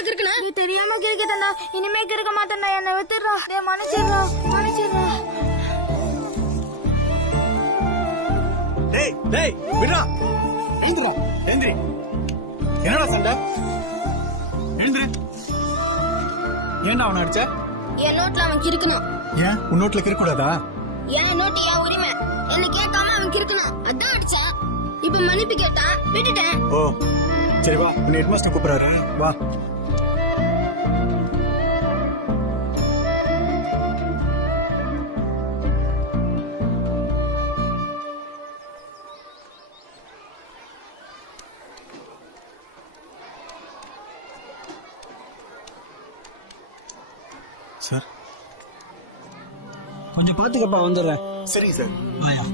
Cycle கிறுக்குன? தெரியாம கிறுக்கிட்டா, இனிமே கிறுக்க மாட்டேன்டா, என்ன வித்துடுறா. டேய் மன்னிச்சிடுறா, மன்னிச்சிடுறா. டேய் டேய் விடுடா. எழுந்துடா, எழுந்திரி. என்னடா சண்டை? எழுந்திரு. ஏன்டா அவனை அடிச்ச? என் நோட்ல அவன் கிறுக்கணும். ஏன் உன் நோட்ல கிறுக்கூடாதா? என் நோட்டு என் உரிமை. என்ன கேட்காம அவன் கிறுக்கணும், அதான் அடிச்சா. இப்ப மன்னிப்பு கேட்டான், விட்டுட்டேன். ஓ சரி வா, உன்னை ஹெட்மாஸ்டர் கூப்பிடுறாரு, வா. சார் கொஞ்சம் பாத்துக்கப்பா, வந்துடுறேன். சரிங்க சார். வாயா.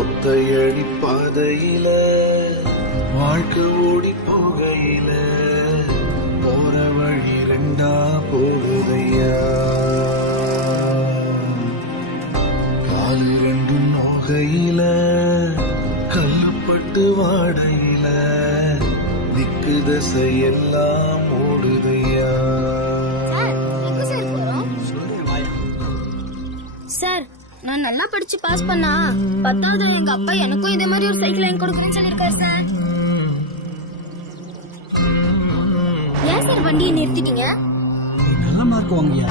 ஒத்தையடி பாதையில வாழ்க்கை ஓடி போகையில போற வழி ரெண்டா போகுதையா, காலு ரெண்டும் நோகையில கல்லுப்பட்டு வாடையில திக்கு தசை எல்லாம் ஓடுதையா. சார், நான் நல்லா படிச்சு பாஸ் பண்ணா 10வது எங்க அப்பா எனக்கும் இதே மாதிரி ஒரு சைக்கிள் வாங்கி கொடுக்கணும்னு சொல்லிருக்காரு சார். ஏன் சார் வண்டியை நிறுத்திட்டீங்க? நல்ல மார்க் வாங்கியா,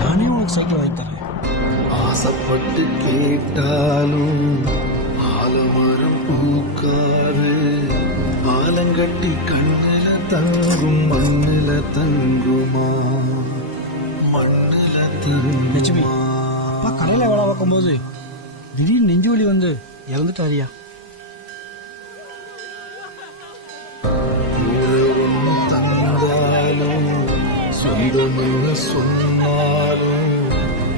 நானே உனக்கு சைக்கிள் வாங்கி தரேன். ஆசைப்பட்டு கேட்டாலும் ஆலமரம் பூக்காது, ஆலங்கட்டி கண்ணுல தங்கும் மண்ணுல தங்குமா, மண்ணுல லட்சுமி, திரும்புமா. அப்பா கடையில வேலை பார்க்கும் போது திடீர்னு நெஞ்சு வலி வந்து இறந்துட்டாரியா. தந்தாலும் சொந்தமென்னு சொன்னாலும்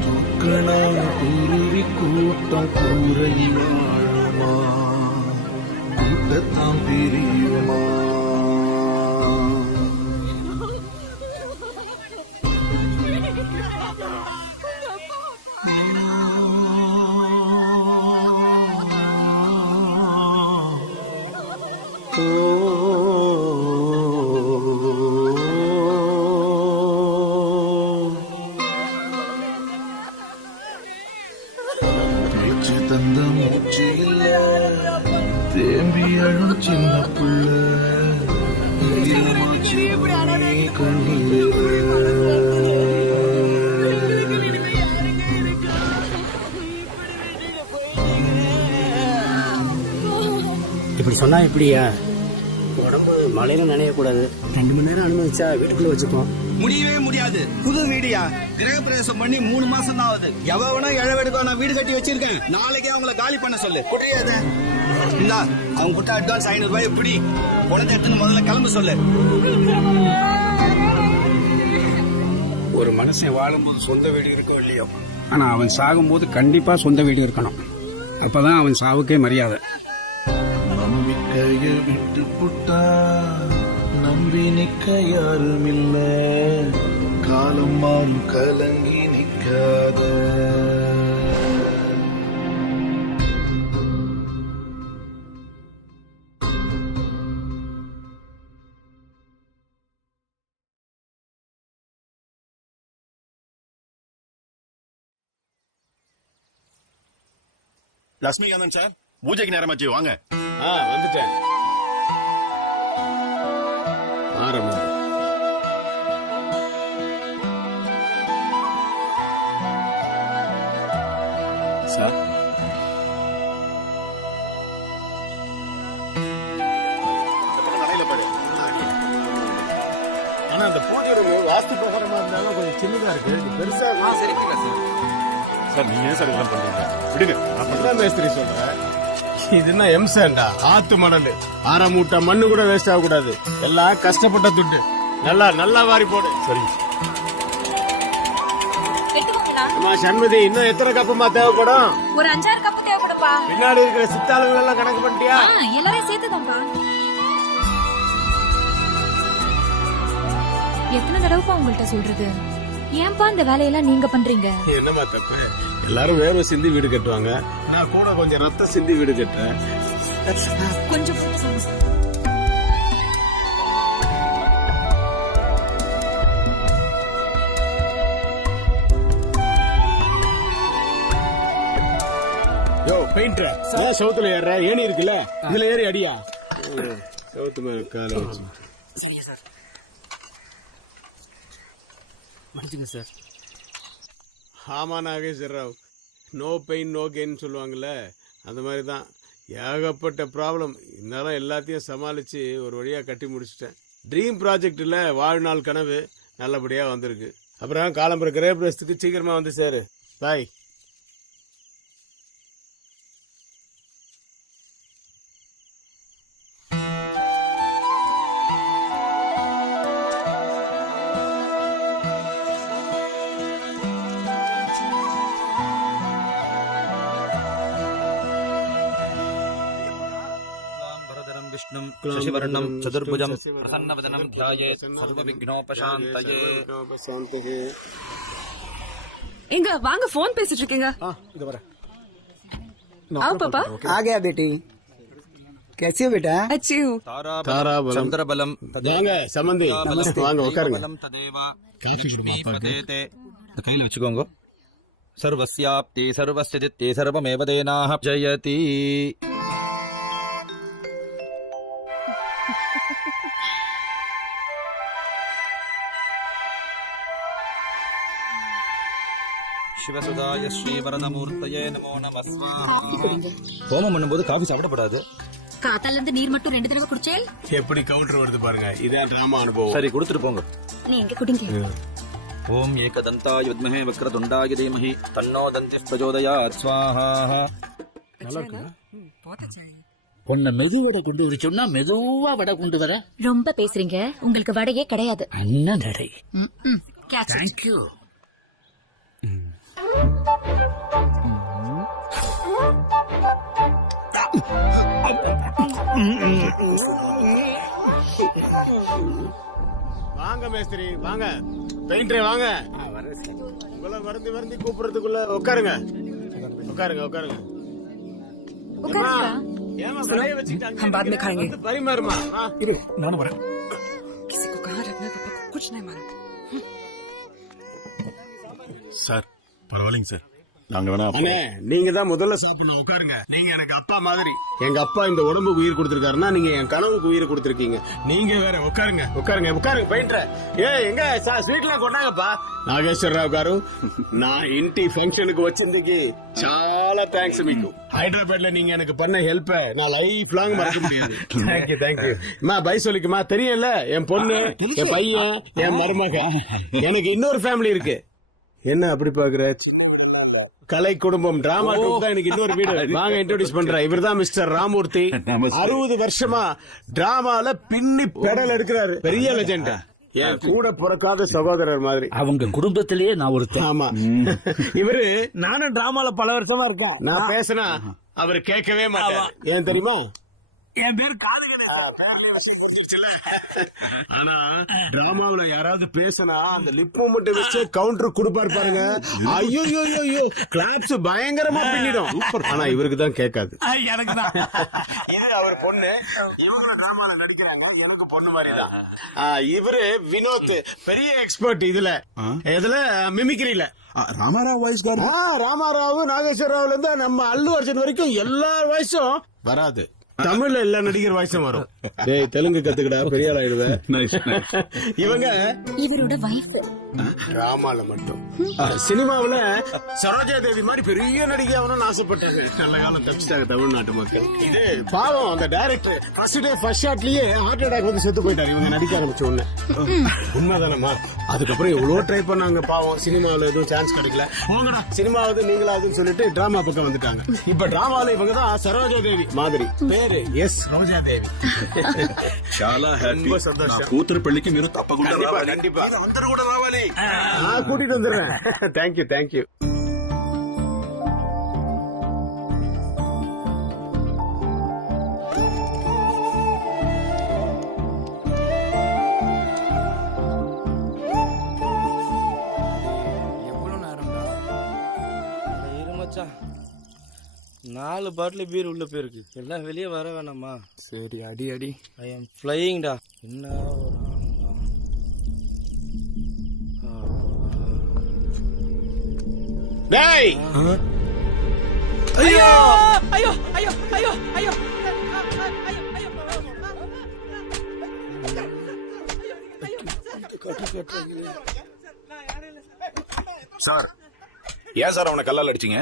துக்கனான குருவி கூட்டம் கூரையில் வாழுமா, கூட்டத்தான் பிரியுமா. பேச்சு தந்த மூச்சு இல்ல, தேம்பி அழும் சின்ன புள்ள, ஈரமாச்சு கண்ணீர். இப்படி சொன்னா எப்படியா? உடம்பு மழையில நனையக்கூடாது. 2 மணி நேரம் அனுமதிச்சா வீட்டுக்குள்ள வச்சுப்போம். முடியவே முடியாது. புது வீடியா, கிரக பிரவேசம் பண்ணி 3 மாசம் தான் ஆகுது. எவனா இழவெடுக்க நான் வீடு கட்டி வச்சிருக்கேன். நாளைக்கே அவங்கள காலி பண்ண சொல்லு. புரியாது? இல்ல அவங்க கிட்ட அட்வான்ஸ் 500 ரூபாய் பிடி, குழந்தை எடுத்துன்னு முதல்ல கிளம்ப சொல்லு. ஒரு மனுஷன் வாழும்போது சொந்த வீடு இருக்கோ இல்லையோ, ஆனா அவன் சாகும்போது கண்டிப்பா சொந்த வீடு இருக்கணும். அப்பதான் அவன் சாவுக்கே மரியாதை. நம்பிக்கைய விட்டு புட்டா நம்பி நிக்க யாரும் இல்ல, காலம் மாறும் கலங்கி நிக்காத. லட்சுமிகாந்தன் சார், பூஜைக்கு நேரமாச்சு, வாங்க. வந்துட்டேன். ஆரம்பம். சார் ஆனா அந்த பூஜை ரூம் வாஸ்து பிரகாரமா இருந்தாலும் கொஞ்சம் சின்னதா இருக்கு. பெருசா சார், நீங்க ஏன் சார் இதெல்லாம் பண்றீங்க? விடுங்க. அப்படிதான் மேஸ்திரி சொல்றேன். இது என்ன எம்சாண்டா, ஆத்து மணல், ஆற மூட்டை மண்ணு கூட வேஸ்ட் ஆக கூடாது. எல்லாம் கஷ்டப்பட்ட துட்டு. நல்லா வாரி போடு. சரி. அம்மா சண்மதி, இன்னும் எத்தனை கப்புமா தேவைப்படும்? ஒரு 5-6 கப்பு தேவைப்படுப்பா. பின்னாடி இருக்கிற சித்தாளுகள் எல்லாம் கணக்கு பண்ணிட்டியா? எல்லாரையும் சேர்த்துதான்ப்பா. எத்தனை தடவைப்பா உங்கள்கிட்ட சொல்றது? ஏன்பா இந்த வேலையெல்லாம் நீங்க பண்றீங்க? என்னமா தப்பு? எல்லாரும் வேர்வை சிந்தி வீடு கட்டுவாங்க, நான் கூட கொஞ்சம் ரத்தம் சிந்தி வீடு கட்டுறேன். கொஞ்சம் யோ பெயிண்டர், சவுத்துல ஏற ஏணி இருக்குல்ல, இதுல ஏறி அடியா. சவுத்து மேல கால வச்சு. மன்னிச்சுங்க சார். ஆமா Nageswara Rao, no pain no gain சொல்லுவாங்கல்ல, அந்த மாதிரி தான். ஏகப்பட்ட ப்ராப்ளம், இருந்தாலும் எல்லாத்தையும் சமாளிச்சு ஒரு வழியா கட்டி முடிச்சிட்டேன். ட்ரீம் ப்ராஜெக்ட்ல வாழ்நாள் கனவு நல்லபடியா வந்திருக்கு. அப்புறம் காலம்புற கிரேப்ரஸ்துக்கு சீக்கிரமா வந்து சேரு. பாய். शशिवर्णं चतुर्भुजं प्रसन्नवदनं ध्यायेत् सर्वविघ्नोपशान्तये. எங்க வாங்க, போன் பேசிட்டு இருக்கீங்க. आओ पापा. आ गया बेटी, कैसी हो बेटा? अच्छी हूँ. தாராபலம் चंद्रबलं வாங்க சம்பந்தி, வாங்க உட்காருங்க. बलं तदेव पदेते. கையில வச்சுக்கோங்க. सर्वस्याप्ति सर्वस्यदित्ये सर्वमेव तेनाः जयति. சிவசுதாய ஸ்ரீவரதமூர்த்தயே நமோ நமஸ்வா. ஹோமம் பண்ணும்போது காஃபி சாப்பிடப்படாது. காத்தால இருந்து நீர் மட்டும் 2 தடவை குடிச்சே. எப்படி கவுண்டர் வருது பாருங்க, இதான் டிராமா அனுபவம். சரி கொடுத்துட்டு போங்க. நீங்க குடிங்க. ஓம் ஏகதந்தாய வித்மஹே வக்ரதுண்டாய தீமஹி தன்னோ தந்திः பிரச்சோதயாத் ஸ்வாஹா. உன்னை மெதுவடை கொண்டு வர சொன்னா மெதுவா வடை கொண்டு வர. ரொம்ப பேசுறீங்க, உங்களுக்கு வடையே கிடையாது. அண்ணன் நடை. தேங்க்யூ. வாங்க மேஸ்திரி, வாங்க பெயிண்டரே, வாங்க. உங்களை வருந்தி வருந்தி கூப்பிடுறதுக்குள்ள உட்காருங்க உட்காருங்க உட்காருங்க. ஏமா விளைய வச்சுட்டாங்க, हम बाद में खाएंगे. பரிமாறுமா. इरे नाना बड़ा किसी को कहाँ रखना है पापा, कुछ नहीं मालूम. சார் பரவாயில்லைங்க சார், நாங்க வேணா அண்ணே, நீங்க தான் முதல்ல சாப்பிடணும். உட்காருங்க. நீங்க எனக்கு அப்பா மாதிரி. எங்க அப்பா இந்த உடம்புக்கு உயிர் கொடுத்திருக்காருன்னா நீங்க என் கனவுக்கு உயிர் கொடுத்திருக்கீங்க. நீங்க வேற. உட்காருங்க உட்காருங்க உட்காருங்க. பெயிண்டர் எங்க ஸ்வீட்லாம் கொண்டாங்கப்பா. నాగేశ్వరరావు గారు, నా ఇంటి ఫంక్షన్ కు వచ్చిందికి చాలా థ్యాంక్స్ మీకు. హైదరాబాద్ లో நீங்க எனக்கு பண்ண ஹெல்ப் நான் லைஃப் லாங் மறக்க முடியாது. Thank you thank you. மா பை சொல்லிக்குமா, தெரியல என் பொண்ணு, என் பையன், என் மருமக. எனக்கு இன்னொரு ஃபேமிலி இருக்கு. என்ன அப்படி பாக்குற? கலை குடும்பம் டிராமா ட்ரூப் தான் எனக்கு இன்னொரு வீடு. வாங்க இன்ட்ரோடியூஸ் பண்றேன். இவர் தான் மிஸ்டர் ராமூர்த்தி. 60 வருஷமா டிராமால பின்னி பெடல் எடுக்கிறாரு. பெரிய லெஜெண்ட். என் கூட பிறக்காத சகோதரர் மாதிரி. அவங்க குடும்பத்திலேயே நான் ஒருத்தன். ஆமா. இவரு நானும் டிராமால பல வருஷமா இருக்கேன். நான் பேசினா அவர் கேட்கவே மாட்டார். ஏன் தெரியுமா? என் பேரு காதுகளே. ஆனா டிராமாவுல யாராவது பேசினா அந்த லிப் மூமெண்ட் வச்சு கவுண்டர் கொடுப்பாரு பாருங்க. ஐயோ கிளாப்ஸ் பயங்கரமா பின்னிடும். ஆனா இவருக்கு தான் கேட்காது. எனக்கு தான். இது அவர் பொண்ணு. இவங்களும் டிராமால நடிக்கிறாங்க. எனக்கு பொண்ணு மாதிரி தான். இவரு வினோத், பெரிய எக்ஸ்பர்ட் இதுல மிமிக்ரியில. Ramarao voice card. ராமாராவ், நாகேஸ்வரராவ்ல இருந்து நம்ம அல்லு அர்ஜுன் வரைக்கும் எல்லா வாய்ஸும் வராது. தமிழ்ல எல்லா நடிகர் வாய்ஸும் வரும். டேய் தெலுங்கு கத்துக்கடா, பெரிய ஆள் ஆயிடுவேன். இவங்க இவரோட வைஃப். டிராமால மட்டும். சினிமாவுல சரோஜா தேவி மாதிரி பெரிய நடிகை ஆகணும்னு ஆசைப்பட்டாங்க. நல்ல காலம் தப்பிச்சிட்டாங்க தமிழ்நாட்டு மக்கள். இது பாவம் அந்த டைரக்டர் ஃபர்ஸ்ட் டே ஃபர்ஸ்ட் ஷாட்லயே ஹார்ட் அட்டாக் வந்து செத்து போயிட்டாரு இவங்க நடிக்க ஆரம்பிச்ச உடனே. உண்மைதானமா? அதுக்கப்புறம் எவ்வளவு ட்ரை பண்ணாங்க பாவம். சினிமாவில எதுவும் சான்ஸ் கிடைக்கல. போங்கடா சினிமாவது நீங்களாவதுன்னு சொல்லிட்டு டிராமா பக்கம் வந்துட்டாங்க. இப்ப டிராமால இவங்க தான் சரோஜா தேவி மாதிரி. పేరు ఎస్ రోజాదేవి. చాలా హ్యాపీ. సంతోషం. కూతురు పెళ్లికి మీరు తప్పకుండా రావాలి. కండిపా అందరూ కూడా రావాలి. கூட்டிட்டு வந்துடுறேன். Thank you thank you. 4 பாட்டில் பீர் உள்ள போயிருக்கு. எல்லாம் வெளியே வர வேணாமா? சரி அடி அடி. ஐ எம் ஃப்ளையிங்டா. என்ன டேய் ஐயோ ஐயோ ஐயோ ஐயோ ஐயோ சார் ஏன் சார் அவனை கல்லால் அடிச்சீங்க?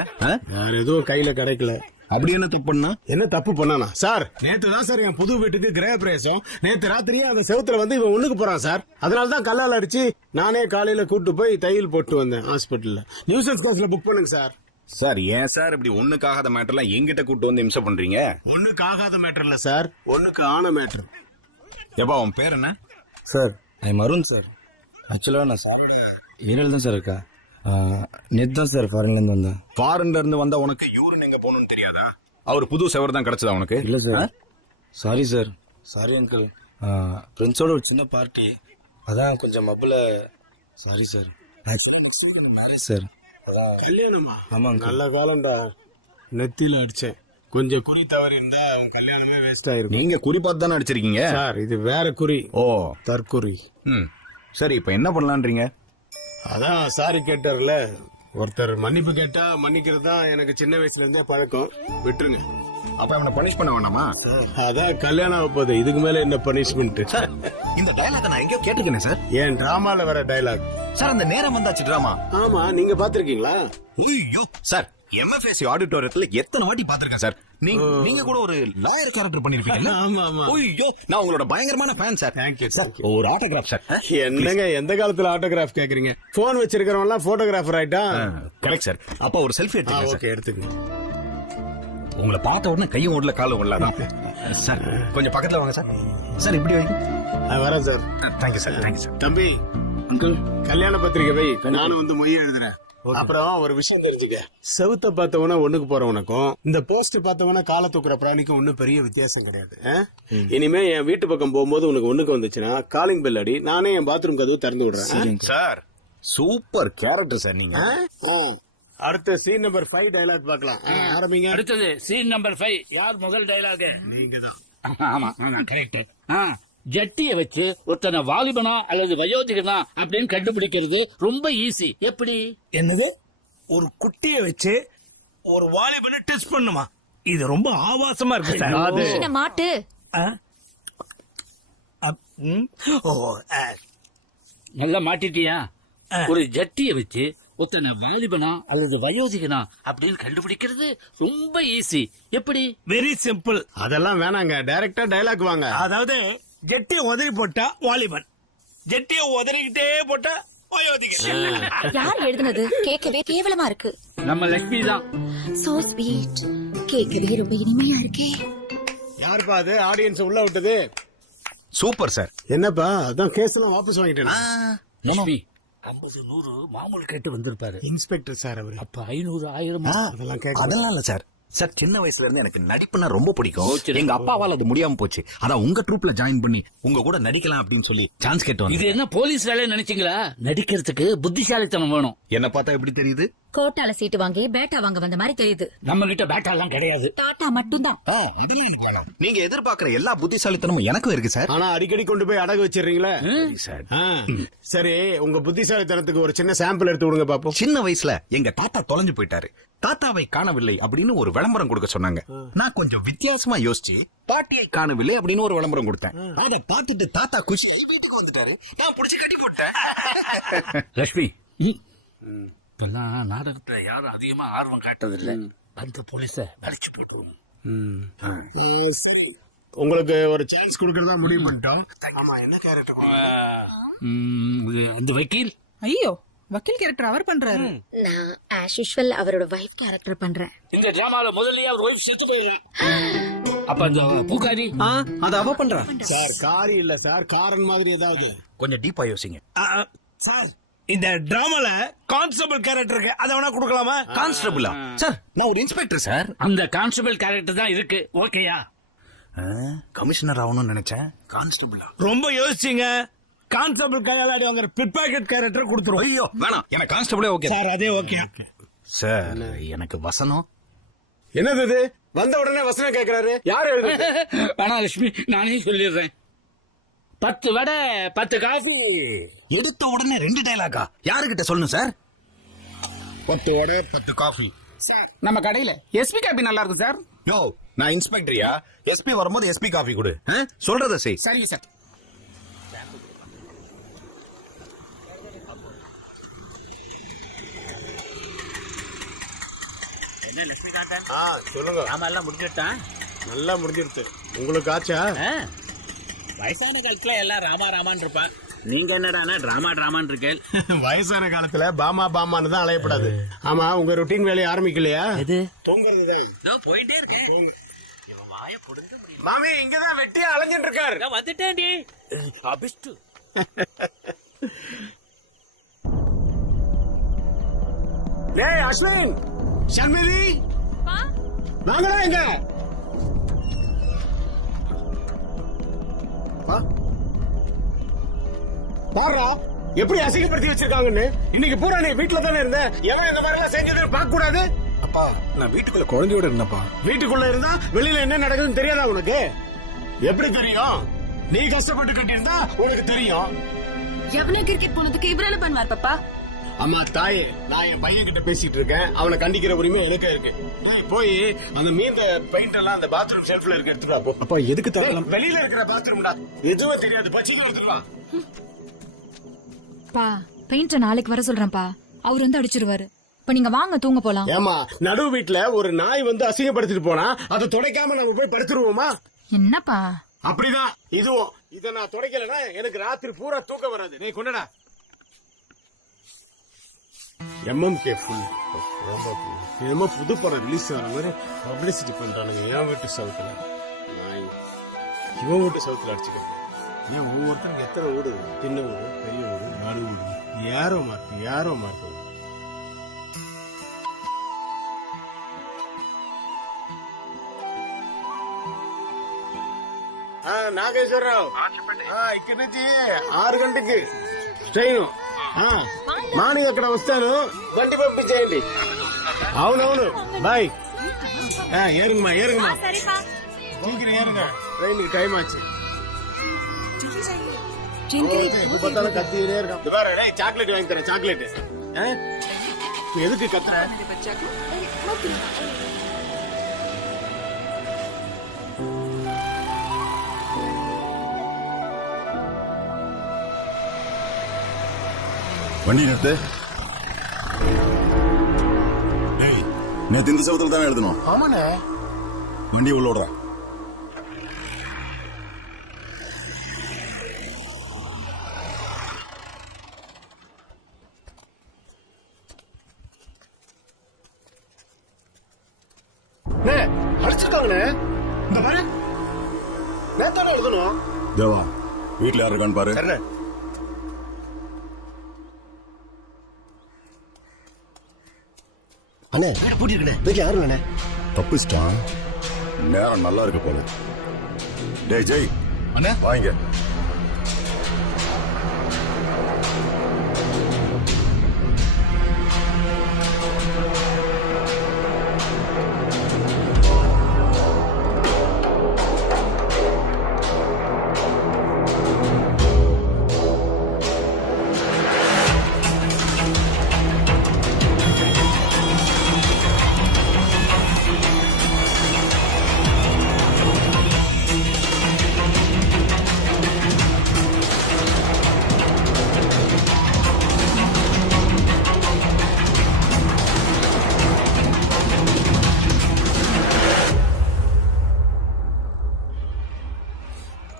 வேற எதுவும் கையில கிடைக்கல. அப்படி என்ன தப்பு பண்ணா? என்ன தப்பு பண்ணானா சார்? நேத்து தான் சார் என் புது வீட்டுக்கு கிரக பிரவேசம். நேத்து ராத்திரியே அவன் செவுத்துல வந்து இவன் ஒண்ணுக்கு போறான் சார். அதனால தான் கல்லால் அடிச்சு நானே காலையில கூட்டு போய் தையல் போட்டு வந்தேன் ஹாஸ்பிட்டல்ல. நியூசன்ஸ் கேஸ்ல புக் பண்ணுங்க சார். சார் ஏன் சார் இப்படி ஒண்ணுக்காகாத மேட்டர்லாம் எங்கிட்ட கூட்டு வந்து இம்சை பண்றீங்க? ஒண்ணுக்கு ஆகாத மேட்டர் இல்ல சார், ஒண்ணுக்கு ஆன மேட்டர். எப்பா அவன் பேர் என்ன? Sir I am Arun sir. ஆக்சுவலாக நான் சாரோட ஏரியாவில் தான் சார் இருக்கா. நேற்று தான் சார் ஃபாரின்லேருந்து வந்தேன். ஃபாரின்ல இருந்து வந்தா உனக்கு யூரின் எங்க போகணும்னு தெரியாதா? அவர் புது செவர் தான் கிடைச்சதா உனக்கு? இல்லை sir. Sorry sir. Sorry uncle. ஃப்ரெண்ட்ஸோட ஒரு சின்ன பார்ட்டி, அதான் கொஞ்சம் மப்பில். Sorry sir. Marriage sir. கல்யாணமா? ஆமாங்க. நல்ல காலம்டா. நெத்தியில அடிச்சேன். கொஞ்சம் குறி தவறி இருந்தா அவன் கல்யாணமே வேஸ்ட் ஆயிருக்கும். நீங்க குறி பார்த்து தானே அடிச்சிருக்கீங்க சார் இது வேற குறி. ஓ தற்குறி. சரி இப்ப என்ன பண்ணலான்றீங்க? அதான் சாரி கேட்டார்ல ஒருத்தர், மன்னிப்பு கேட்டா மன்னிக்கிறது தான் எனக்கு சின்ன வயசுல இருந்தே பழக்கம். விட்டுருங்க. அப்ப அவனை பனிஷ் பண்ண வேணாமா? அதான் கல்யாணம் ஆகப்போகுது, இதுக்கு மேல என்ன பனிஷ்மெண்ட்? சார் இந்த டயலாக் நான் எங்கேயோ கேட்டுக்கேன் சார். ஏன் டிராமால வர டயலாக் சார் அந்த நேரம் வந்தாச்சு டிராமா. ஆமா நீங்க பாத்திருக்கீங்களா? ஐயோ சார் எம்எஃப்எஸ்சி ஆடிட்டோரியத்துல எத்தனை வாட்டி பாத்திருக்கேன் சார். நீங்க கூட ஒரு லாயர் கேரக்டர் பண்ணிருப்பீங்க. ஆமா ஆமா. ஐயோ நான் உங்களோட பயங்கரமான ஃபேன் சார். Thank you sir. ஒரு ஆட்டோகிராஃப் சார். என்னங்க எந்த காலத்துல ஆட்டோகிராஃப் கேக்குறீங்க? போன் வச்சிருக்கிறவங்க எல்லாம் போட்டோகிராஃபர் ஆயிட்டா. Correct sir. அப்ப ஒரு செல்ஃபி எடுத்துக்கங்க சார். ஓகே எடுத்துக்கங்க. உங்களை பார்த்த உடனே கையும் ஓடல காலும் ஓடலாம் சார். கொஞ்சம் பக்கத்துல வாங்க சார். சார் இப்படி வைங்க. வரேன் sir. Thank you sir. Thank you sir. தம்பி கல்யாண பத்திரிக்கை வை, நானும் வந்து மொய் எழுதுறேன். அப்புறம் ஒரு விஷயம் தெரிஞ்சுக்க, செவுத்த பார்த்தவன ஒண்ணுக்கு போறவனுக்கும் இந்த போஸ்ட் பார்த்தவன கால தூக்குற பிராணிக்கும் ஒன்னும் பெரிய வித்தியாசம் கிடையாது. இனிமே என் வீட்டு பக்கம் போகும்போது உனக்கு ஒண்ணுக்கு வந்துச்சுன்னா காலிங் பெல் அடி, நானே என் பாத்ரூம் கதவு திறந்து விடுறேன். சார் சூப்பர் கேரக்டர் சார் நீங்க. அடுத்த சீன் நம்பர் 5 டயலாக் பார்க்கலாம். ஆரம்பிங்க. அடுத்தது சீன் நம்பர் 5. யார் முதல் டயலாக்? நீங்கதான். ஆமா கரெக்ட். ஜட்டிய வச்சு ஒருத்தனை வாலிபனா அல்லது வயோதிகனா அப்படின்னு கண்டுபிடிக்கிறது ரொம்ப ஈஸி. எப்படி? என்னது? ஒரு குட்டியை வச்சு ஒரு வாலிபனை டெஸ்ட் பண்ணுமா? இது ரொம்ப ஆபாசமா இருக்கு சார். என்ன மாட்டு? நல்லா மாட்டிட்டியா? ஒரு ஜட்டிய வச்சு ஒருத்தனை வாலிபனா அல்லது வயோதிகனா அப்படின்னு கண்டுபிடிக்கிறது ரொம்ப ஈஸி. எப்படி? Very simple. அதெல்லாம் வேணாங்க, டைரக்டா டயலாக் வாங்க. அதாவது ஜெட்டியை உதறி போட்டா வாலிபன், ஜெட்டியை உதறிக்கிட்டே போட்டா வயோதிகன். யார் எழுதுனது? கேட்கவே கேவலமா இருக்கு. நம்ம லட்சுமி தான். So sweet. கேட்கவே ரொம்ப இனிமையா இருக்கே. யாருப்பா அது ஆடியன்ஸ் உள்ள விட்டது? Super sir. என்னப்பா அதான் கேஸ் எல்லாம் வாபஸ் வாங்கிட்டேன். லட்சுமி 50-100 மாமூல் கேட்டு வந்திருப்பாரு. இன்ஸ்பெக்டர் சார் அவரு. அப்ப 500-1000 அதெல்லாம் கேட்க அதெல்லாம் இல்ல சார். சார் சின்ன வயசுல இருந்து எனக்கு நடிப்புனா ரொம்ப பிடிக்கும். எங்க அப்பாவால அது முடியாம போச்சு. அதான் உங்க ட்ரூப்ல ஜாயின் பண்ணி உங்க கூட நடிக்கலாம் அப்படின்னு சொல்லி சான்ஸ் கேட்டோம். இது என்ன போலீஸ் வேலையை நினைச்சீங்களா? நடிக்கிறதுக்கு புத்திசாலித்தனம் வேணும். என்ன பார்த்தா எப்படி தெரியுது? கோட்டால சீட்டு வாங்கி பேட்டா வாங்க வந்த மாதிரி தெரியுது. நம்ம கிட்ட பேட்டா எல்லாம் கிடையாது. டாட்டா மட்டும்தான். நீங்க எதிர்பார்க்கிற எல்லா புத்திசாலித்தனமும் எனக்கும் இருக்கு சார். ஆனா அடிக்கடி கொண்டு போய் அடகு வச்சிடுறீங்களே. சரி உங்க புத்திசாலித்தனத்துக்கு ஒரு சின்ன சாம்பிள் எடுத்து விடுங்க பாப்போம். சின்ன வயசுல எங்க தாத்தா தொலைஞ்சு போயிட்டாரு. தாத்தாவை காணவில்லை அப்படின்னு ஒரு விளம்பரம் கொடுக்க சொன்னாங்க. நான் கொஞ்சம் வித்தியாசமா யோசிச்சு பாட்டியை காணவில்லை அப்படின்னு ஒரு விளம்பரம் கொடுத்தேன். அதை பார்த்துட்டு தாத்தா குஷி வீட்டுக்கு வந்துட்டாரு. நான் புடிச்சு கட்டி போட்டேன். லட்சுமி இப்பெல்லாம் நாடகத்துல யாரும் அதிகமா ஆர்வம் காட்டதில்லை. அந்த போலீஸ வலிச்சு போட்டு உங்களுக்கு ஒரு சான்ஸ் கொடுக்கறதா முடிவு பண்ணிட்டோம். ஆமா என்ன கேரக்டர்? அந்த வக்கீல். ஐயோ வக்கீல் கேரக்டர் அவர் பண்றாரு. நான் ஆஸ் யூஷுவல் அவரோட வைஃப் கேரக்டர் பண்றேன். இந்த டிராமால முதல்லயே அவர் வைஃப் செத்து போயிடுறான். அப்ப அந்த பூக்காரி அத அவ பண்றா சார். காரி இல்ல சார், காரன் மாதிரி ஏதாவது. கொஞ்சம் டீப்பா யோசிங்க சார். இந்த டிராமால கான்ஸ்டபிள் கேரக்டர் இருக்கு, அத வேணா கொடுக்கலாமா? கான்ஸ்டபிளா? சார் நான் ஒரு இன்ஸ்பெக்டர் சார். அந்த கான்ஸ்டபிள் கேரக்டர் தான் இருக்கு. ஓகேயா? கமிஷனர் ஆகணும்னு நினைச்சேன். கான்ஸ்டபிளா? ரொம்ப யோசிச்சீங்க. கான்ஸ்டபிள் கையாளாடி வாங்குற பிட்பாக்கெட் கேரக்டர் கொடுத்துருவோம். ஐயோ வேணாம், எனக்கு கான்ஸ்டபிளே ஓகே சார். அதே ஓகே சார். எனக்கு வசனம் என்னது இது? வந்த உடனே வசனம் கேக்குறாரு. யாரு எழுதுறது? வேணா லட்சுமி, நானே சொல்லிடுறேன். 10 வடை 10 காஃபி. எடுத்த உடனே 2 டைலாக்கா? யாருகிட்ட சொல்லணும் சார்? 10 வடை 10 காஃபி. நம்ம கடையில எஸ்பி காபி நல்லா இருக்கும் சார். யோ, நான் இன்ஸ்பெக்டரியா? எஸ்பி வரும்போது எஸ்பி காஃபி கொடு. சொல்றத செய். சரிங்க சார். என்ன லட்சுமிகாந்தன், சொல்லுங்க. நாம எல்லாம் முடிஞ்சிட்டான். நல்லா முடிஞ்சிருச்சு. உங்களுக்கு ஆச்சா? வயசான காலத்துல எல்லாம் ராமா ராமான் இருப்பான். நீங்க என்னடானா டிராமா டிராமான் இருக்கேன். வயசான காலத்துல பாமா பாமான்னு தான் அலையப்படாது. ஆமா, உங்க ரொட்டீன் வேலையை ஆரம்பிக்கலையா? எது? தூங்குறதுதான். நான் போயிட்டே இருக்கேன். இவன் வாய புடுங்க முடியும். மாமி இங்கதான் வெட்டியா அலைஞ்சிட்டு இருக்காரு. நான் வந்துட்டேன்டி. அபிஷ்டு. ஏய் அஸ்வின், சண்மிதி, வாங்கடா இங்க. பாருடா எப்படி அசிங்கப்படுத்தி வச்சிருக்காங்கன்னு. இன்னைக்கு பூரா நீ வீட்டுல தானே இருந்த. எவன் இந்த மாதிரி எல்லாம் செஞ்சதுன்னு பார்க்க கூடாது? அப்பா நான் வீட்டுக்குள்ள குழந்தையோட இருந்தப்பா. வீட்டுக்குள்ள இருந்தா வெளியில என்ன நடக்குதுன்னு தெரியாதா உனக்கு? எப்படி தெரியும்? நீ கஷ்டப்பட்டு கட்டியிருந்தா உனக்கு தெரியும். எவனே கிரிக்கெட் போனதுக்கு இவரால பண்ணுவார் பாப்பா. அம்மா தாயே, நான் என் பையன் கிட்ட பேசிட்டு இருக்கேன். அவனை கண்டிக்கிற உரிமை எனக்கு இருக்கு. போய் அந்த மீந்த பெயிண்ட் எல்லாம் அந்த பாத்ரூம் ஷெல்ஃப்ல இருக்கு, எடுத்துடா போ. அப்பா எதுக்கு தரலாம்? வெளியில இருக்கிற பாத்ரூம்டா, எதுவும் தெரியாது. பச்சை பா, பெயிண்ட நாளைக்கு வர சொல்றேன்ப்பா. அவர் வந்து அடிச்சிருவாரு. இப்ப நீங்க வாங்க தூங்க போலாம். ஏமா, நடு வீட்டுல ஒரு நாய் வந்து அசிங்கப்படுத்திட்டு போனா அதை துடைக்காம நம்ம போய் படுத்துருவோமா? என்னப்பா? அப்படிதான் இதுவும். இத நான் துடைக்கலன்னா எனக்கு ராத்திரி பூரா தூக்கம் வராது. நீ கொண்டடா. MMK ஃபுல் என்னமோ புது படம் ரிலீஸ் ஆன மாதிரி பப்ளிசிட்டி பண்றானுங்க. என் வீட்டு சவுத்துல இவன் வீட்டு சவுத்துல அடிச்சுக்கிறேன். ஏன் ஒவ்வொருத்தருக்கு எத்தனை வீடு? சின்ன வீடு, பெரிய வீடு, நாலு வீடு. யாரோ மார்க்கு. నాగేశ్వరరావు ఇక్కడ నుంచి 6 గంటకి ట్రైన్. మార్నింగ్ అక్కడ వస్తాను, బండి పంపించేయండి. అవునవును, బాయ్. ఏరుங்கம்மா ஏறுங்க. ட்ரெயினுக்கு டைம் ஆச்சு. பார்த்தாலும் கத்தினே இருக்கான். சாக்லேட் வாங்கி தரேன். சாக்லேட் எதுக்கு கத்துற? வண்டி நிறுத்து. நேத்து இந்த சவுத்துல தானே எழுதணும். ஆமாண்ணே. வண்டி உள்ள விடுற. அடிச்சிருக்காங்கண்ணே. இந்த பாரு, நேத்தானே எழுதணும். தேவா, வீட்டுல யாரு இருக்கான்னு பாரு. அண்ணே பூட்டிருக்கேன். வீட்டுல யாரும் இல்லண்ணே. தப்பிச்சிட்டான். நேரம் நல்லா இருக்கு போல. டேய் ஜெய் அண்ணே, வாங்க.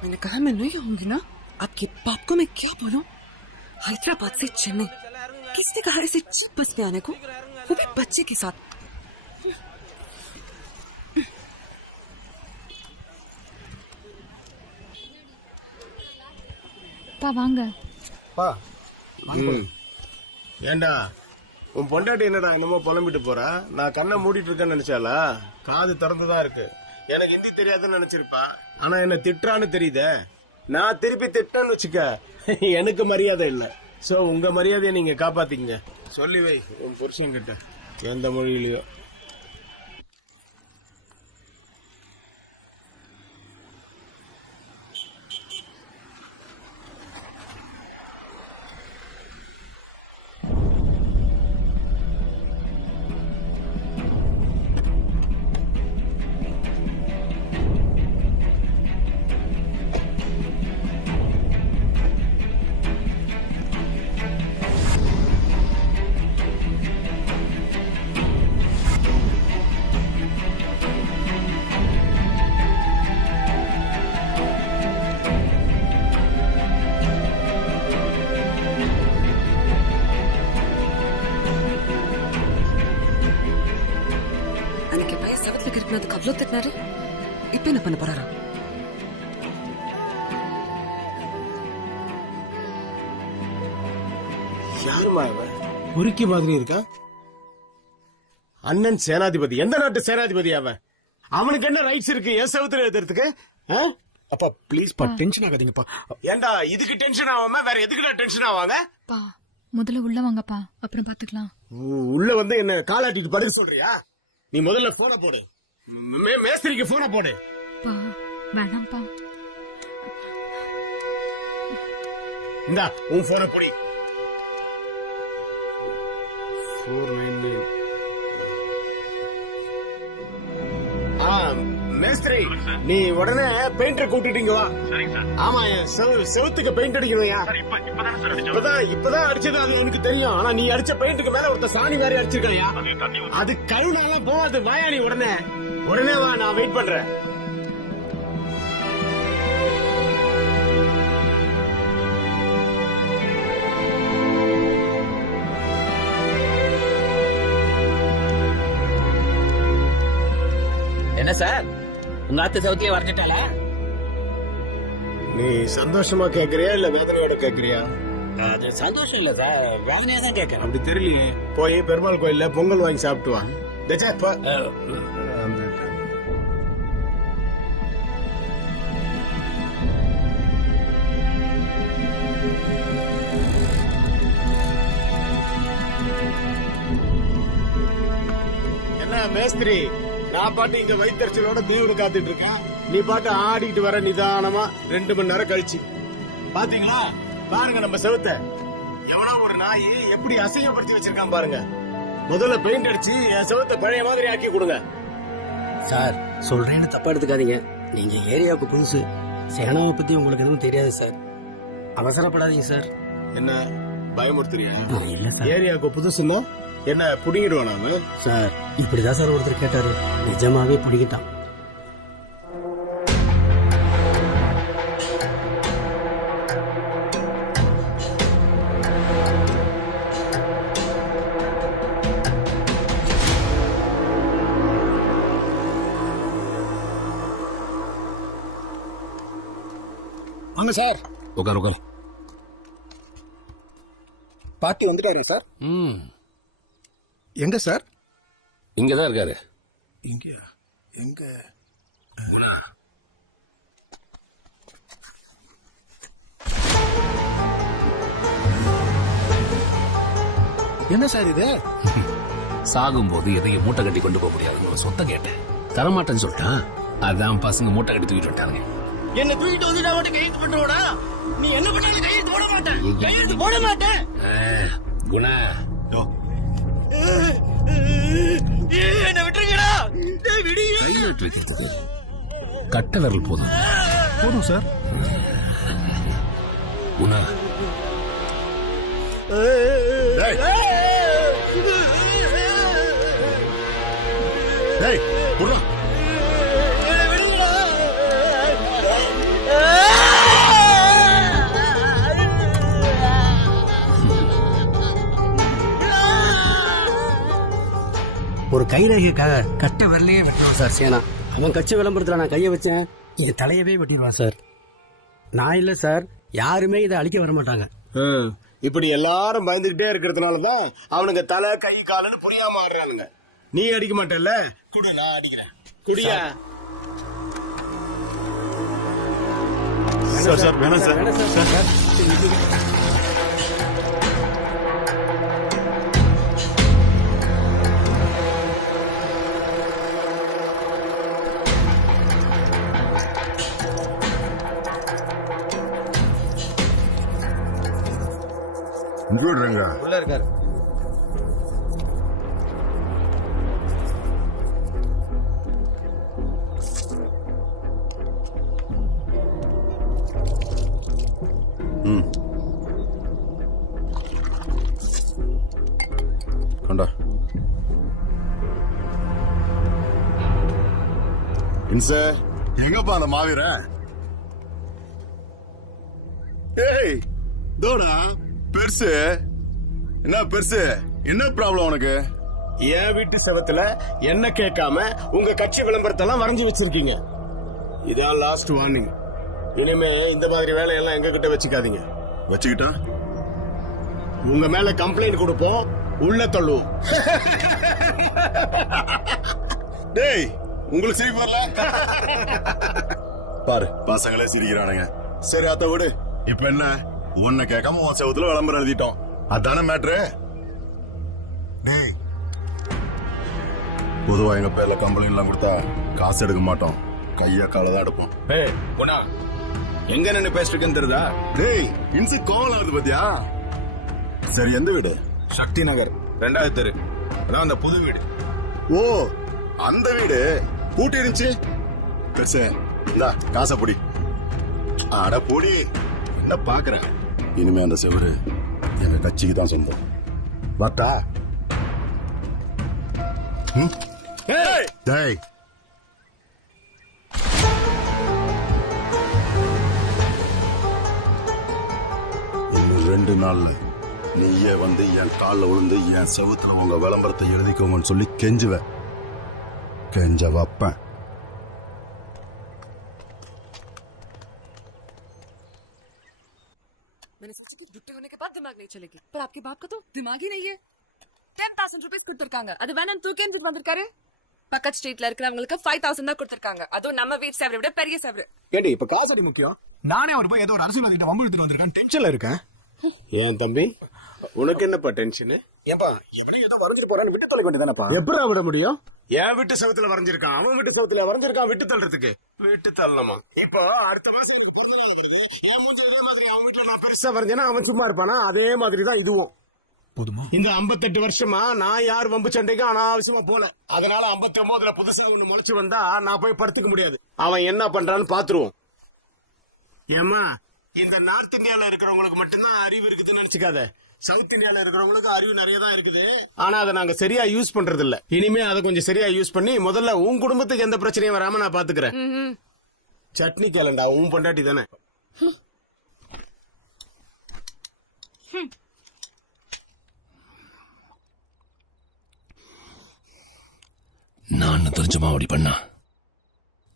मैंने कहा मैं नहीं आऊंगी ना। आपके बाप को मैं क्या बोलूं? हैदराबाद से चेन्नई किसने कहा ऐसे चीप बस पे आने को, वो भी बच्चे के साथ? பா வாங்க. ஏண்டா உன் பொண்டாட்டி என்னடா என்னமோ புலம்பிட்டு போறா? நான் கண்ணை மூடிட்டு இருக்கேன்னு நினைச்சாலா? காது திறந்துதான் இருக்கு. எனக்கு ஹிந்தி தெரியாதுன்னு நினைச்சிருப்பா. ஆனா என்ன திட்டுறான்னு தெரியுதே. நான் திருப்பி திட்டேன்னு வச்சுக்க, எனக்கு மரியாதை இல்ல. சோ உங்க மரியாதையை நீங்க காப்பாத்திக்கங்க. சொல்லி வை உன் புருஷன் கிட்ட, எந்த மொழியிலயோ. அதுக்கு அவ்வளவு திட்டினாரு. இப்ப என்ன பண்ண போறாரா? யாருமா இவன்? பொறுக்கி மாதிரி இருக்கா? அண்ணன் சேனாதிபதி. எந்த நாட்டு சேனாதிபதி அவன்? அவனுக்கு என்ன ரைட்ஸ் இருக்கு என் செவத்துல எழுதுறதுக்கு? அப்பா ப்ளீஸ்ப்பா டென்ஷன் ஆகாதீங்கப்பா. ஏண்டா இதுக்கு டென்ஷன் ஆகாம வேற எதுக்குடா டென்ஷன் ஆவாங்க? பா முதல்ல உள்ள வாங்கப்பா, அப்புறம் பாத்துக்கலாம். உள்ள வந்து என்ன காலாட்டிட்டு படுக்க சொல்றியா? நீ முதல்ல போன போடு. மேஸ்திரிக்கு போன போடு. பா வேணாம்ப்பா. இந்தா உன் போன பொடி. 499. மேஸ்திரி நீ உடனே பெயிண்டர் கூட்டிட்டீங்க வா. ஆமா செவுத்துக்கு பெயிண்ட் அடிக்கணும்யா. இப்பதான் அடிச்சது அது எனக்கு தெரியும். ஆனா நீ அடிச்ச பெயிண்ட்டுக்கு மேல ஒருத்த சாணி வேற அடிச்சிருக்கையா? அது கழுனால போகாது. வாயா நீ உடனே வா, நான் வெயிட் பண்றேன். என்ன சார் உங்க ஆத்து சவுத்தியே வரைஞ்சிட்டால? நீ சந்தோஷமா கேக்குறியா இல்ல வேதனையோட கேக்குறியா? அது சந்தோஷம் இல்ல சார், வேதனையா தான் கேட்கறேன். அப்படி தெரியலையே. போய் பெருமாள் கோயில்ல பொங்கல் வாங்கி சாப்பிட்டு வா. என்ன மேஸ்திரி, நான் பாட்டு இங்க வயிற்றுச்சலோட தீவிர காத்துட்டு இருக்கேன். நீ பாட்டு ஆடிட்டு வர நிதானமா 2 மணி நேரம் கழிச்சு. பாத்தீங்களா? பாருங்க நம்ம செவுத்த எவனோ ஒரு நாய் எப்படி அசிங்கப்படுத்தி வச்சிருக்கான் பாருங்க. முதல்ல பெயிண்ட் அடிச்சு என் செவத்தை பழைய மாதிரி ஆக்கி கொடுங்க. சார் சொல்றேன்னு தப்பா எடுத்துக்காதீங்க. நீங்க ஏரியாவுக்கு புதுசு. சேனாவை பத்தி உங்களுக்கு எதுவும் தெரியாது சார். அவசரப்படாதீங்க சார். என்ன பயமுறுத்துறியா? இல்ல சார். ஏரியாவுக்கு புதுசுன்னா என்ன புடிங்கிடுவான் நாம? சார் இப்படிதான் சார் ஒருத்தர் கேட்டாரு. நிஜமாவே புடிங்கிட்டான். வாங்க சார். உட்கார். பாட்டி வந்துட்டாரு சார். எங்க சார்? இங்கதான் இருக்காரு. எங்க குணா, என்ன சார் இது? சாகும்போது எதையும் மூட்டை கட்டி கொண்டு போக முடியாதுன்னு ஒரு சொத்தை கேட்டேன். தரமாட்டேன்னு சொல்லிட்டான். அதான் பசங்க மூட்டை கட்டி தூக்கிட்டு வந்துட்டாங்க. என்ன தூக்கிட்டு வந்து நான் கையெழுத்து பண்ணுவோடா? நீ என்ன பண்ணாலும் கையெழுத்து போட மாட்டேன். கையெழுத்து போட மாட்டேன். குணா, என்ன விட்டுருங்கடா. கையெழுத்து வைக்கிறது கட்ட விரல் போதும் சார். குணா, குணா ஒரு கைரேகைக்காக கட்ட வரலையே வெட்டுவான் சார் சேனா. அவன் கட்சி விளம்பரத்துல நான் கையை வச்சேன், இது தலையவே வெட்டிடுவான் சார். நான் இல்ல சார், யாருமே இதை அழிக்க வர மாட்டாங்க. இப்படி எல்லாரும் பயந்துகிட்டே இருக்கிறதுனாலதான் அவனுங்க தலை கை காலன்னு புரியாம ஆடுறானுங்க. நீ அடிக்க மாட்டல்ல? குடு, நான் அடிக்கிறேன். குடியா? சார் வேணாம் சார். உள்ள இருக்காரு. கொண்டா. எங்கப்பா அந்த மாவீரன்? ஏய் தோடா பெருசு. என்ன பெருசு, என்ன ப்ராப்ளம் உனக்கு? என் வீட்டு செவத்துல என்ன கேட்காம உங்க கட்சி விளம்பரத்தெல்லாம் வரைஞ்சு வச்சிருக்கீங்க. இதான் லாஸ்ட் வார்னிங். இனிமே இந்த மாதிரி வேலையெல்லாம் எங்க கிட்ட வச்சுக்காதீங்க. வச்சுக்கிட்டா உங்க மேல கம்ப்ளைண்ட் கொடுப்போம், உள்ள தள்ளுவோம். டேய் உங்களுக்கு சிரிப்பு வரல? பாரு பசங்களே சிரிக்கிறானுங்க. சரி அத்த விடு. இப்ப என்ன உன்னை கேட்காம உன் செவத்துல விளம்பரம் எழுதிட்டோம், அதான மேட்ரு. டேய் பொதுவா எங்க பேர்ல கம்பெனி எல்லாம் கொடுத்தா காசு எடுக்க மாட்டோம், கையா காலை தான் எடுப்போம். குணா எங்க நின்னு பேசிருக்கேன்னு தெரியுதா? டேய் இன்சு கோவம் வருது பாத்தியா? சரி எந்த வீடு? சக்தி நகர் 2வது தெரு, அதான் அந்த புது வீடு. ஓ அந்த வீடு பூட்டி இருந்துச்சு. பெருசு இந்தா காசை பொடி. அட பொடி. என்ன பாக்குறேன்? இனிமே அந்த செவரு எங்க கட்சிக்கு தான் சொந்தம். வாட்டா. டேய் இன்னும் 2 நாள்ல நீயே வந்து என் காலில் விழுந்து என் செவுத்துல உங்க விளம்பரத்தை எழுதிக்கோங்கன்னு சொல்லி கெஞ்சுவேன். கெஞ்ச வைப்பேன். मैंने सोचा कि बुट्टे होने के बाद दिमाग नहीं चलेगी, पर आपके बाप का तो दिमाग ही नहीं है. 10,000 rupees கொடுத்திருக்காங்க. அது வேணாம் தூக்கேன் வீட்டு வந்திருக்காரு. பக்கத்து ஸ்ட்ரீட்ல இருக்கிறவங்களுக்கு 5,000 தான் கொடுத்திருக்காங்க. அதுவும் நம்ம வீட்டு சேவரை விட பெரிய சேவரு. ஏண்டி இப்ப காசடி முக்கியம்? நானே அவர் போய் ஏதோ ஒரு அரசியல்வாதிகிட்ட வம்பு எடுத்துட்டு வந்திருக்கேன், டென்ஷன்ல இருக்கேன். ஏன் தம்பி உனக்கு என்னப்பா டென்ஷன்? ஏப்பா எப்படி ஏதோ வரைஞ்சிட்டு போறான்னு விட்டு தொலைக்க வேண்டியதானப்பா? எப்படி விட முடியும்? என் வீட்டு செவத்துல வரைஞ்சிருக்கான், அவன் வீட்டு செவத்துல வரைஞ்சிருக்கான். விட்டு தள்ளுறதுக்கு விட்டு தள்ளணுமா? இப்போ அடுத்த மாசம் எனக்கு பிறந்த நாள் வருது. என் மூஞ்சி அதே மாதிரி அவன் வீட்டுல நான் பெருசா வரைஞ்சேன்னா அவன் சும்மா இருப்பானா? அதே மாதிரிதான் இதுவும். போதுமா? இந்த 58 வருஷமா நான் யார் வம்பு சண்டைக்கு அனாவசியமா போல. அதனால 59ல புதுசா ஒண்ணு முளைச்சு வந்தா நான் போய் படுத்துக்க முடியாது. அவன் என்ன பண்றான்னு பாத்துருவோம். ஏமா இந்த நார்த் இந்தியால இருக்கிறவங்களுக்கு மட்டும்தான் அறிவு இருக்குதுன்னு நினைச்சுக்காத. சவுத் இந்தியால இருக்கிறவங்களுக்கு அறிவு நிறைய தான் இருக்குது. ஆனா அதை நாங்க சரியா யூஸ் பண்றது இல்ல. இனிமே அதை கொஞ்சம் சரியா யூஸ் பண்ணி முதல்ல உன் குடும்பத்துக்கு எந்த பிரச்சனையும் வராம நான் பாத்துக்கிறேன். சட்னி கேளண்டா, உன் பொண்டாட்டி தானே. நான் தெரிஞ்சுமா அப்படி பண்ணா?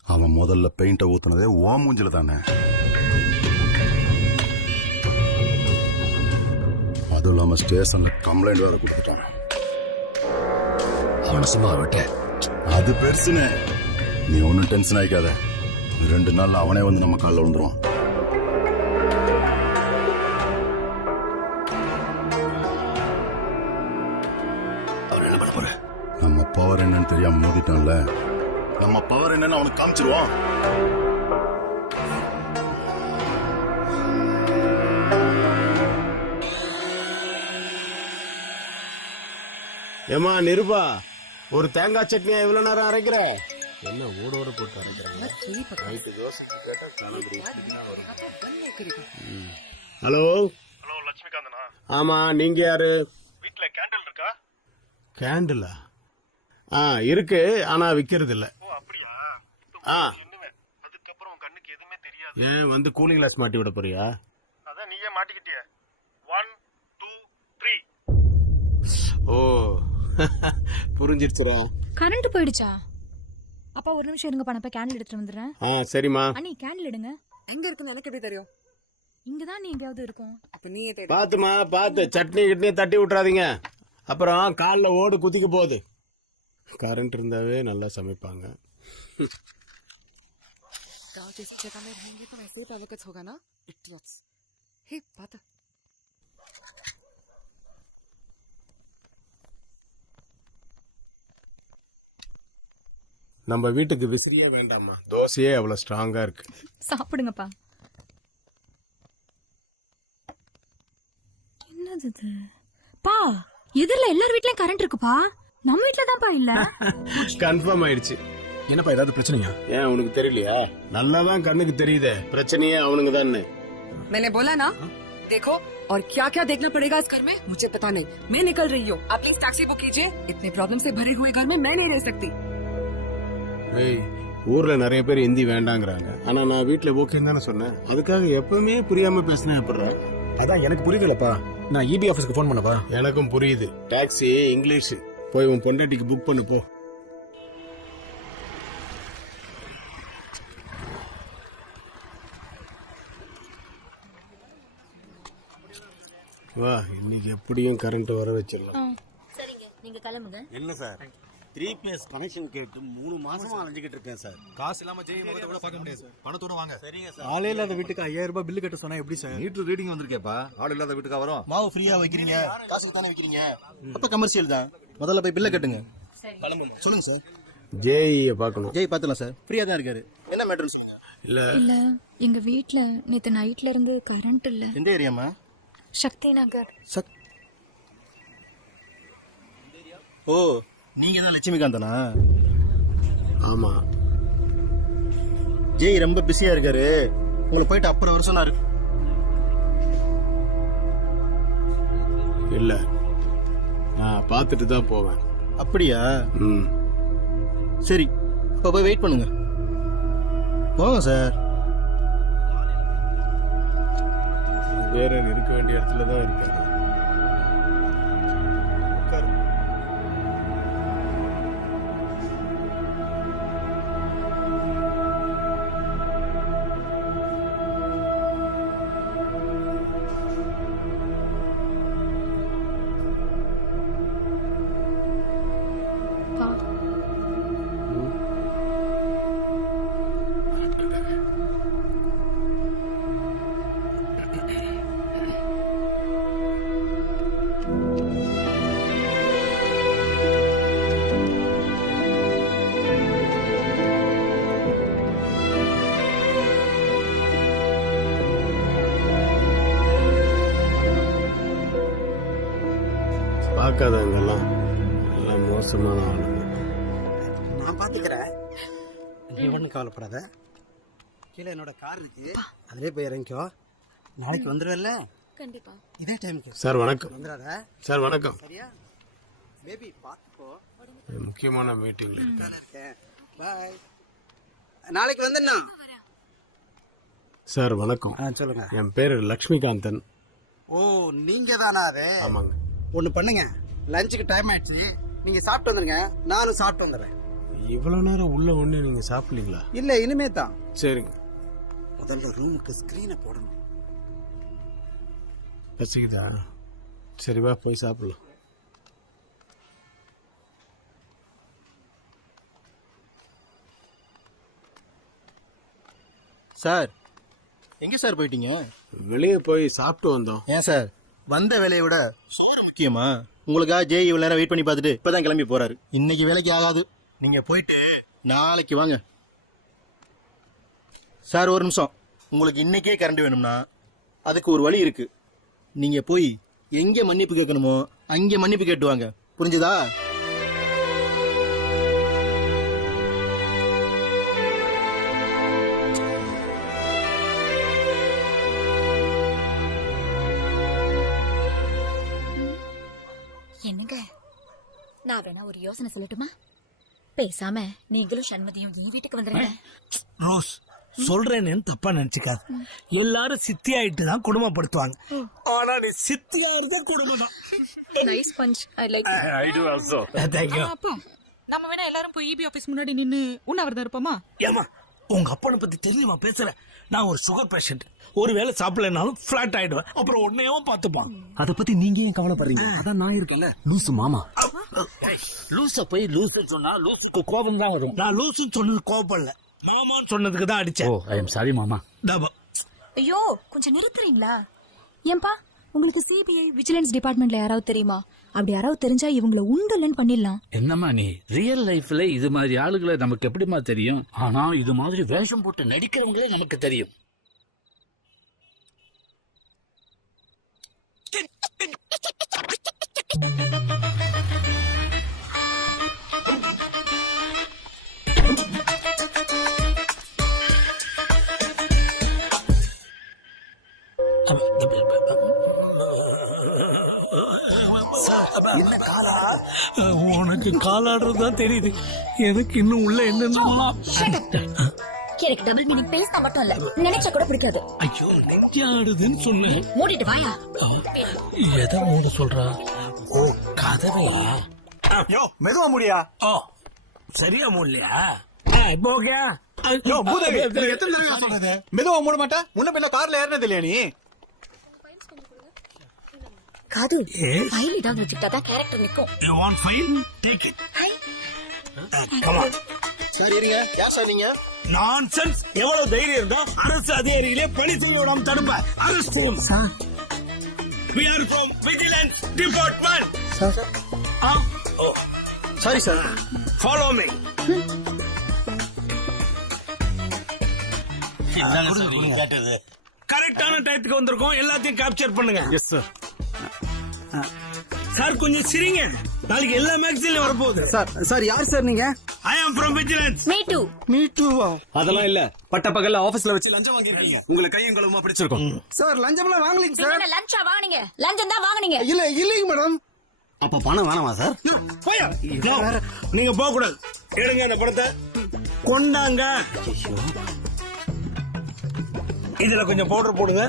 அவன் முதல்ல பெயிண்ட ஊத்துனதே ஓ மூஞ்சில தானே. அதுவும் இல்லாம ஸ்டேஷன்ல கம்ப்ளைண்ட் வேற கொடுத்துட்டான். அவனை சும்மா விட்ட. அது பெருசுன்னு நீ ஒன்னும் டென்ஷன் ஆயிக்காத. 2 நாள்ல அவனே வந்து நம்ம காலில் விழுந்துருவான். அவன் என்ன பண்ண போற? நம்ம பவர் என்னன்னு தெரியாம மோதிட்டான்ல, நம்ம பவர் என்னன்னு அவனுக்கு காமிச்சிருவான். ஏமா நிருபா, ஒரு தேங்காய் சட்னியா இவ்வளவு நேரம் அரைக்கிற? என்ன ஓடோட போட்டு அரைக்கிறாங்க? Hello hello லட்சுமிகாந்தனா? ஆமா, நீங்க யாரு? வீட்ல கேண்டில் இருக்கா? கேண்டிலா? இருக்கு, ஆனா விக்கிறது இல்ல. ஓ அப்படியா? அதுக்கப்புறம் கண்ணுக்கு எதுவுமே தெரியாது. ஏன் வந்து கூலிங் கிளாஸ் மாட்டி விட போறியா? அதான் நீயே மாட்டிக்கிட்டிய. 1 2 3. ஓ புரிஞ்சிருச்சுடா. கரண்ட் போயிடுச்சா? அப்பா ஒரு நிமிஷம் இருங்க, பண்ணப்ப கேண்டில் எடுத்துட்டு வந்துடுறேன். சரிம்மா. அண்ணி கேண்டில் எடுங்க. எங்க இருக்குன்னு எனக்கு எப்படி தெரியும்? இங்கதான் நீ எங்கேயாவது இருக்கும். அப்ப நீயே தேடு. பாத்துமா பாத்து, சட்னி கிட்னி தட்டி விட்டுறாதீங்க. அப்புறம் கால்ல ஓடு குதிக்க போகுது. கரண்ட் இருந்தாவே நல்லா சமைப்பாங்க. गांव जैसी जगह में रहेंगे तो वैसे ही पैवकच होगा ना, इडियट्स. हे बात நம்ம வீட்டுக்கு விசிறியே வேண்டாமா, தோசையே அவ்வளவு ஸ்ட்ராங்கா இருக்கு. சாப்பிடுங்கப்பா. என்னது இது? பா எதிரில எல்லார் வீட்லயும் கரண்ட் இருக்குப்பா, நம்ம வீட்ல தான்ப்பா இல்ல. கன்ஃபார்ம் ஆயிடுச்சு. என்னப்பா ஏதாவது பிரச்சனையா? ஏன் உனக்கு தெரியலையா? நல்லாதான் கண்ணுக்கு தெரியுதே, பிரச்சனையே அவனுங்க தான். मैंने बोला ना, देखो और क्या क्या देखना पड़ेगा इस घर में मुझे पता नहीं. मैं निकल रही हूँ, आप प्लीज टैक्सी बुक कीजिए. इतने प्रॉब्लम से भरे हुए घर में मैं नहीं रह सकती. ஊர்ல நிறைய பேர் ஹிந்தி வேண்டாங்கிறாங்க, ஆனா நான் வீட்டுல ஓகேன்னு தானே சொன்னேன். அதுக்காக எப்பவுமே புரியாம பேசினா எப்படிற? அதான் எனக்கு புரியுதுலப்பா. நான் இபி ஆபீஸ்க்கு போன் பண்ணப்பா. எனக்கும் புரியுது. டாக்ஸி இங்கிலீஷ், போய் உன் பொண்டாட்டிக்கு புக் பண்ணு போ. வா, இன்னைக்கு எப்படியும் கரண்ட் வர வச்சிடலாம். சரிங்க, நீங்க கிளம்புங்க. இல்ல சார், 3PS கனெக்ஷன் கேட்டு 3 மாசமா அலைஞ்சிக்கிட்டு இருக்கேன் சார். காசு இல்லாம ஜெய் முகத்தை கூட பார்க்க முடியாது. பணத்தோட வாங்க. சரிங்க சார். ஆளே இல்லாத வீட்டுக்கு 5000 ரூபாய் பில்லு கட்ட சொன்னா எப்படி சார்? Meter reading வந்திருக்கேப்பா. ஆள் இல்லாத வீட்டுக்கு வரும். மாவு ஃப்ரீயா வைக்கிறீங்க, காசுக்கு தானே வைக்கிறீங்க. அப்ப கமர்ஷியல் தான். முதல்ல போய் பில்ல கட்டுங்க. சொல்லுங்க சார். ஜெய பார்க்கணும். ஜெய் பாத்துலாம் சார், ஃப்ரீயா தான் இருக்காரு. என்ன மேட்டர்? இல்ல எங்க வீட்ல நேத்து நைட்ல இருந்து கரண்ட் இல்ல. எந்த ஏரியாமா? சக்தி நகர். ஓ, நீங்க தான் லட்சுமிகாந்தனா? ஆமா. ஜெய் ரொம்ப பிஸியா இருக்காரு, உங்களை போயிட்டு அப்புறம் வர சொன்னாரு. இல்ல, நான் பார்த்துட்டு தான் போவேன். அப்படியா? சரி, இப்ப போய் வெயிட் பண்ணுங்க. போங்க சார். வேற இருக்க வேண்டிய இடத்துல தான் இருக்காரு. பார்க்காதவங்கெல்லாம் எல்லாம் மோசமான ஆளுங்க. நான் பாத்துக்கிறேன், நீ ஒன்றும் கவலைப்படாத. கீழே என்னோட கார் இருக்கு, அதிலே போய் இறங்கிக்கோ. நாளைக்கு வந்துடுவல்ல? கண்டிப்பா. இதே டைமுக்கு. சார் வணக்கம். வந்துடாத. சார் வணக்கம். சரியா பேபி? பார்த்துப்போ. முக்கியமான மீட்டிங்ல இருக்கேன். பாய். நாளைக்கு வந்துண்ணா. சார் வணக்கம். சொல்லுங்க. என் பேரு லக்ஷ்மிகாந்தன். ஓ, நீங்க தானா அது? ஆமாங்க. ஒண்ணு பண்ணுங்க, லஞ்சுக்கு டைம் ஆயிடுச்சு, நீங்க சாப்பிட்டு வந்துருங்க, நானும் சாப்பிட்டு வந்துடுறேன். இவ்வளவு நேரம் உள்ள ஒண்ணு நீங்க சாப்பிடலீங்களா? இல்ல, இனிமே தான். சரிங்க. முதல்ல ரூமுக்கு ஸ்கிரீனை போடணும். பசிக்குதா? சரி வா, போய் சாப்பிடலாம். சார், எங்க சார் போயிட்டீங்க? வெளியே போய் சாப்பிட்டு வந்தோம். ஏன் சார், வந்த வேலையை விட சோறு முக்கியமா? உங்களுக்காக ஜெய் இவ்வளவு நேரம் வெயிட் பண்ணி பார்த்துட்டு இப்பதான் கிளம்பி போறாரு. இன்னைக்கு வேலைக்கு ஆகாது, நீங்க போயிட்டு நாளைக்கு வாங்க. சார் ஒரு நிமிஷம், உங்களுக்கு இன்னைக்கே கரண்ட் வேணும்னா அதுக்கு ஒரு வழி இருக்கு. நீங்க போய் எங்க மன்னிப்பு கேட்கணுமோ அங்கே மன்னிப்பு கேட்டுவாங்க, புரிஞ்சுதா? என்னங்க, நான் வேணா ஒரு யோசனை சொல்லட்டுமா? பேசாம நீங்களும் சண்மதியும் என் வீட்டுக்கு வந்துருங்க. ரோஸ், சொல்றேன்னு தப்பா நினைச்சுக்காது. எல்லாரும் சித்தி ஆயிட்டு தான் குடும்பப்படுத்துவாங்க, ஆனா நீ சித்தியாகிறதே குடும்பம் தான். Nice punch. I like. I do also. Thank you. அப்பா, நம்ம வேணா எல்லாரும் போய் இபி ஆபீஸ் முன்னாடி நின்னு உண்ணாவிரதம் இருப்போமா? ஏமா, உங்க அப்பனை பத்தி தெரியுமா பேசுறேன்? நான் ஒரு சுகர் பேஷண்ட், ஒருவேளை சாப்பிடலனாலும் பிளாட் ஆயிடுவேன், அப்புறம் உன்னையும் பாத்துப்பான். அத பத்தி நீங்க ஏன் கவலைப்படுறீங்க? அதான் நான் இருக்கேன்ல. லூசு மாமா. லூச போய் லூசு சொன்னா லூசுக்கு கோபம் தான் வரும். நான் லூசுன்னு சொன்னது கோபப்படல, மாமான்னு சொன்னதுக்கு தான் அடிச்சேன். ஓ, ஐ எம் சாரி மாமா. ஐயோ, கொஞ்சம் நிறுத்துறீங்களா? ஏன்பா, உங்களுக்கு சிபிஐ விஜிலன்ஸ் டிபார்ட்மெண்ட்ல யாராவது தெரியுமா? அப்படி யாராவது தெரிஞ்சா இவங்களை உண்டுலன்னு பண்ணிடலாம். என்னம்மா நீ, ரியல் லைஃப்ல இது மாதிரி ஆளுகளை நமக்கு எப்படிமா தெரியும்? ஆனா இது மாதிரி வேஷம் போட்டு நடிக்கிறவங்களே நமக்கு தெரியும். என்ன காலா? உனக்கு காலாடுறதுதான் தெரியுது, எனக்கு இன்னும் உள்ள என்னன்னு. எனக்கு டபுள் மீனிங் பேசினா மட்டும் இல்ல, நினைச்சா கூட பிடிக்காது. ஐயோ, நெஞ்சாடுதுன்னு சொன்னேன். மூடிட்டு வாயா. எதை மூட சொல்றா? ஓ, கதவையா? யோ மெதுவா முடியா. ஓ சரியா முடியலையா? இப்போ ஓகே. யோ பூதேவி எத்தனை தடவை சொல்றது? மெதுவா மூட மாட்டா? முன்ன பின்ன கார்ல ஏறினது இல்லையா நீ? காது ஃபைல் ஏதாவது வச்சுக்கிட்டா தான் கேரக்டர் நிக்கும். You want file? Take it. Come on. Sir இருங்க. யார் சார் நீங்க? Nonsense. எவ்வளவு தைரியம் இருந்தா அரசு அதிகாரிகளே பணி செய்ய விடாம தடுப்ப. Arrest him. We are from Vigilance Department. Sir Oh. Sorry sir. Follow me. கேட்டது கரெக்டான டைத்துக்கு வந்திருக்கோம். எல்லாத்தையும் கேப்சர் பண்ணுங்க. Yes sir. சார் கொஞ்சம் சிரிங்க. நாளைக்கு எல்லா மேக்ஸிலும் வரப்போகுது. சார் யார் சார் நீங்க? I am from Vigilance. Me too. அதெல்லாம் இல்ல. பட்ட பகல்ல ஆபீஸ்ல வச்சு லஞ்சம் வாங்கிருக்கீங்க. உங்களை கையும் களவுமா பிடிச்சிருக்கோம். சார் லஞ்சம்லாம் வாங்கலீங்க சார். நீங்க லஞ்சா வாங்குனீங்க. லஞ்சம் தான் வாங்குனீங்க. இல்லைங்க மேடம். அப்ப பணம் வேணாமா சார்? போயா. No. நீங்க போக கூடாது. எடுங்க அந்த பணத்தை. கொண்டாங்க. இதுல கொஞ்சம் பவுடர் போடுங்க.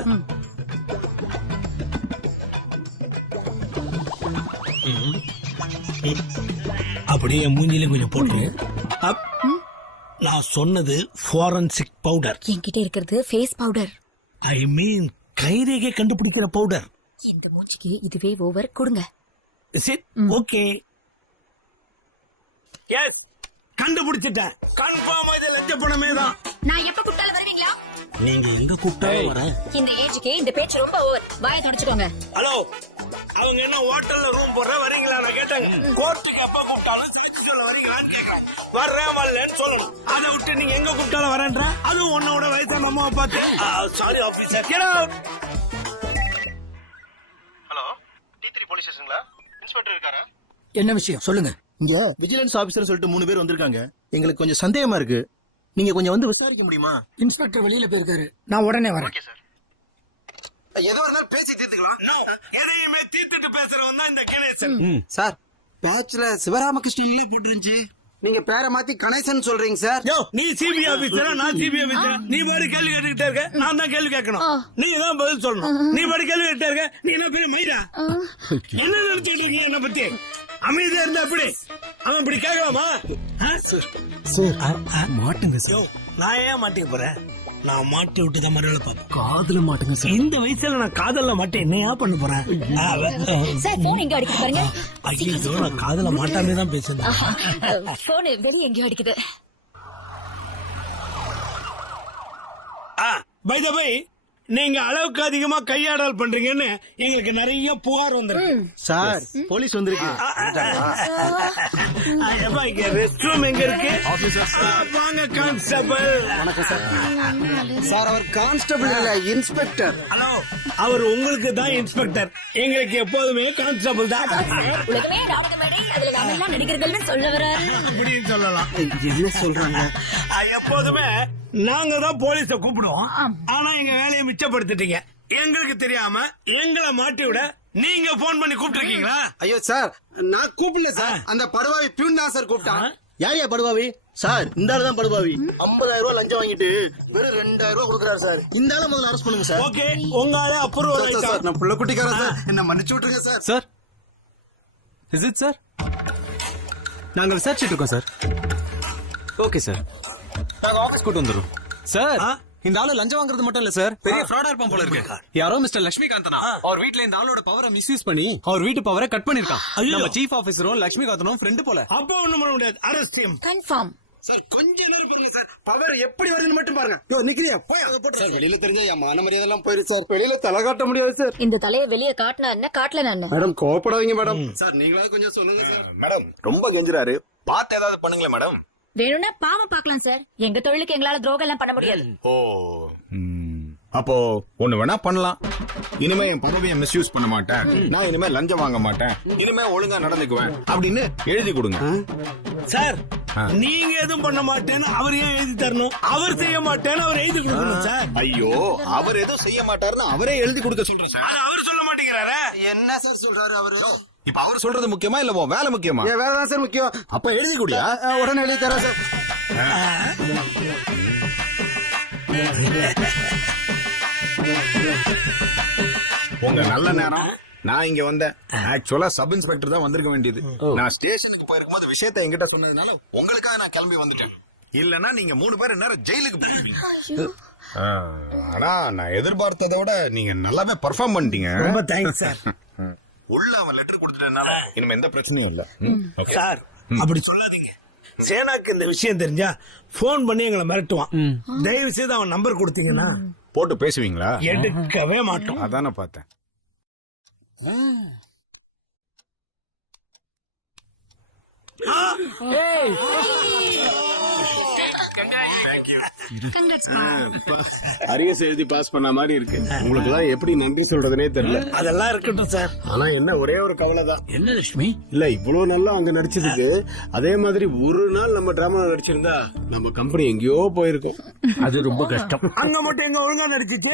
அப்படியே மூஞ்சில கொஞ்சம் போட்டுருங்க. நான் சொன்னது ஃபாரன்சிக் பவுடர். என்கிட்ட இருக்கிறது ஃபேஸ் பவுடர். ஐ மீன் கைரேகை கண்டுபிடிக்கிற பவுடர். இந்த மூஞ்சிக்கு இதுவே ஓவர். கொடுங்க. Is it? Okay. Yes. கண்டுபிடிச்சிட்டேன். கன்ஃபார்ம் இது லஞ்ச பணமே தான். நான் எப்ப கூப்பிட்டாலும் வருவீங்களா? நீங்க எங்க கூப்பிட்டாலும் வரேன். இந்த ஏஜுக்கு இந்த பேச்சு ரொம்ப ஓவர். வாயை தொடச்சுக்கோங்க. ஹலோ, அவங்க என்ன ஹோட்டல்ல ரூம் போடுற வரீங்களா நான் கேட்டாங்க. கோர்ட்டுக்கு எப்ப கூப்பிட்டாலும் சிஸ்டர்ல வரீங்களான்னு கேக்குறாங்க. வர்றேன் வரலன்னு சொல்லணும். அதை விட்டு நீங்க எங்க கூப்பிட்டாலும் வரேன்றா. அதுவும் உன்னோட வயசான அம்மாவை பார்த்து. Sorry officer. Get out. Hello T3 police ஸ்டேஷன்ல இன்ஸ்பெக்டர் இருக்காரா? என்ன விஷயம் சொல்லுங்க. இங்க விஜிலன்ஸ் ஆபீசர் சொல்லிட்டு 3 பேர் வந்திருக்காங்க. எங்களுக்கு கொஞ்சம் சந்தேகமா இருக்கு. நீங்க கொஞ்சம் வந்து விசாரிக்க முடியுமா? இன்ஸ்பெக்டர் வெளியில போயிருக்காரு. நான் உடனே வரேன். Okay sir. எதுவா இருந்தாலும் பேசி தீர்த்துக்கலாம். எதையுமே தீர்த்துட்டு பேசுறவன் தான் இந்த கணேசன். சார் பேட்ச்ல சிவராமகிருஷ்ணன் போட்டுருந்துச்சு. நீங்க பேரை மாத்தி கணேசன் சொல்றீங்க சார். யோ நீ சிபிஐ ஆபீசரா நான் சிபிஐ ஆபீசரா? நீ பாரு கேள்வி கேட்டுக்கிட்டே இருக்க. நான் தான் கேள்வி கேட்கணும். நீ தான் பதில் சொல்லணும். நீ பாரு கேள்வி கேட்டுட்டே இருக்க. நீ என்ன பெரிய மயிரா? என்ன நினைச்சிட்டு இருக்கீங்க என்ன பத்தி? அமைதியா இருந்தா அப்படி அவன் இப்படி கேட்கலாமா? மாட்டுங்க சார். நான் ஏன் மாட்டிக்க போறேன்? நான் மாட்டி விட்டு தான் மறுவேளை பார்ப்பேன். காதுல மாட்டுங்க சார். இந்த வயசுல நான் காதல்ல மாட்டேன். என்னையா பண்ண போறேன்? சார் போன் எங்க அடிக்குது பாருங்க. ஐயோ நான் காதல மாட்டாமே தான் பேசுறேன். போன் வெளிய எங்க அடிக்குது. பை த பை நீங்க அளவுக்கு அதிகமா கையாடல் பண்றீங்கன்னு எங்களுக்கு நிறைய புகார் வந்திருக்கு. சார் போலீஸ் வந்திருக்கு. ரெஸ்ட் ரூம் எங்க இருக்கு? வாங்க கான்ஸ்டபிள். வணக்கம் சார். சார் அவர் கான்ஸ்டபிள் இல்ல இன்ஸ்பெக்டர். ஹலோ அவர் உங்களுக்கு தான் இன்ஸ்பெக்டர். எங்களுக்கு எப்போதுமே கான்ஸ்டபிள் தான். உலகமே ராவணமேடை அதுல நாம எல்லாம் நடிகர்கள்னு சொல்ல வராரு. அப்படின்னு சொல்லலாம். என்ன சொல்றாங்க? எப்போதுமே நாங்க தான் போலீஸ கூப்பிடுவோம். ஆனா எங்க வேலையை மிச்சப்படுத்திட்டீங்க. எங்களுக்கு தெரியாம எங்களை மாட்டி விட நீங்க போன் பண்ணி கூப்பிட்டுருக்கீங்களா? ஐயோ சார் நான் கூப்பிடல சார். அந்த படுவாவி பியூன் தான் சார் கூப்பிட்டான். யார் படுபாவி? சார் இந்த ஆளு தான் படுபாவி. 50,000 ரூபாய் லஞ்சம் வாங்கிட்டு வெறும் 2,000 ரூபாய் கொடுக்குறாரு சார். இந்த ஆளு முதல்ல அரெஸ்ட் பண்ணுங்க சார். ஓகே உங்க ஆளே அப்ரூவல் சார். நான் புள்ள குட்டிக்காரன் சார். என்ன மன்னிச்சு விட்டுருங்க sir. Sir is it sir? நாங்க விசாரிச்சுட்டு இருக்கோம் சார். ஓகே சார் நாங்க ஆபீஸ் கூட்டு வந்துடுறோம் சார். இந்த ஆளு லஞ்சம் வாங்குறது மட்டும் இல்ல சார், பெரிய ஃப்ராடா இருப்பான் போல இருக்கு. யாரோ மிஸ்டர் லட்சுமிகாந்தனா அவர் வீட்ல இந்த ஆளோட பவரை மிஸ்யூஸ் பண்ணி அவர் வீட்டு பவரை கட் பண்ணிருக்கான். நம்ம சீஃப் ஆபீசரும் லட்சுமிகாந்தனும் ஃப்ரெண்ட் போல. அப்போ ஒண்ணும் பண்ண முடியாது. Arrest him. கன்ஃபார்ம். சார் கொஞ்ச நேரம் பாருங்க சார். பவர் எப்படி வருதுன்னு மட்டும் பாருங்க. யோ நிக்கிறியா? போய் அத போடு. சார் வெளியில தெரிஞ்சா என் மான மரியாதை எல்லாம் போயிரு சார். வெளியில தலை காட்ட முடியாது சார். இந்த தலையை வெளிய காட்டினா என்ன காட்டல நான். மேடம் கோவப்படாதீங்க மேடம். சார் நீங்களாவது கொஞ்சம் சொல்லுங்க சார். மேடம் ரொம்ப கெஞ்சுறாரு, பார்த்து ஏதாவது பண்ணுங்களேன் மேடம். வேணும்னா பாவம் பார்க்கலாம் சார். எங்க தொழிலுக்கு எங்களால துரோகம் எல்லாம் பண்ண முடியாது. ஓ அப்போ ஒண்ணு வேணா பண்ணலாம். இனிமே என் பதவியை மிஸ்யூஸ் பண்ண மாட்டேன், நான் இனிமே லஞ்சம் வாங்க மாட்டேன், இனிமே ஒழுங்கா நடந்துக்குவேன் அப்படின்னு எழுதி கொடுங்க. சார் நீங்க எதுவும் பண்ண மாட்டேன்னு அவர் ஏன் எழுதி தரணும்? அவர் செய்ய மாட்டேன்னு அவர் எழுதி கொடுக்கணும் சார். ஐயோ அவர் எதுவும் செய்ய மாட்டாருன்னு அவரே எழுதி கொடுக்க சொல்றேன் சார். அவர் சொல்ல மாட்டேங்கிறாரா? என்ன சார் சொல்றாரு அவரு? இப்ப அவர் சொல்றது முக்கியமா இல்ல உன் வேலை முக்கியமா? வேலை தான் சார் முக்கியம். அப்ப எழுதி குடியா? உடனே எழுதி தரேன் சார். உங்க நல்ல நேரம் நான் இங்க வந்தேன். ஆக்சுவலா சப் இன்ஸ்பெக்டர் தான் வந்திருக்க வேண்டியது. நான் ஸ்டேஷனுக்கு போயிருக்கும் போது விஷயத்தை என்கிட்ட சொன்னதுனால உங்களுக்காக நான் கிளம்பி வந்துட்டேன். இல்லன்னா நீங்க 3 பேர் நேரம் ஜெயிலுக்கு போயிருவீங்க. ஆனா நான் எதிர்பார்த்ததை விட நீங்க நல்லாவே பெர்ஃபார்ம் பண்ணிட்டீங்க. ரொம்ப தேங்க்ஸ் சார். உள்ள அவன் லெட்டர் கொடுத்துட்டனால இனிமே எந்த பிரச்சனையும் இல்ல. சார் அப்படி சொல்லாதீங்க. சேனாக்கு இந்த விஷயம் தெரிஞ்சா போன் பண்ணி எங்களை மிரட்டுவான். தயவு செய்து அவன் நம்பர் கொடுத்தீங்கன்னா போட்டு பேசுவீங்களா? எடுக்கவே மாட்டோம். அதான பார்த்தேன். அரியஸ் எழுதி பாஸ் பண்ண மாதிரி இருக்கு. உங்களுக்கு எல்லாம் எப்படி நன்றி சொல்றதுனே தெரியல. அதெல்லாம் இருக்கட்டும் சார். ஆனா என்ன ஒரே ஒரு கவலை தான். என்ன லட்சுமி? இல்ல இவ்வளவு நல்லா அங்க நடிச்சதுக்கு அதே மாதிரி ஒரு நாள் நம்ம டிராமா நடிச்சிருந்தா நம்ம கம்பெனி எங்கேயோ போயிருக்கும். அது ரொம்ப கஷ்டம். அங்க மட்டும் எங்க ஒழுங்கா நடிச்சிச்சு.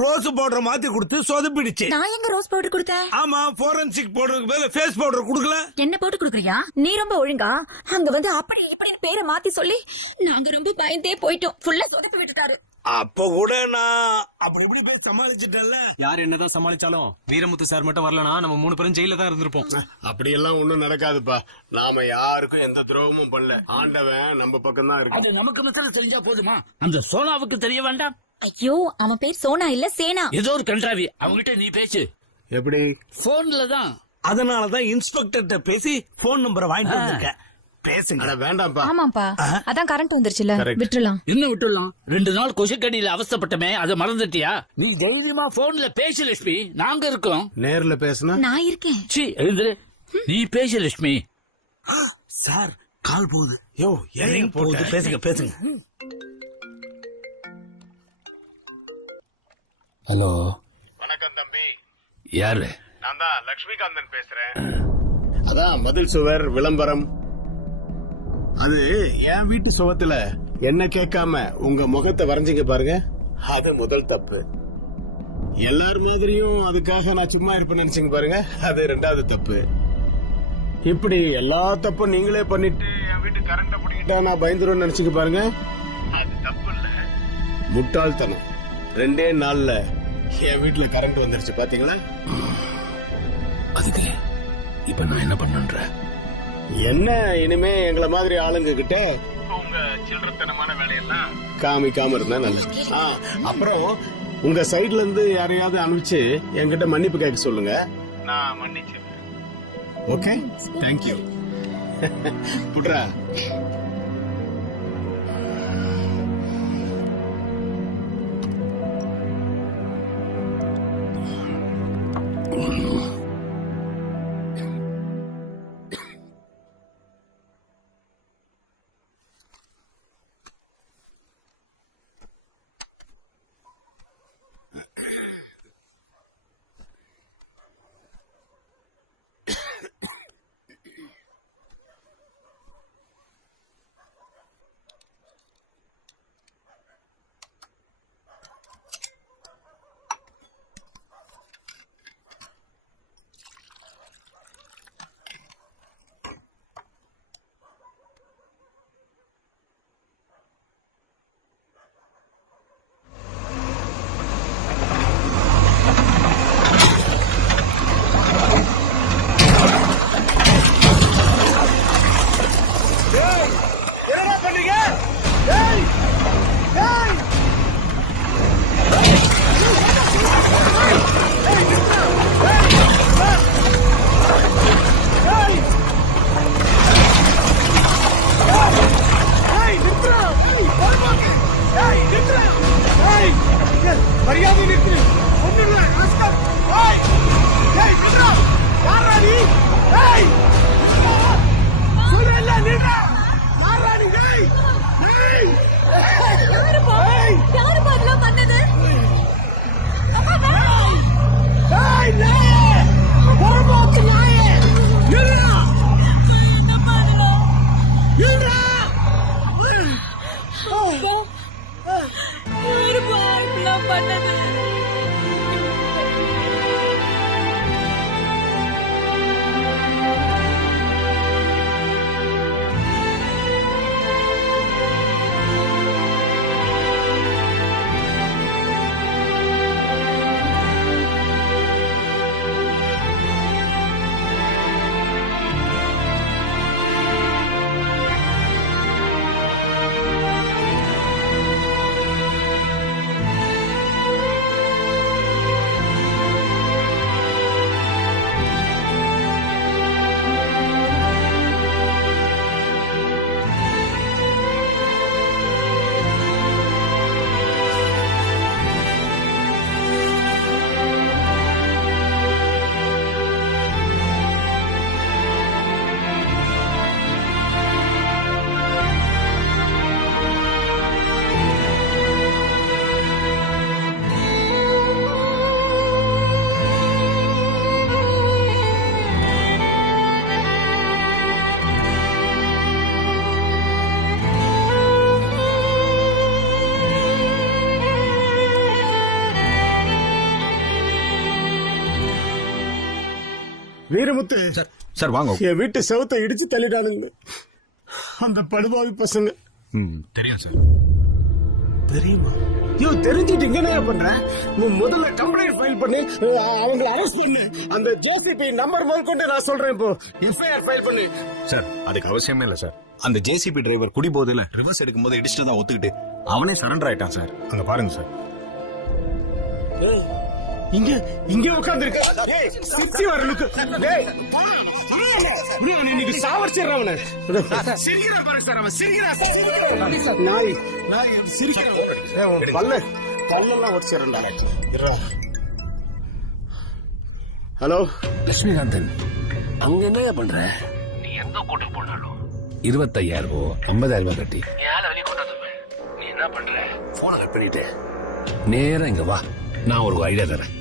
ரோஸ் பவுடர் மாத்தி கொடுத்து சொதப்பிடுச்சு. நான் எங்க ரோஸ் பவுடர் கொடுத்தேன்? ஆமா, போரன்சிக் பவுடருக்கு பதிலா ஃபேஸ் பவுடர் கொடுக்கல. என்ன போட்டு கொடுக்குறியா? நீ ரொம்ப ஒழுங்கா அங்க வந்து அப்படி இப்படி பேரை மாத்தி சொல்லி நாங்க ரொம்ப பயந்தே போயிட்டோம். ஃபுல்லா சொதப்பி விட்டுட்டாரு. அப்ப கூட நான் அப்படி இப்படி போய் சமாளிச்சுட்டேன்ல. யார் என்னதான் சமாளிச்சாலும் வீரமுத்து சார் மட்டும் வரலனா நம்ம 3 பேரும் ஜெயில தான் இருந்திருப்போம். அப்படியெல்லாம் ஒண்ணும் நடக்காதுப்பா. நாம யாருக்கும் எந்த துரோகமும் பண்ணல. ஆண்டவன் நம்ம பக்கம் தான் இருக்கு. அது நமக்கு மட்டும் தெரிஞ்சா போதுமா? அந்த சோனாவுக்கு தெரிய வேண்டாம்? ஐயோ, அவன் பேர் சோனா இல்ல சேனா. ஏதோ ஒரு கன்றாவி. அவங்கிட்ட நீ பேசு. எப்படி? போன்ல தான். அதனாலதான் இன்ஸ்பெக்டர்கிட்ட பேசி போன் நம்பரை வாங்கிட்டு வந்திருக்கேன். பேசுங்க. வேண்டாம்ப்பா. ஆமாப்பா, அதான் கரண்ட் வந்துருச்சுல, விட்டுறலாம். என்ன விட்டுடலாம்? 2 நாள் கொசுக்கடியில அவஸ்தப்பட்டமே, அதை மறந்துட்டியா? நீ தைரியமா போன்ல பேசு லட்சுமி, நாங்க இருக்கோம். நேர்ல பேசுனா நான் இருக்கேன். சி எழுதுரு. நீ பேசு லட்சுமி. சார் கால் போகுது. யோ ஏன் போகுது? பேசுங்க பேசுங்க. ஹலோ. வணக்கம் தம்பி. யாரு? நான் தான் லட்சுமிகாந்தன் பேசுறேன். அதான் மதில் சுவர் விளம்பரம். அது என் வீட்டு சுவத்துல என்ன கேட்காம உங்க முகத்தை வரைஞ்சிங்க பாருங்க, அது முதல் தப்பு. எல்லார் மாதிரியும் அதுக்காக நான் சும்மா இருப்பேன் நினைச்சுங்க பாருங்க, அது 2வது தப்பு. இப்படி எல்லா தப்பும் நீங்களே பண்ணிட்டு என் வீட்டு கரண்ட் பிடிக்கிட்டா நான் பயந்துருவேன் நினைச்சுங்க பாருங்க, அது தப்பு இல்ல, முட்டாள்தனம். 2 நாள்ல என் வீட்டுல கரண்ட் வந்துருச்சு பாத்தீங்களா? அதுக்கு இப்ப நான் என்ன பண்ற? என்ன இனிமே எங்களை மாதிரி ஆளுங்க கிட்ட உங்க சில்லறத்தனமான வேலையெல்லாம் காமிக்காம இருந்தா நல்லது. அப்புறம் உங்க சைடுல இருந்து யாரையாவது அனுப்பிச்சு என்கிட்ட மன்னிப்பு கேட்க சொல்லுங்க, நான் மன்னிச்சு. Okay, thank you. புட்ரா. வீரமுத்து சார் வாங்க. என் வீட்டு செவத்தை இடிச்சு தள்ளிட்டானுங்க அந்த படுபாவி பசங்க. தெரியும் சார். தெரியுமா? ஐயோ, தெரிஞ்சுட்டு இங்க என்ன பண்ற? முதல்ல கம்ப்ளைண்ட் ஃபைல் பண்ணி அவங்களை அரெஸ்ட் பண்ணு. அந்த ஜேசிபி நம்பர் முதற்கொண்டு நான் சொல்றேன். இப்போ எஃப்ஐஆர் ஃபைல் பண்ணு. சார் அதுக்கு அவசியமே இல்ல சார். அந்த ஜேசிபி டிரைவர் குடி போதையில ரிவர்ஸ் எடுக்கும் போது இடிச்சுட்டு தான் ஒத்துக்கிட்டு அவனே சரண்டர் ஆயிட்டான் சார். அங்க பாருங்க சார். இங்க இங்க உட்கார்ந்து இருக்க. ஏய், சிரிச்சி வர லுக்கு. டேய், நீங்க சாவர்ச்சிடுற அவனை. சிரிக்கிறான் பாருங்க சார், அவன் சிரிக்கிறான். நாய் சிரிக்கிறான். பல்லெல்லாம் ஒடிச்சிடறா. ஹலோ லட்சுமிகாந்தன், அங்க என்ன பண்ற? நீ எந்த கூட்டுக்கு போனாலும் 25,000 ரூபாய் 50,000 ரூபாய் கட்டி நீ ஆளை வெளியே கொண்டு வந்துருவேன். நீ என்ன பண்ற? போனை கட் பண்ணிட்டு நேரம் இங்க வா, நான் ஒரு ஐடியா தரேன்.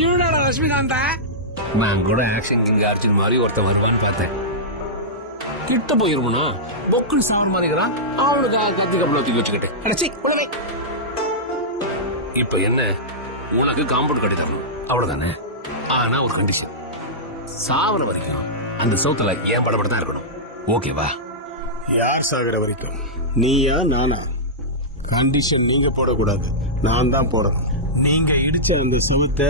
இவனோட லட்சுமிகாந்தா, நான் கூட ஆக்ஷன் கிங் அர்ஜுன் மாதிரி ஒருத்தன் வருவான்னு பார்த்தேன். கிட்ட போயிருமனா பொக்குன்னு சாவன் மாதிரிக்கிறான். அவனுக்கு கத்தி கப்பல தூக்கி வச்சுக்கிட்டு அடைச்சி உலகை. இப்ப என்ன, உனக்கு காம்பவுண்ட் கட்டி தரணும் அவ்வளவுதானே. ஆனா ஒரு கண்டிஷன், சாவர வரைக்கும் அந்த சவுத்துல ஏன் படப்பட தான் இருக்கணும். ஓகேவா? யார் சாகுற வரைக்கும்? நீயா நானா? கண்டிஷன் நீங்க போடக்கூடாது, நான் தான் போடணும். நீங்க இடிச்ச அந்த செவத்தை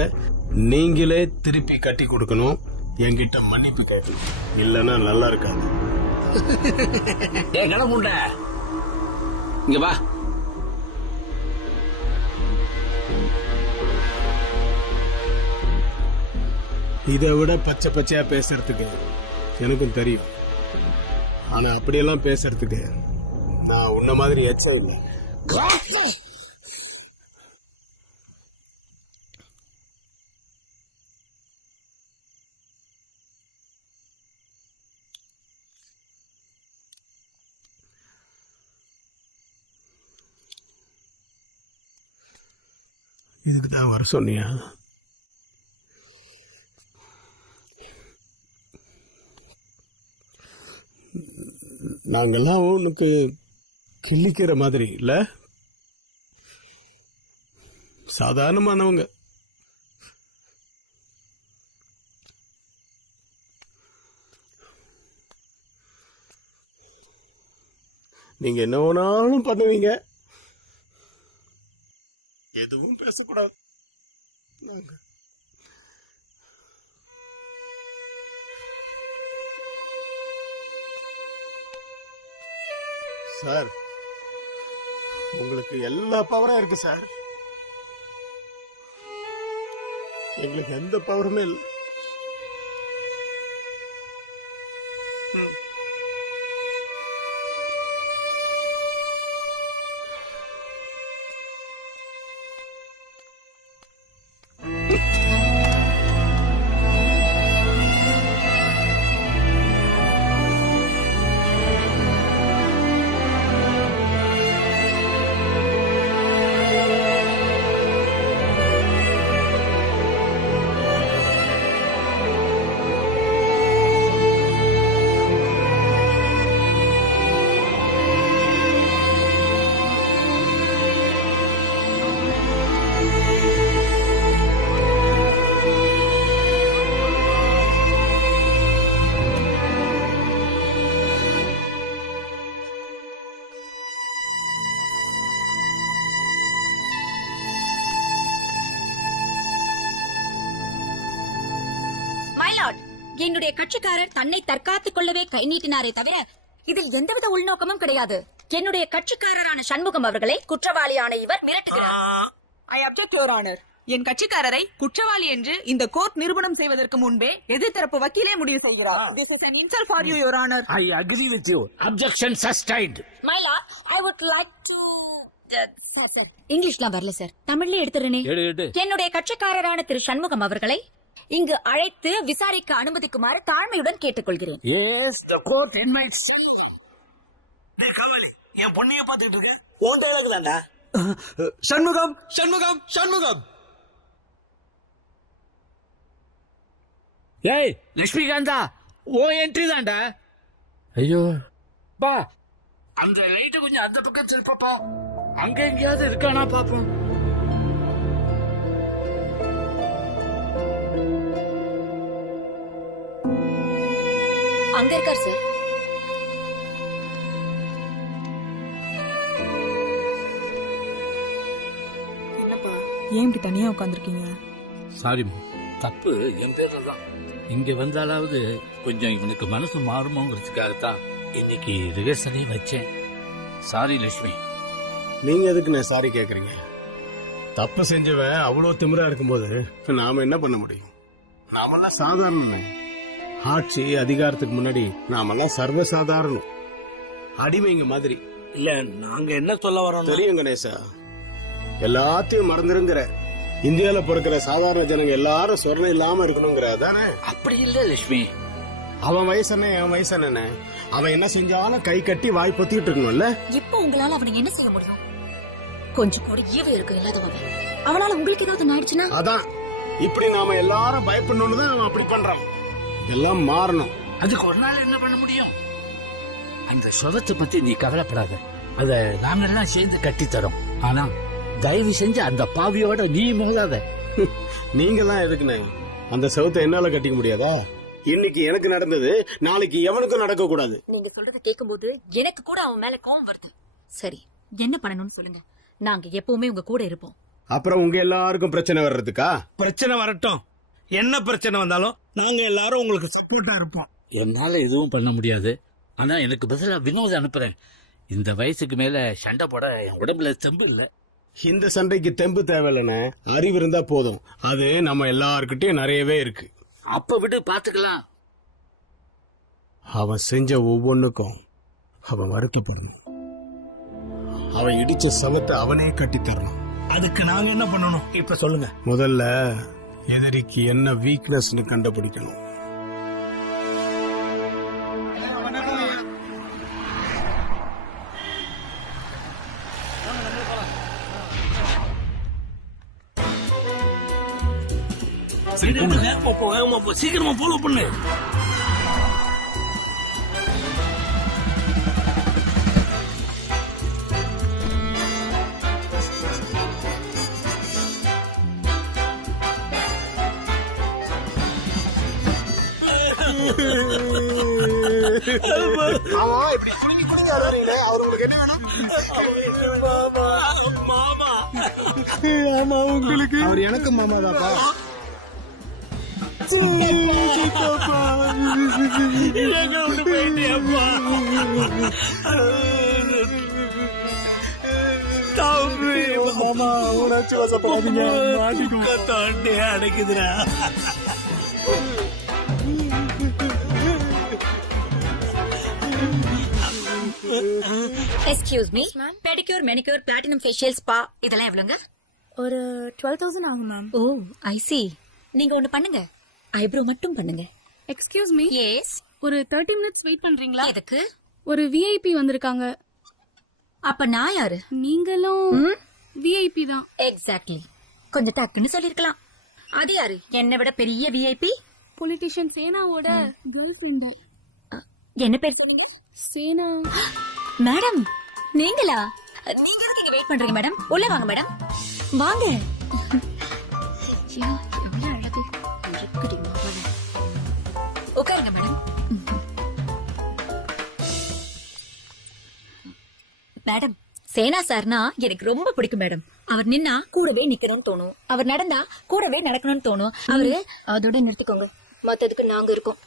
நீங்களே திருப்பி கட்டி கொடுக்கணும். என்கிட்ட மன்னிப்பு கேட்கணும். இல்லன்னா நல்லா இருக்காது. ஏ கடமுண்ட, இங்க வா. இதை விட பச்சை பச்சையா பேசுறதுக்கு எனக்கும் தெரியும். ஆனா அப்படியெல்லாம் பேசுறதுக்கு நான் உன்ன மாதிரி எச்சம் இல்லை. இதுக்கு தான் வர சொன்னியா? நாங்கெல்லாம் உனக்கு கிள்ளிக்கிற மாதிரி இல்ல, சாதாரணமானவங்க. நீங்க என்ன வேணாலும் பண்ணுவீங்க, எதுவும் பேசக்கூடாது. நாங்க சார், உங்களுக்கு எல்லா பவரும் இருக்கு சார். எங்களுக்கு எந்த பவருமே இல்லை. என்னுடைய கட்சிக்காரர் தன்னை தற்காத்துக் கொள்ளவே கை நீட்டினாரே தவிர இதில் எந்தவித உள்நோக்கமும் கிடையாது. என்னுடைய கட்சிக்காரரான சண்முகம் அவர்களை குற்றவாளியான இவர் மிரட்டுகிறார். I object your honour. என் கட்சிக்காரரை குற்றவாளி என்று இந்த கோர்ட் நிரூபணம் செய்வதற்கு முன்பே எதிர்த்தரப்பு வக்கீலே முடிவு செய்கிறார். This is an insult for you, your honor. I agree with you. Objection sustained. My lord, I would like to இங்கிலீஷ்லாம் வரல சார், தமிழ்ல எடுத்துறேனே. என்னுடைய கட்சிக்காரரான திரு சண்முகம் அவர்களை இங்கு அழைத்து விசாரிக்க அனுமதிக்குமாறு தாழ்மையுடன் கேட்டுக்கொள்கிறேன். Yes the court invites. டேய் காவலி, என் பொண்ணைய பாத்துட்டு இருக்க? உன் டைலாக் தான்டா. சண்முகம் சண்முகம் சண்முகம். ஏய் லட்சுமிகாந்தா, ஓ என்ட்ரி தான்டா. ஐயோ பா, அந்த லைட் கொஞ்சம் அந்த பக்கம் திருப்பப்பா. அங்க எங்கேயாவது இருக்கானா பாப்போம். அங்க இருக்கார் சார். ஏன் இப்படி தனியா உட்காந்துருக்கீங்க? சாரி, தப்பு என் பேர்ல தான். இங்க வந்தாலாவது கொஞ்சம் இவனுக்கு மனசு மாறுமோங்கிறதுக்காகத்தான் இன்னைக்கு ரிஹர்சலே வச்சேன். சாரி லட்சுமி. நீங்க எதுக்கு நான் சாரி கேக்குறீங்க? தப்பு செஞ்சவன் அவ்வளவு திமிரா இருக்கும்போது நாம என்ன பண்ண முடியும்? நாமெல்லாம் சாதாரண. ஆட்சி அதிகாரத்துக்கு முன்னாடி நாமெல்லாம் சர்வசாதாரணம், அடிமைங்க மாதிரி. இல்ல, நாங்க என்ன சொல்ல வரோம் தெரியும் கணேசா. எல்லாத்தையும் மறந்துருங்கிற இந்தியால பிறக்கிற சாதாரண ஜனங்க எல்லாரும் சொரணை இல்லாம இருக்கணுங்கிற தானே? அப்படி இல்ல லட்சுமி. அவன் வயசு என்ன, என் வயசு என்ன? அவன் என்ன செஞ்சாலும் கை கட்டி வாய் பொத்திட்டு இருக்கணும்ல. இப்போ உங்களால அவனுக்கு என்ன செய்ய முடியும்? கொஞ்சம் கூட ஈவு இருக்கு இல்லாதவங்க. அவனால உங்களுக்கு ஏதாவது ஆயிடுச்சுன்னா? அதான் இப்படி நாம எல்லாரும் பயப்படணும்னு தான் அவன் அப்படி பண்றான். எல்லாம் மாறணும். அதுக்கு ஒரு நாள் என்ன பண்ண முடியும்? அந்த சொதத்தை பத்தி நீ கவலைப்படாத, அத நாங்கெல்லாம் சேர்ந்து கட்டித்தரோம். ஆனா தயவு செஞ்சு அந்த பாவியோட நீ மோதாத. நீங்க எல்லாம் எதுக்குண்ணே? அந்த செவத்தை என்னால கட்டிக்க முடியாதா? இன்னைக்கு எனக்கு நடந்தது நாளைக்கு எவனுக்கும் நடக்க கூடாது. நீங்க சொல்றத கேட்கும்போது எனக்கு கூட அவன் மேல கோவம் வருது. சரி, என்ன பண்ணணும்னு சொல்லுங்க. நாங்க எப்பவுமே உங்க கூட இருப்போம். அப்புறம் உங்க எல்லாருக்கும் பிரச்சனை வர்றதுக்கா? பிரச்சனை வரட்டும். என்ன பிரச்சனை வந்தாலும் நாங்க எல்லாரும் உங்களுக்கு சப்போர்ட்டா இருப்போம். என்னால எதுவும் பண்ண முடியாது. ஆனா எனக்கு பதிலா வினோத் அனுப்புறேன். இந்த வயசுக்கு மேல சண்டை போட என் உடம்புல தெம்பு இல்ல. இந்த சண்டைக்கு தெம்பு தேவையில்லைன்னு அறிவு இருந்தா போதும். அது நம்ம எல்லார்கிட்டயும் நிறையவே இருக்கு. அப்ப விட்டு பாத்துக்கலாம். அவன் செஞ்ச ஒவ்வொன்னுக்கும் அவன் வருத்தப்படணும். அவன் இடிச்ச சவத்தை அவனே கட்டி தரணும். அதுக்கு நாங்க என்ன பண்ணணும் இப்ப சொல்லுங்க. முதல்ல எதிரிக்கு என்ன வீக்னஸ்னு கண்டுபிடிக்கணும். சீக்கிரமா ஃபாலோ பண்ணு. இப்படி குலுங்கி குலுங்கி அழுறீங்களே, அவர் உங்களுக்கு என்ன வேணும்? மாமா. ஆமா, உங்களுக்கு அவர் எனக்கு மாமா தாப்பா. மாமா உணர்ச்சி வசப்படாதீங்க. தாண்டி அடைக்குதுடா. Excuse me, pedicure, manicure, platinum facial, spa இதெல்லாம் எவ்வளவுங்க? ஒரு 12,000 ஆகும் மேம். ஓ ஐ சி. நீங்க ஒண்ணு பண்ணுங்க, ஐப்ரோ மட்டும் பண்ணுங்க. Excuse me. எஸ். ஒரு 30 மினிட்ஸ் வெயிட் பண்றீங்களா? எதுக்கு? ஒரு விஐபி வந்திருக்காங்க. அப்ப நான் யாரு? நீங்களும் விஐபி தான். எக்ஸாக்ட்லி. கொஞ்சம் டக்குன்னு சொல்லிருக்கலாம். அது யாரு? என்னை விட பெரிய விஐபி? பொலிட்டிஷியன் சேனாவோட கேர்ள் ஃப்ரெண்ட். என்ன பேர் சொன்னீங்க? சேனா. மேடம் நீங்களா? நீங்க எதுக்கு இங்க வெயிட் பண்றீங்க மேடம்? உள்ள வாங்க மேடம், வாங்க. எவ்வளவு அழகு இருக்குதுங்க. உட்காருங்க மேடம். மேடம், சேனா சார்னா எனக்கு ரொம்ப பிடிக்கும் மேடம். அவர் நின்னா கூடவே நிக்கணும்னு தோணும், அவர் நடந்தா கூடவே நடக்கணும்னு தோணும். அவரு அதோட நிறுத்திக்கோங்க, மத்ததுக்கு நாங்க இருக்கோம்.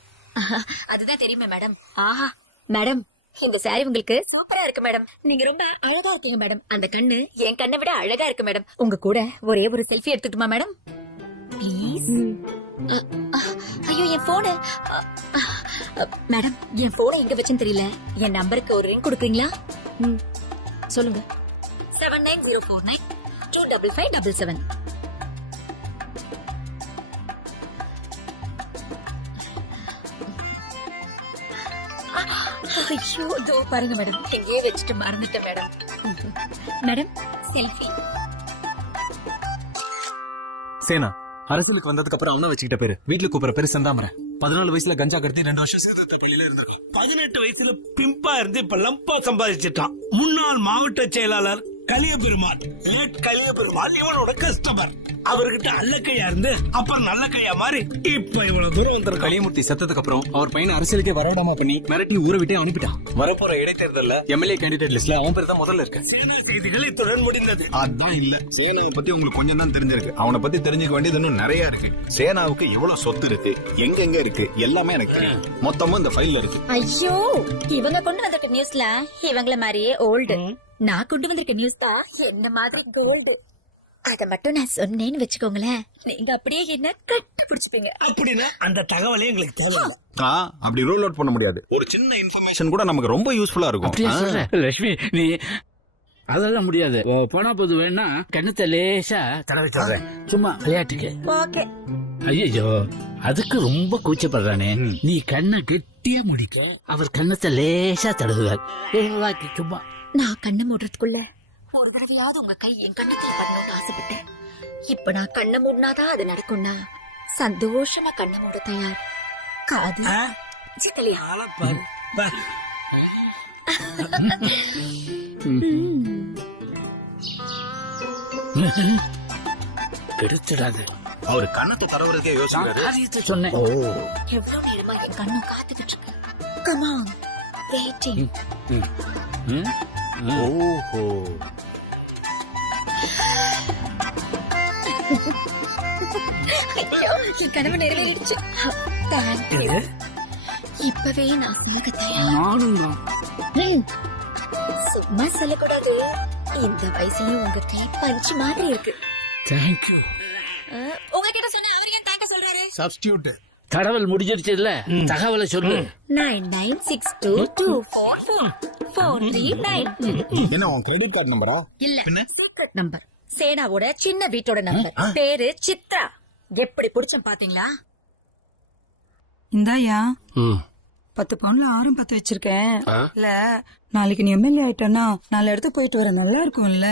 அதுதான் தெரியுமே மேடம். ஆஹா மேடம், இந்த சாரி உங்களுக்கு சூப்பரா இருக்கு மேடம். நீங்க ரொம்ப அழகா இருக்கீங்க மேடம். அந்த கண்ணு என் கண்ணை விட அழகா இருக்கு மேடம். உங்க கூட ஒரே ஒரு செல்ஃபி எடுத்துட்டுமா மேடம் ப்ளீஸ்? ஐயோ என் போனு. மேடம், என் போனை எங்க வச்சுன்னு தெரியல. என் நம்பருக்கு ஒரு ரிங் கொடுக்குறீங்களா? சொல்லுங்க. 79049 25577. ஐயோ இதோ பாருங்க மேடம், எங்கேயே வச்சுட்டு மறந்துட்டேன் மேடம். Madam selfie. சேனா அரசியலுக்கு வந்ததுக்கு அப்புறம் அவனை வச்சுக்கிட்ட பேரு வீட்டுல கூப்பிடுற பேரு செந்தாமரை. 14 வயசுல கஞ்சா கடத்தி 2 வருஷம் சிறுத்தை பள்ளியில இருந்திருக்கான். 18 வயசுல பிம்பா இருந்து இப்ப லம்பா சம்பாதிச்சிட்டான். முன்னாள் மாவட்ட செயலாளர் கலியபெருமாள் இவனோட கஸ்டமர். அவர்கிட்ட அல்லக்கையா இருந்து அப்புறம் நல்ல கையா மாறி இப்ப இவ்வளவு தூரம் வந்திருக்க. கலியமூர்த்தி செத்ததுக்கு அப்புறம் அவர் பையனை அரசியலுக்கே வரவிடாம பண்ணி மிரட்டி ஊரை விட்டே அனுப்பிட்டான். வரப்போற இடைத்தேர்தல்ல எம்எல்ஏ கேண்டிடேட் லிஸ்ட்ல அவன் பேர் தான் முதல்ல இருக்கு. சேனா செய்திகள் இத்துடன் முடிந்தது. அதான் இல்ல, சேனாவை பத்தி உங்களுக்கு கொஞ்சம் தான் தெரிஞ்சிருக்கு. அவனை பத்தி தெரிஞ்சுக்க வேண்டியது இன்னும் நிறைய இருக்கு. சேனாவுக்கு எவ்வளவு சொத்து இருக்கு, எங்கெங்க இருக்கு, எல்லாமே எனக்கு தெரியும். மொத்தமும் இந்த ஃபைல்ல இருக்கு. ஐயோ இவங்க கொண்டு வந்திருக்க நியூஸ்ல இவங்கள மாதிரியே ஓல்டு. நான் கொண்டு வந்திருக்க நியூஸ் தான் என்ன மாதிரி கோல்டு. அத மட்டும் நான் சொன்னேன்னு வச்சுக்கோங்களேன், நீங்க அப்படியே என்ன கண்டுபிடிச்சுப்பீங்க. அப்படின்னா அந்த தகவலே எங்களுக்கு தேவை. அப்படி ரோல் அவுட் பண்ண முடியாது. ஒரு சின்ன இன்ஃபர்மேஷன் கூட நமக்கு ரொம்ப யூஸ்ஃபுல்லா இருக்கும். லட்சுமி நீ அதெல்லாம் முடியாது. போனா போது வேணா கண்ணத்தை லேசா தடவை சொல்றேன், சும்மா விளையாட்டுக்கு. ஓகே. ஐயோ அதுக்கு ரொம்ப கூச்சப்படுறானே. நீ கண்ணை கெட்டியா முடிக்க, அவர் கண்ணத்தை லேசா தடவுவார். சும்மா நான் கண்ணை மூடுறதுக்குள்ள ஒரு தடவையாவது உங்க கை என் கண்ணத்துல படணும்னு ஆசைப்பட்டேன். இப்ப நான் கண்ணை மூடினாதான் அது நடக்கும்னா சந்தோஷமா கண்ணை மூட தயார். காது சித்தலையா கெடுத்துடாது. அவர் கண்ணத்தை தடவுறதுக்கே யோசிக்கிறாரு. சொன்னேன். எவ்வளவு நேரமா என் கண்ணு காத்துக்கிட்டு இருக்கு. Come on, waiting. ஓஹோ என் கனவு நிறைவேறிடுச்சு. இப்பவே நான் சாக தயார். சும்மா சொல்லக்கூடாது. இந்த வயசுலயும் உங்க கை பஞ்சு மாதிரி இருக்கு. தேங்க்யூ. உங்ககிட்ட சொன்ன அவர் ஏன் தேங்க் சொல்றாரு? சப்ஸ்டியூட் தடவல் முடிஞ்சிருச்சு இல்ல, தகவலை சொல்லு. 9962244439. என்ன உன் கிரெடிட் கார்டு நம்பரா? இல்ல, சீக்ரெட் நம்பர். சேனாவோட சின்ன வீட்டோட நம்பர். பேரு சித்ரா. எப்படி புடிச்சேன் பாத்தீங்களா? இந்தாயா 10 பவுன்ல ஆரம் பத்து வச்சிருக்கேன். இல்ல நாளைக்கு நீ எம்எல்ஏ ஆயிட்டனா 4 இடத்துக்கு போயிட்டு வர நல்லா இருக்கும்ல.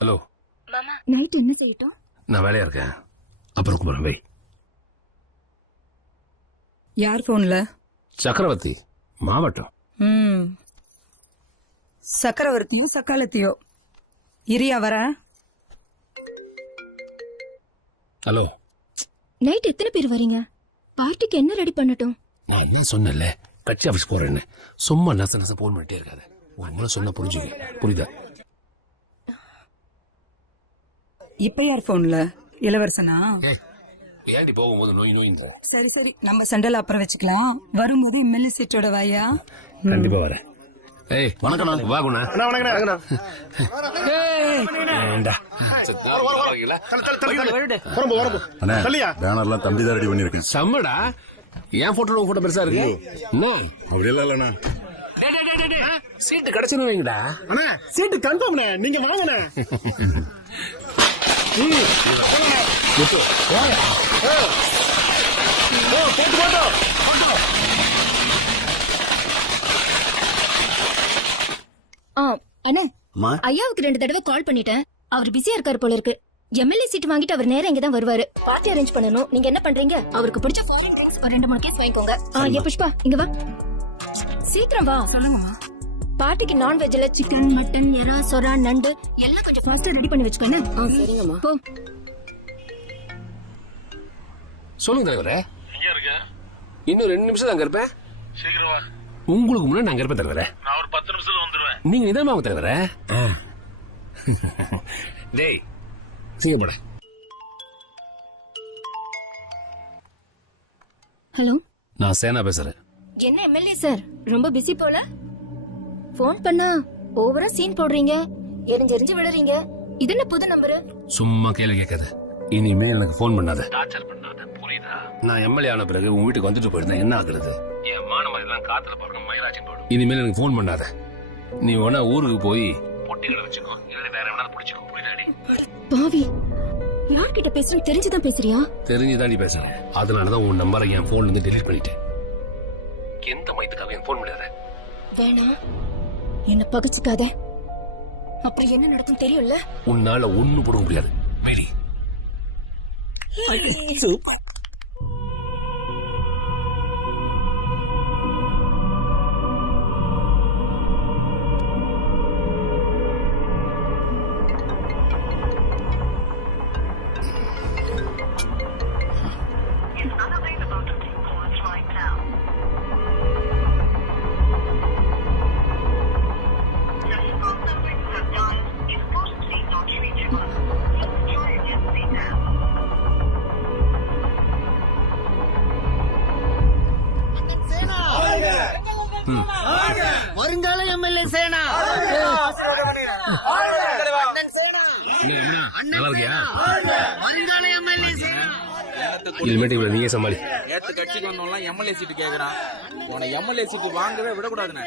ஹலோ மாமா, நைட் என்ன செய்யட்டும்? நான் வேலையா இருக்கேன், அப்புறம் கூப்பிடுறேன். வை. யார் போன்ல? சக்கரவர்த்தி மாவட்டம். சக்கரவர்த்தியோ சக்காலத்தியோ இரியா வர. ஹலோ, நைட் எத்தனை பேர் வரீங்க? பார்ட்டிக்கு என்ன ரெடி பண்ணட்டும்? நான் என்ன சொன்னேன்ல, கட்சி ஆபீஸ் போறேன்னு. சும்மா நச போன் பண்ணிட்டே இருக்காது. ஒரு முறை சொன்ன புரிஞ்சுக்க, புரியுதா? இப்ப யார் போன்ல? இளவரசனா? ஏண்டி போகும்போது நோய் நோயின்ற. சரி சரி, நம்ம சண்டல அப்புறம் வச்சுக்கலாம். வரும்போது எம்எல்ஏ சீட்டோட வாயா. கண்டிப்பா வரேன். ஏய் வணக்கம். வா குணா. பேனர்லாம் தம்பி தான் ரெடி பண்ணிருக்கேன். செம்மடா. என் போட்டோ போட்டோ பெருசா இருக்கு. அப்படியெல்லாம் இல்லண்ணா. சீட்டு கிடைச்சுன்னு வைங்கடா. அண்ணா சீட்டு கன்ஃபார்ம்ண்ணே, நீங்க வாங்கண்ணே. அண்ணே, ஐயாவுக்கு 2 தடவை கால் பண்ணிட்டேன். அவர் பிஸியா இருக்காரு போல இருக்கு. எம்எல்ஏ சீட் வாங்கிட்டு அவர் நேரம் இங்கதான் வருவாரு. பார்ட்டி அரேஞ்ச் பண்ணனும். நீங்க என்ன பண்றீங்க? அவருக்கு பிடிச்ச ஃபாரின் ட்ரிங்க்ஸ் ஒரு 2-3 கேஸ் வாங்கிக்கோங்க. ஏ புஷ்பா, இங்க வா, சீக்கிரம் வா. சொல்லுங்கம்மா. பார்ட்டிக்கு நான்வெஜ்ல சிக்கன், மட்டன், எறா, சொரா, நண்டு எல்லாம் கொஞ்சம் ஃபாஸ்டா ரெடி பண்ணி வச்சுக்கோங்க. சரிங்கம்மா. போ. சொல்லுங்க தலைவரே. எங்க இருக்க? இன்னும் 2 நிமிஷம் தான் அங்க இருப்பேன். சீக்கிரம் வா. உங்களுக்கு முன்னாடி நான் அங்க இருப்பேன் தலைவரே. நான் ஒரு 10 நிமிஷத்துல வந்துருவேன். நீங்க நிதானமா வாங்க தலைவரே. டேய் சீக்கிரம் போட. ஹலோ, நான் சேனா பேசுறேன். என்ன எம்எல்ஏ சார் ரொம்ப பிஸி போல? போன் பண்ணா ஓவரா சீன் போடுறீங்க, எரிஞ்செரிஞ்சு விடுறீங்க. இது என்ன புது நம்பரு? சும்மா கேள்வி கேட்காத. இனிமே எனக்கு போன் பண்ணாத, டார்ச்சர் பண்ணாத, புரியுதா? நான் எம்எல்ஏ ஆன பிறகு உங்க வீட்டுக்கு வந்துட்டு போயிருந்தேன், என்ன ஆகுறது? என் மானமரி எல்லாம் காத்துல பாருங்க, மயிலாச்சும் போடும். இனிமேல் எனக்கு போன் பண்ணாத. நீ வேணா ஊருக்கு போய் பொட்டிகளை வச்சுக்கோ, இல்ல வேற வேணாலும் பிடிச்சிக்கோ, புரியுதாடி? பாவி, யார்கிட்ட பேசுறேன்னு தெரிஞ்சுதான் பேசுறியா? தெரிஞ்சுதான் நீ பேசுறேன். அதனாலதான் உன் நம்பரை என் போன்ல இருந்து டெலீட் பண்ணிட்டேன். எந்த மைத்துக்காக என் போன் முடியாத. வேணா, என்ன பகிச்சுக்காத. அப்புறம் என்ன நடக்கும் தெரியும்ல? உன்னால ஒண்ணு போட முடியாது. வெடி. சூப்பர். வருங்கால எம்எல்ஏ சேனா. நல்லா இருக்கியா? வருங்கால எம்எல்ஏ சேனா. இனிமேட்டு நீங்க சமாளி. ஏத்த கட்சிக்கு வந்தவங்களாம் எம்எல்ஏ சீட்டு கேக்குறான். உன எம்எல்ஏ சீட்டு வாங்கவே விடக்கூடாதுண்ணே.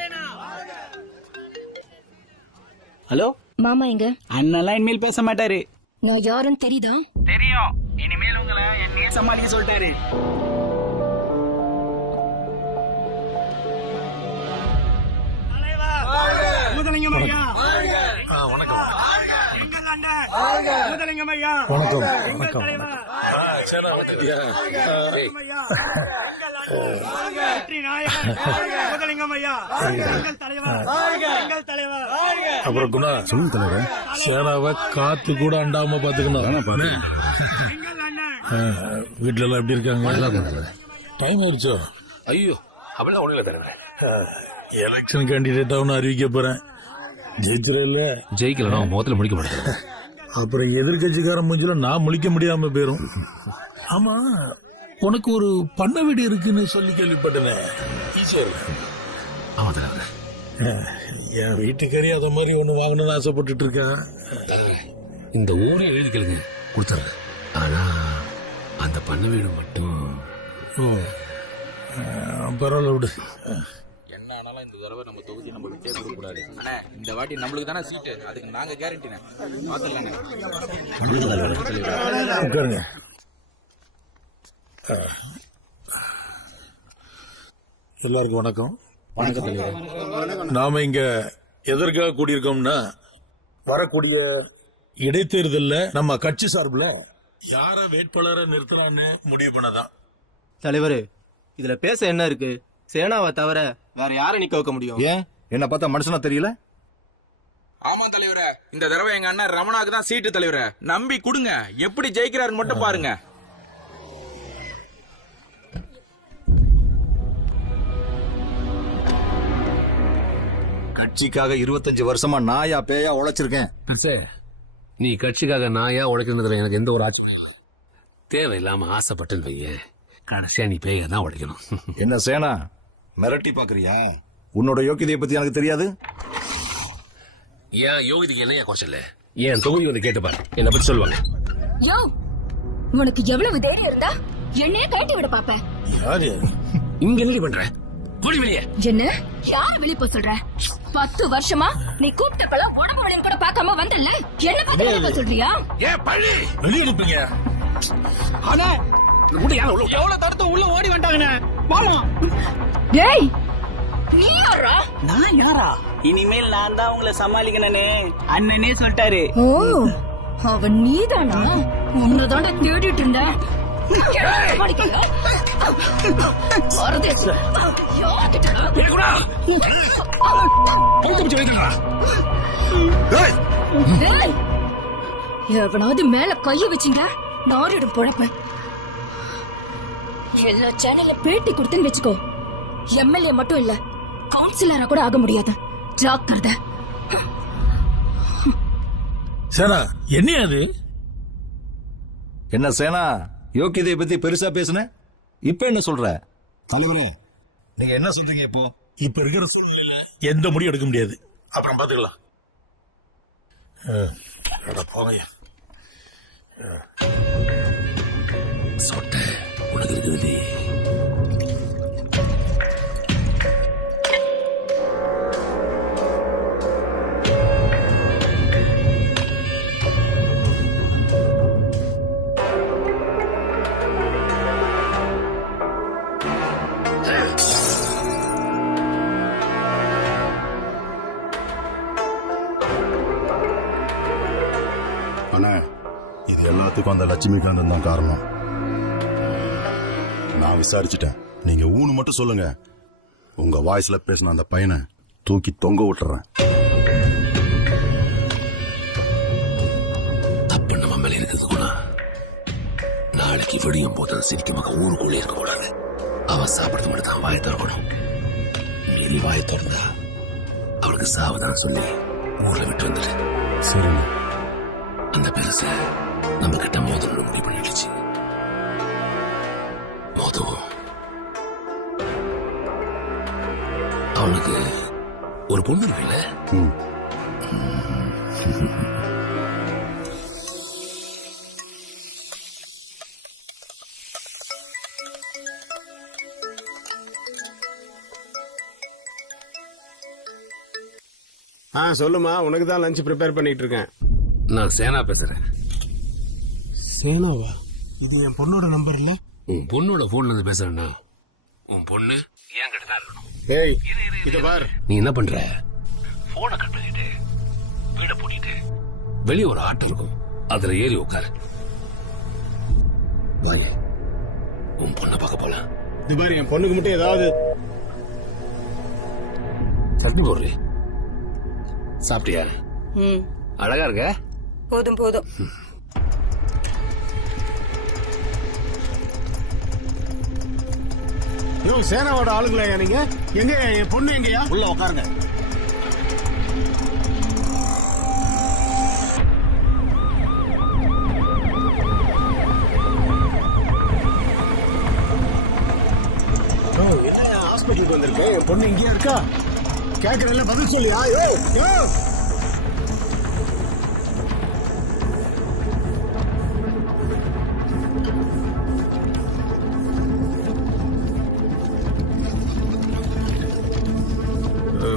ஹலோ மாமா எங்க? அண்ணெல்லாம் இனிமேல் பேச மாட்டாரு. நான் யாருன்னு தெரியுதா? தெரியும். இனிமேல் உங்களை என்னையே சமாளிக்க சொல்லிட்டாரு. முதலிங்கம் ஐயா. வணக்கம். எங்கள் அண்ணன் முதலிங்கம் ஐயா. வணக்கம். எங்கள் தலைவர். வெற்றி நாயகன் முதலிங்கம் ஐயா. எங்கள் தலைவர். எங்கள் தலைவர். அப்புறம் குணா சொல்லுங்க தலைவர். சேனாவை காத்து கூட அண்டாம பாத்துக்கணும். வீட்டுல எல்லாம் எப்படி இருக்காங்க? டைம் ஆயிடுச்சோ? ஐயோ அப்படிலாம் ஒண்ணு இல்ல தலைவர். எலெக்ஷன் கேண்டிடேட்டா ஒன்னு அறிவிக்க போறேன். ஜெயிச்சிடல. ஜெயிக்கல முகத்துல முடிக்க மாட்டேன். அப்புறம் எதிர்கட்சிக்காரன் மூஞ்சில நான் முழிக்க முடியாம போயிரும். ஆமா, உனக்கு ஒரு பண்ண வீடு இருக்குன்னு சொல்லி கேள்விப்பட்டேனே. ஈஸியா. ஆமா தலைவர். என் வீட்டுக்காரி அத மாதிரி ஒண்ணு வாங்கணும்னு ஆசைப்பட்டுட்டு இருக்கேன். இந்த ஊரே எழுதி கேளுங்க கொடுத்துறேன். ஆனா அந்த பண்ண வீடு மட்டும் பரவாயில்ல விடு. என்ன ஆனாலும் இந்த தடவை நம்ம தொகுதி நம்ம விட்டே கொடுக்க கூடாது. அண்ணே இந்த வாட்டி நம்மளுக்கு தானே சீட்டு, அதுக்கு நாங்க கேரண்டினே. பாத்துடலாண்ணே. உட்காருங்க. எல்லாருக்கும் வணக்கம். வணக்கம் தலைவர். நாம இங்க எதற்காக கூடியிருக்கோம்னா, வரக்கூடிய இடைத்தேர்தல்ல நம்ம கட்சி சார்பில் யார வேட்பாளரை நிறுத்தலாம்னு முடிவு பண்ணதான். தலைவர், இதுல பேச என்ன இருக்கு? சேனாவை தவிர வேற யாரை நிக்க வைக்க முடியும்? ஏன் என்ன பார்த்தா மனுஷனா தெரியல? ஆமா தலைவரே, இந்த தடவை எங்க அண்ணன் ரமணாக்கு தான் சீட்டு தலைவரே. நம்பி கொடுங்க, எப்படி ஜெயிக்கிறாருன்னு மட்டும் பாருங்க. கட்சிக்காக 25 வருஷமா நாயா பேயா உழைச்சிருக்கேன். நீ கட்சிக்காக நாயா உழைக்கிறதுல எனக்கு எந்த ஒரு ஆச்சரியம் தேவையில்லாம ஆசைப்பட்டுன்னு வையேன். கடைசியா நீ பேய தான் உழைக்கணும். என்ன சேனா மிரட்டி பாக்குறியா? உன்னோட யோக்கியதையை பத்தி எனக்கு தெரியாது. ஏன் யோகிதைக்கு என்னையா குறைச்சல? ஏன் தொகுதி வந்து கேட்டுப்பாரு, என்ன பத்தி சொல்லுவாங்க. யோ, உனக்கு எவ்வளவு தைரியம் இருந்தா என்னைய கட்டி விட பாப்ப? யாரு இங்க என்ன பண்ற? போடி வெளியே. என்ன யார வெளிய போ சொல்ற? 10 வருஷமா நீ கூப்பிட்டப்பெல்லாம் உடம்பு வலின்னு கூட பார்க்காம வந்தல்ல, என்ன பத்தி வெளிய போ சொல்றியா? ஏன் பழி வெளியே அனுப்புங்க. அண்ணே எவ்வளவு தடுத்து உள்ள ஓடி வந்துட்டாங்கண்ணே. போலாம். டேய், நீ யாரா? நான் யாரா? இனிமேல் நான் தான் உங்களை சமாளிக்கணும்னே அண்ணனே சொல்லிட்டாரு. ஓ, அவன் நீதானா? உன்னதாண்ட தேடிட்டு இருந்தேன். எவனாவது மேல கைய வச்சுங்க, நாரிடும் பொழப்ப. எல்லா சேனல்ல பேட்டி கொடுத்துன்னு வச்சுக்கோ, எம்எல்ஏ மட்டும் இல்ல கவுன்சிலரா கூட ஆக முடியாது. ஜாக்கிரதை. சேனா என்ன அது? என்ன சேனா யோக்கியதையை பத்தி பெருசா பேசுன, இப்ப என்ன சொல்ற? தலைவரே நீங்க என்ன சொல்றீங்க? இப்போ இப்ப இருக்கிற சூழ்நிலையில எந்த முடிவு எடுக்க முடியாது. அப்புறம் பாத்துக்கலாம். போங்கய்யா. சொட்ட உனக்கு இருக்குது. எல்லாத்துக்கும் அந்த லட்சுமிகாந்தன் தான் காரணம். நான் விசாரிச்சுட்டேன். நீங்க ஊனு மட்டும் சொல்லுங்க, உங்க வாய்ஸ்ல பேசின அந்த பையனை தூக்கி தொங்க விட்டுறேன். தப்பு நம்ம மேல இருக்குது கூட. நாளைக்கு விடியும் போது சீக்கிரமாக ஊருக்குள்ளே இருக்க கூடாது. அவன் சாப்பிடுறது மட்டும் தான் வாயை திறக்கணும். மீறி வாயை திறந்தா அவனுக்கு சாவதான் சொல்லி ஊர்ல விட்டு வந்துடு. சரிங்க. அந்த பெருசு நம்ம கிட்ட மோதல் முடிவு பண்ணிடுச்சு. மோதும் அவனுக்கு ஒரு பொண்ணு இருக்குல்ல, சொல்லுமா. உனக்கு தான் லஞ்ச் ப்ரிப்பேர் பண்ணிட்டு இருக்கேன். நான் சேனா பேசுறேன். சேனாவா? இது என் பொண்ணோட நம்பர் இல்ல? உன் பொண்ணோட போன்ல இருந்து பேசுறேன்னா உன் பொண்ணு என்கிட்ட தான் இருக்கணும். ஏய், இத பார். நீ என்ன பண்ற? போனை கட் பண்ணிட்டு வீட பூட்டிட்டு வெளியே ஒரு ஆட்டோ இருக்கும், அதுல ஏறி உட்காரு. வாங்க, உன் பொண்ணை பார்க்க போலாம். இது பாரு, என் பொண்ணுக்கு மட்டும் ஏதாவது சட்னி போடுறே. சாப்பிட்டியா? அழகா இருக்க. போதும் போதும். சேனாவோட ஆளுங்களா நீங்க? எங்க என் பொண்ணு எங்கயா? உள்ள உட்காருங்க. ஹாஸ்பிட்டலுக்கு வந்திருக்கேன். என் பொண்ணு இங்கேயா இருக்கா? கேக்குறேன்ல, பதில் சொல்லியா?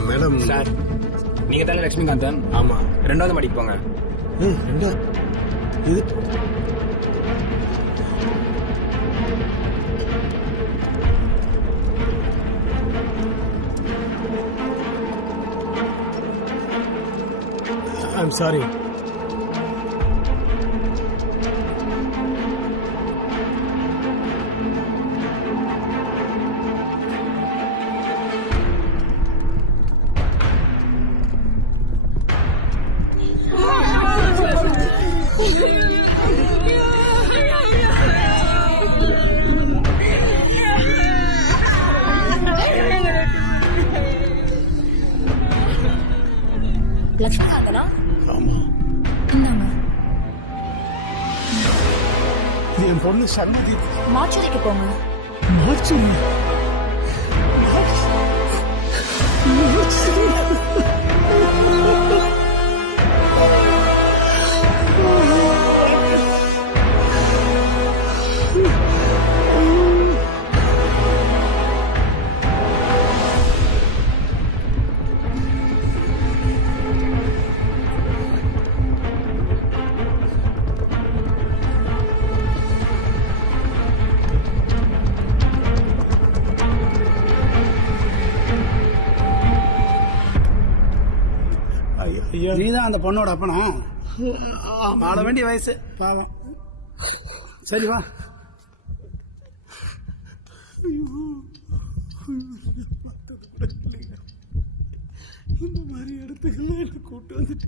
மேடம் சார், நீங்க தானே லட்சுமிகாந்தன்? ஆமா. 2வது மாடிக்கு போங்க. இது I'm sorry. லட்சுமிகாந்தனா? ஆமா. இந்தாங்க. என் பொண்ணு சன்னதி. மார்ச்சுரிக்கு போங்க. மார்ச்சுரி? நீதான் அந்த பொண்ணோட அப்பனா? ஆள வேண்டிய வயசு. சரி வா. இந்த மாதிரி இடத்துக்குள்ள என்ன கூட்டு வந்துட்டு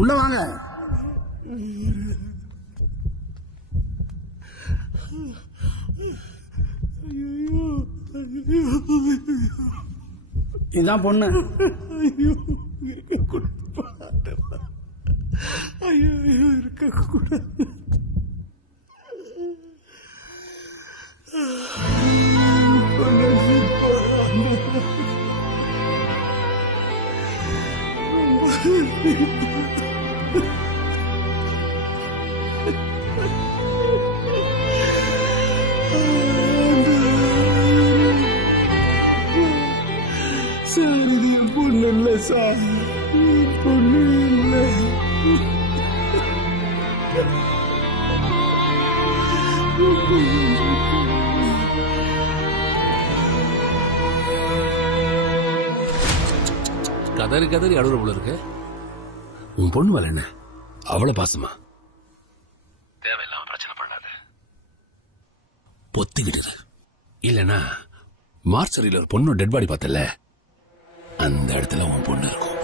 உள்ள வாங்க. இதான் பொண்ணு. இருக்க கூடாது. சார், இது என் பொண்ணு இல்லை சார், பொண்ணு இல்லை. கதறி கதறி அழுற போல இருக்கு. உன் பொண்ணு மேல என்ன அவ்வளவு பாசமா? தேவையில்லாம பிரச்சனை பண்ணாத, பொத்திக்கிட்டு இல்லனா மார்ச்சரியில ஒரு பொண்ணு டெட் பாடி பார்த்தல, அந்த இடத்துல உன் பொண்ணு இருக்கும்.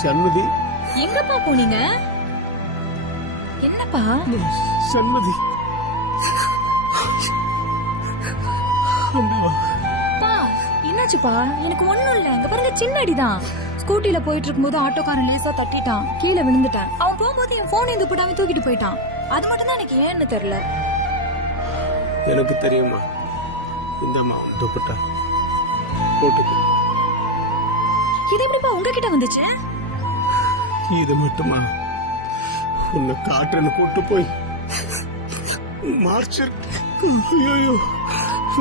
சண்முதி, எங்கப்பா போனீங்க? என்னப்பா? சண்முதி, பா என்னாச்சுப்பா? எனக்கு ஒண்ணும் இல்ல. அங்க பாருங்க, சின்ன அடிதான். ஸ்கூட்டில போயிட்டு இருக்கும்போது ஆட்டோக்காரன் லேசா தட்டிட்டான், கீழே விழுந்துட்டேன். அவன் போகும்போது என் போன் இந்த போட்டாம தூக்கிட்டு போயிட்டான். அது மட்டும் தான் எனக்கு ஏன்னு தெரியல. எனக்கு தெரியுமா? இந்தம்மா துப்பட்டா போட்டுக்க. இது எப்படிப்பா உங்ககிட்ட வந்துச்சு? இது மட்டுமா, உன்னை காட்டுன்னு கூட்டு போய் மார்ச் ஐயோ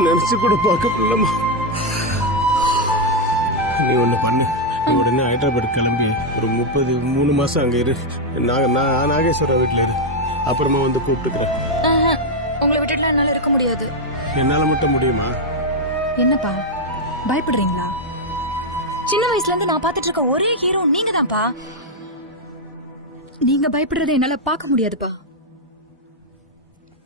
நினைச்சு கூட பார்க்க முடியலமா. நீ ஒண்ணு பண்ணு, நீ உடனே ஹைதராபாத் கிளம்பி ஒரு 3 மாசம் அங்க இரு. நான் நாகேஸ்வரா வீட்டுல இரு. அப்புறமா வந்து கூப்பிட்டுக்கிறேன். உங்களை விட்டுட்டு என்னால இருக்க முடியாது. என்னால மட்டும் முடியுமா? என்னப்பா பயப்படுறீங்களா? சின்ன வயசுல இருந்து நான் பாத்துட்டு இருக்க ஒரே ஹீரோ நீங்க தான்ப்பா. நீங்க பயப்படுறதை என்னால பார்க்க முடியாதுப்பா.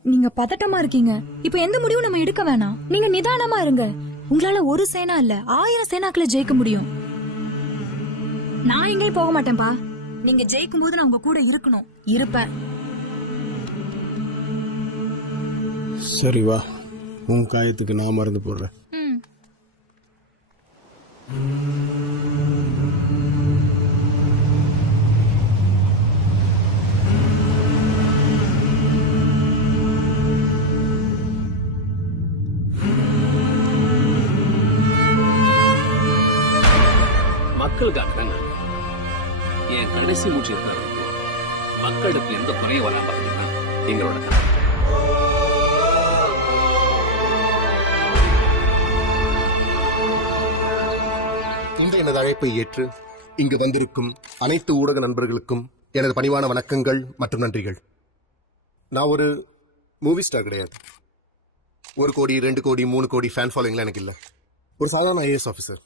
நீங்க பதட்டமா இருக்கீங்க. இப்ப எந்த முடிவும் நம்ம எடுக்க வேணாம். நீங்க நிதானமா இருங்க. உங்களால ஒரு சேனா இல்ல 1000 சேனாக்களை ஜெயிக்க முடியும். நான் எங்கேயும் போக மாட்டேன்பா. நீங்க ஜெயிக்கும் போது நான் உங்க கூட இருக்கணும். இருப்பேன். சரி வா, உன் காயத்துக்கு நான் மருந்து போடுறேன். மக்களுக்காக தாங்க என் கடைசி மூச்சு இருக்கிற மக்களுக்கு எந்த குறையும் வராம பாத்தீங்கன்னா எங்களோட இந்த எனது அழைப்பை ஏற்று இங்கு வந்திருக்கும் அனைத்து ஊடக நண்பர்களுக்கும் எனது பணிவான வணக்கங்கள் மற்றும் நன்றிகள். நான் ஒரு மூவி ஸ்டார் கிடையாது. 1 கோடி 2 கோடி 3 கோடி ஃபேன் ஃபாலோயிங்லாம் எனக்கு இல்லை. ஒரு சாதாரண ஐஏஎஸ் ஆஃபீஸர்.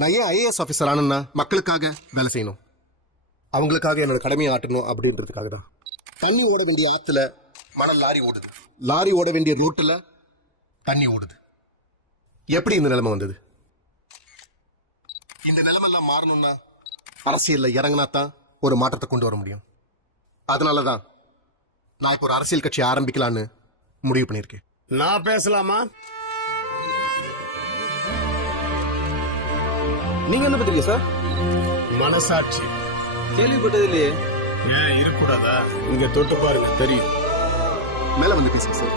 நான் ஏன் ஐஏஎஸ் ஆஃபீஸர் ஆனேன்னா மக்களுக்காக வேலை செய்யணும், அவங்களுக்காக என்னோட கடமையை ஆட்டணும் அப்படின்றதுக்காக தான். தண்ணி ஓட வேண்டிய ஆத்துல மணல் லாரி ஓடுது, லாரி ஓட வேண்டிய ரோட்டில் தண்ணி ஓடுது. எப்படி இந்த நிலைமை வந்தது? இந்த நிலைமெல்லாம் மாறணும்னா அரசியல்ல இறங்கினா தான் ஒரு மாற்றத்தை கொண்டு வர முடியும். அதனாலதான் நான் இப்போ ஒரு அரசியல் கட்சி ஆரம்பிக்கலான்னு முடிவு பண்ணிருக்கேன். நான் பேசலாமா? நீங்க என்ன பத்திரிக்கை சார்? மனசாட்சி கேள்விப்பட்டது இல்லையே. ஏன் இருக்கக்கூடாதா? இங்க தொட்டு பாருங்க, தெரியும். மேல வந்து பேசுங்க சார்.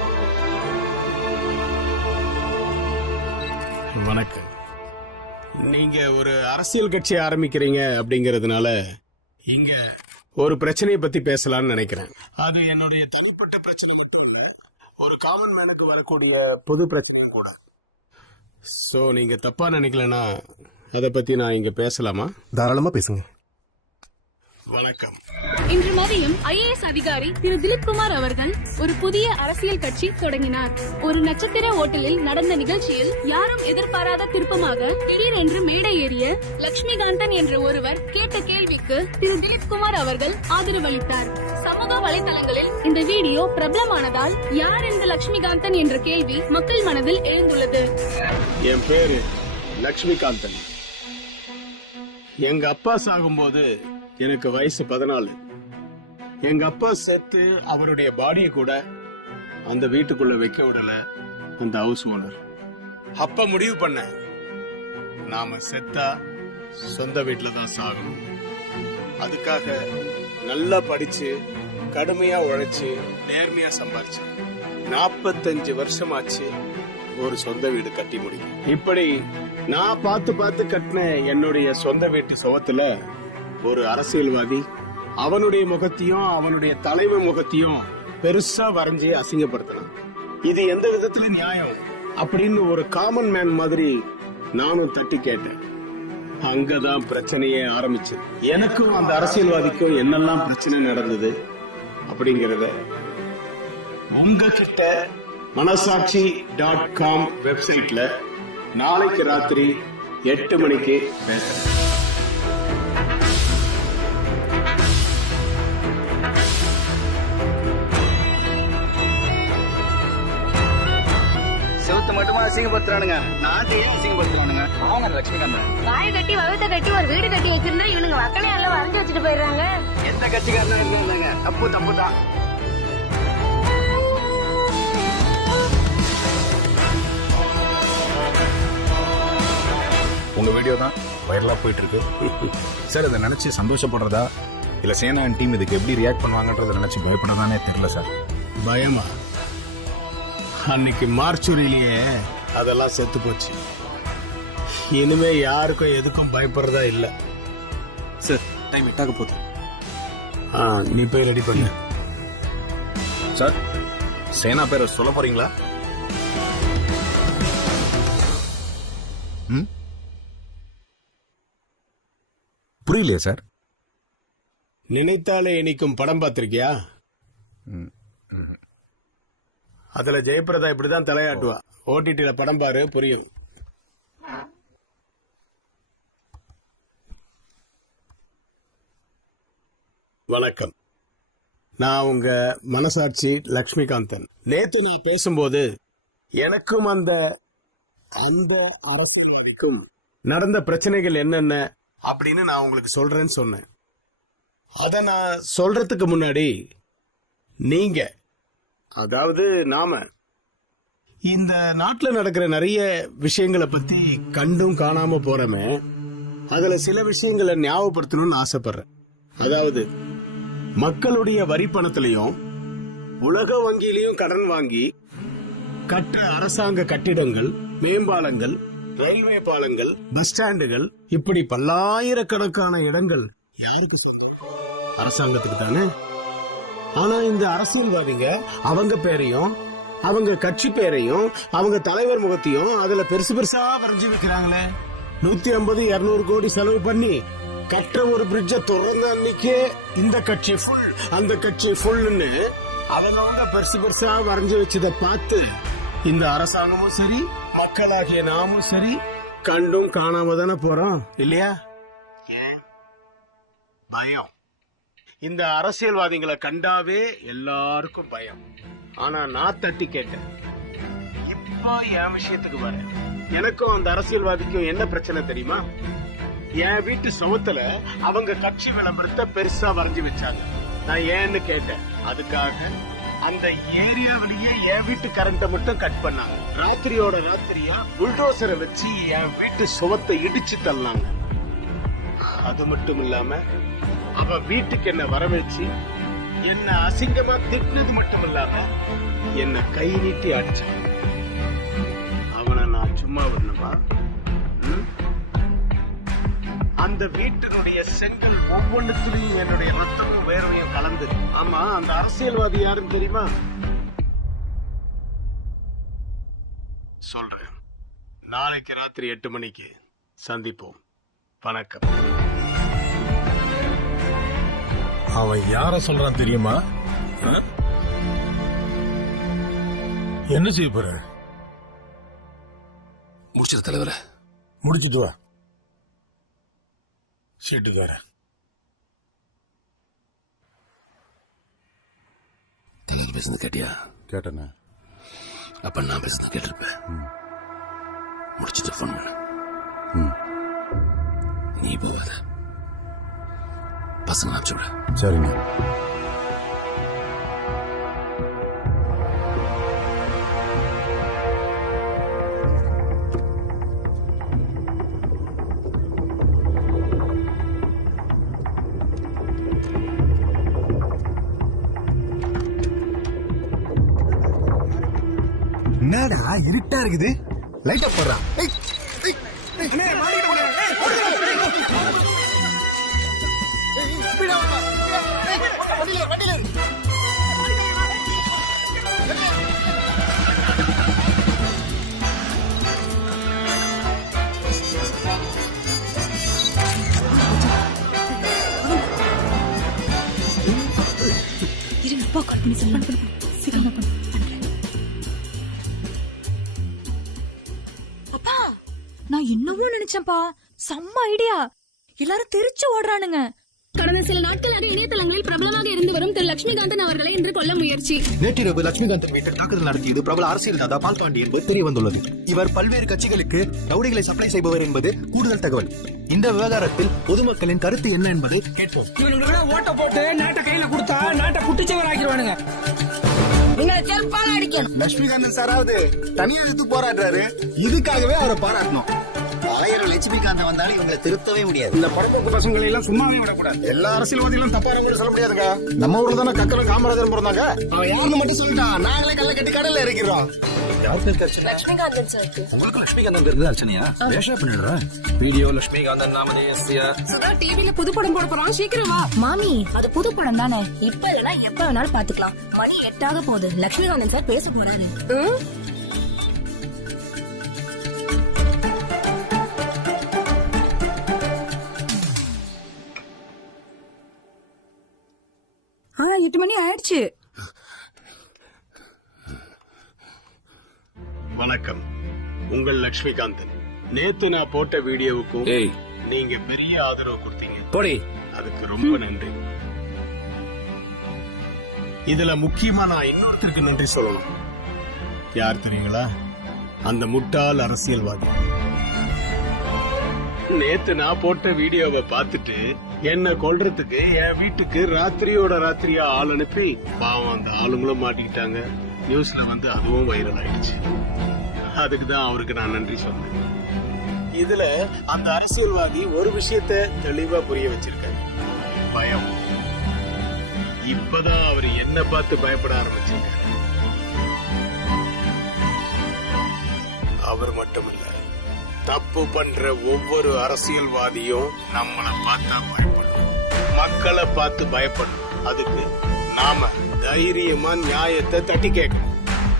வணக்கம். நீங்க ஒரு அரசியல் கட்சி ஆரம்பிக்கிறீங்க அப்படிங்கறதுனால இங்க ஒரு பிரச்சனையை பத்தி பேசலாம்னு நினைக்கிறேன். அது என்னுடைய தனிப்பட்ட பிரச்சனை மட்டும் இல்ல, ஒரு காமன் மேனுக்கு வரக்கூடிய பொது பிரச்சனை கூட. சோ நீங்க தப்பா நினைக்கலனா அத பத்தி நான் இங்க பேசலாமா? தாராளமா பேசுங்க. வணக்கம். இன்று மதியம் ஐஏஎஸ் அதிகாரி திரு திலீப் குமார் அவர்கள் ஒரு புதிய அரசியல் கட்சி தொடங்கினார். ஒரு நட்சத்திர ஓட்டலில் நடந்த நிகழ்ச்சியில் யாரும் எதிர்பாராத திருப்பமாக ஷீர் என்று மேடை ஏறிய லட்சுமிகாந்தன் என்ற ஒருவர் கேட்ட கேள்விக்கு திரு திலீப் குமார் அவர்கள் ஆதரவளித்தார். சமூக வலைதளங்களில் இந்த வீடியோ பிரபலமானதால் யார் இந்த லட்சுமிகாந்தன் என்ற கேள்வி மக்கள் மனதில் எழுந்துள்ளது. என் பேரு லட்சுமிகாந்தன். எங்க அப்பா சாகும்போது எனக்கு வயசு 14. எங்க அப்பா செத்து அவருடைய பாடியை கூட அந்த வீட்டுக்குள்ள வைக்க விடல அந்த ஹவுஸ் ஓனர். அப்ப முடிவு பண்ண, நாம செத்தா சொந்த வீட்டுல தான் சாகணும். அதுக்காக நல்லா படிச்சு கடுமையா உழைச்சு நேர்மையா சம்பாரிச்சு 45 வருஷமாச்சு ஒரு சொந்த வீடு கட்டி முடியும். இப்படி நான் பார்த்து பார்த்து கட்டின என்னுடைய சொந்த வீட்டு சுவத்துல ஒரு அரசியல்வாதி அவனுடைய முகத்தையும் அவனுடைய தலைவர் முகத்தையும் பெருசா வரைஞ்சி அசிங்கப்படுத்தினான். இது எந்த விதத்துல நியாயம் அப்படின்னு ஒரு காமன் மேன் மாதிரி நானும் தட்டி கேட்டேன். அங்கதான் பிரச்சனையே ஆரம்பிச்சு. எனக்கும் அந்த அரசியல்வாதிக்கும் என்னெல்லாம் பிரச்சனை நடந்தது அப்படிங்கறத உங்ககிட்ட மனசாட்சி.com வெப்சைட்ல நாளைக்கு ராத்திரி 8 மணிக்கு பேசுறேன். செவத்து மட்டுமா அசிங்கப்படுத்துறானுங்க, நாட்டையும் அசிங்கப்படுத்துறானுங்க. அவங்க லட்சுமிகாந்த் வாய் கட்டி வகுத்த கட்டி ஒரு வீடு கட்டி வச்சிருந்தா இவனுங்க மக்களே எல்லாம் வரைஞ்சு வச்சுட்டு போயிடுறாங்க. எந்த கட்சிக்காரனா இருந்தாங்க, தப்பு தப்பு தான். உங்க வீடியோ தான் வைரலா போயிட்டு இருக்கு சார். இதை நினைச்சு சந்தோஷப்படுறதா இல்ல சேனா டீம் இதுக்கு எப்படி ரியாக்ட் பண்ணுவாங்கன்றத நினைச்சு பயப்படுறதானே தெரியல சார். பயமா? அன்னைக்கு மார்ச்சுரியிலேயே அதெல்லாம் செத்து போச்சு. இனிமே யாருக்கும் எதுக்கும் பயப்படுறதா இல்ல சார். டைம் 8 ஆக போகுது. நீ போய் ரெடி பண்ணு சார். சேனா பேரை சொல்ல போறீங்களா? புரியலையே சார். நினைத்தாலே இனிக்கும் படம் பார்த்திருக்கியா? அதுல ஜெயபிரதா இப்படிதான் தலையாட்டுவா. ஓடிடில படம் பாரு, புரியும். வணக்கம், நான் உங்க மனசாட்சி லட்சுமிகாந்தன். நேத்து நான் பேசும்போது எனக்கும் அந்த அரசியல்வாதிக்கும் நடந்த பிரச்சனைகள் என்னென்ன அப்படின்னு நான் உங்களுக்கு சொல்றேன்னு சொன்னேன். அத நான் சொல்றதுக்கு முன்னாடி நீங்க, அதாவது நாம இந்த நாட்டுல நடக்கிற நிறைய விஷயங்களை பத்தி கண்டும் காணாம போறமே, அதுல சில விஷயங்களை ஞாபகப்படுத்தணும்னு ஆசைப்படுறேன். அதாவது மக்களுடைய வரி பணத்திலையும் உலக வங்கியிலையும் கடன் வாங்கி கற்ற அரசாங்க கட்டிடங்கள், மேம்பாலங்கள், ரயில்வே பாலங்கள், பஸ் ஸ்டாண்டுகள், இப்படி பல்லாயிரக்கணக்கான இடங்கள் யாருக்கு? அரசாங்கத்துக்கு தானே. ஆனா இந்த அரசியல்வாதிங்க அவங்க பேரையும் அவங்க கட்சி பேரையும் அவங்க தலைவர் முகத்தையும் அதுல பெருசு பெருசா வரைஞ்சு வைக்கிறாங்களே. 150-200 கோடி செலவு பண்ணி கற்ற ஒரு பிரிட்ஜ திறந்த அன்னைக்கே இந்த கட்சி ஃபுல், அந்த கட்சி ஃபுல்னு அவங்க பெருசு பெருசா வரைஞ்சு வச்சதை பார்த்து இந்த அரசாங்கமும் சரி, மக்களாகிய நாமும் சரி கண்டும் காணாம தானே போறோம் இல்லையா? ஏன் பயம்? இந்த அரசியல்வாதிகளை கண்டாவே எல்லாருக்கும் பயம். ஆனா நான் தட்டி கேட்டேன். இப்போ என் விஷயத்துக்கு வரேன். எனக்கும் அந்த அரசியல்வாதிக்கும் என்ன பிரச்சனை தெரியுமா? என் வீட்டு சுவத்துல அவங்க கட்சி விளம்பரத்தை பெருசா வரைஞ்சு வச்சாங்க. நான் ஏன்னு கேட்டேன். அதுக்காக அந்த ஏரியாவிலேயே என் வீட்டு கரண்ட மட்டும் கட் பண்ணாங்க. ராத்திரியோட ராத்திரியா புல்டோசரை வச்சு என் வீட்டு சுவத்தை இடிச்சு தள்ளாங்க. அது மட்டும் இல்லாம அவ வீட்டுக்கு என்ன வரவழைச்சு என்ன அசிங்கமா திட்டினது மட்டும் இல்லாம என்ன கை நீட்டி அடிச்சான். அவனை நான் சும்மா வரணுமா? அந்த வீட்டினுடைய செங்கல் ஒவ்வொன்றுத்திலையும் என்னுடைய ரத்தமும் வேர்வையும் கலந்து. ஆமா, அந்த அரசியல்வாதி யாருன்னு தெரியுமா? சொல்றேன். நாளைக்கு ராத்திரி 8 மணிக்கு சந்திப்போம். வணக்கம். அவன் யார சொல்றான் தெரியுமா? என்ன செய்ய போற? முடிச்சிரு தலைவர. முடிச்சுட்டு வா. சீட்டுக்கார தலைவர் பேசுனது கேட்டியா? கேட்டேண்ணே. அப்ப நான் பேசுனது கேட்டிருப்பேன். முடிச்சிட்டு போன் பண்ண. நீ போகாத, பசங்க அனுப்பிச்சு விட. சரிங்க. என்னடா இருட்டா இருக்குது, லைட்டா போடுறா. அப்பா கால் பண்ணி சொல்லுங்க. சீக்கிரம் பண்ணு. அப்பா நான் என்னவோ நினைச்சேன்ப்பா. செம்ம ஐடியா. எல்லாரும் தெரிச்சு ஓடுறானுங்க. கடந்த சில நாட்களாக இணையதளங்களில் பிரபலமாக இருந்து வரும் திரு லட்சுமிகாந்தன் அவர்களை இன்று கொல்ல முயற்சி. நேற்றிரவு லட்சுமிகாந்தன் வீட்டில் தாக்குதல் நடத்தியது பிரபல அரசியல் தாதா பால்பாண்டி என்பது தெரிய வந்துள்ளது. இவர் பல்வேறு கட்சிகளுக்கு ரவுடிகளை சப்ளை செய்பவர் என்பது கூடுதல் தகவல். இந்த விவகாரத்தில் பொதுமக்களின் கருத்து என்ன என்பதை கேட்போம். இவனுக்கு ஓட்ட போட்டு நாட்டை கையில கொடுத்தா நாட்டை குட்டிச்சவர் ஆக்கிடுவானுங்க. லட்சுமிகாந்தன் சாராவது தனியா எடுத்து போராடுறாரு, இதுக்காகவே அவரை பாராட்டணும். 1000 லட்சுமிகாந்தன் வந்தாலும் இவங்களை திருத்தவே முடியாது. இந்த படப்போக்கு பசங்களை எல்லாம் சும்மாவே விடக்கூடாது. எல்லா அரசியல்வாதிகளும் தப்பாரவங்களும் சொல்ல முடியாதுங்க. நம்ம ஊர்ல தானே கக்கல காமராஜர் பிறந்தாங்க. அவன் யாருன்னு மட்டும் சொல்லிட்டான், நாங்களே கல்ல கட்டி கடல்ல இறக்கிறோம். யார் பேருக்கு அர்ச்சனை? லட்சுமிகாந்தன் சார். உங்களுக்கு லட்சுமிகாந்தன் பேருக்கு அர்ச்சனையா? வேஷா பண்ணிடுறேன். வீடியோ லட்சுமிகாந்தன் நாமதேயஸ்ய. சுதா டிவில புது படம் போட போறான், சீக்கிரம் வா. மாமி அது புது படம் தானே, இப்ப இல்லனா எப்ப வேணாலும் பாத்துக்கலாம். மணி 8 போகுது. லட்சுமிகாந்தன் சார் பேச போறாரு. ஆ 8 மணி ஆயிடுச்சு. வணக்கம், உங்கள் லட்சுமிகாந்தன். நேத்து நான் போட்ட வீடியோவுக்கும் நீங்க பெரிய ஆதரவு கொடுத்தீங்க. அதுக்கு ரொம்ப நன்றி. இதுல முக்கியமா நான் இன்னொருத்தருக்கு நன்றி சொல்லணும். யார் தெரியுங்களா? அந்த முட்டாள் அரசியல்வாதி. நேத்து நான் போட்ட வீடியோவை பார்த்துட்டு என்ன கொல்றதுக்கு என் வீட்டுக்கு ராத்திரியோட ராத்திரியா ஆள் அனுப்பி பாவம் அந்த ஆளுங்களும் மாட்டிக்கிட்டாங்க. நியூஸ்ல வந்து அதுவும் வைரல் ஆயிடுச்சு. அதுக்குதான் அவருக்கு நான் நன்றி சொன்னேன். இதுல அந்த அரசியல்வாதி ஒரு விஷயத்த தெளிவா புரிய வச்சிருக்காரு, பயம். இப்பதான் அவர் என்ன பார்த்து பயப்பட ஆரம்பிச்சிருக்காரு. அவர் மட்டும் இல்ல, தப்பு பண்ற ஒவ்வொரு அரசியல்வாதியும் நம்மளை பார்த்தா பயப்படணும், மக்களை பார்த்து பயப்படணும். அதுக்கு நாம தைரியமா நியாயத்தை தட்டி கேட்கணும்.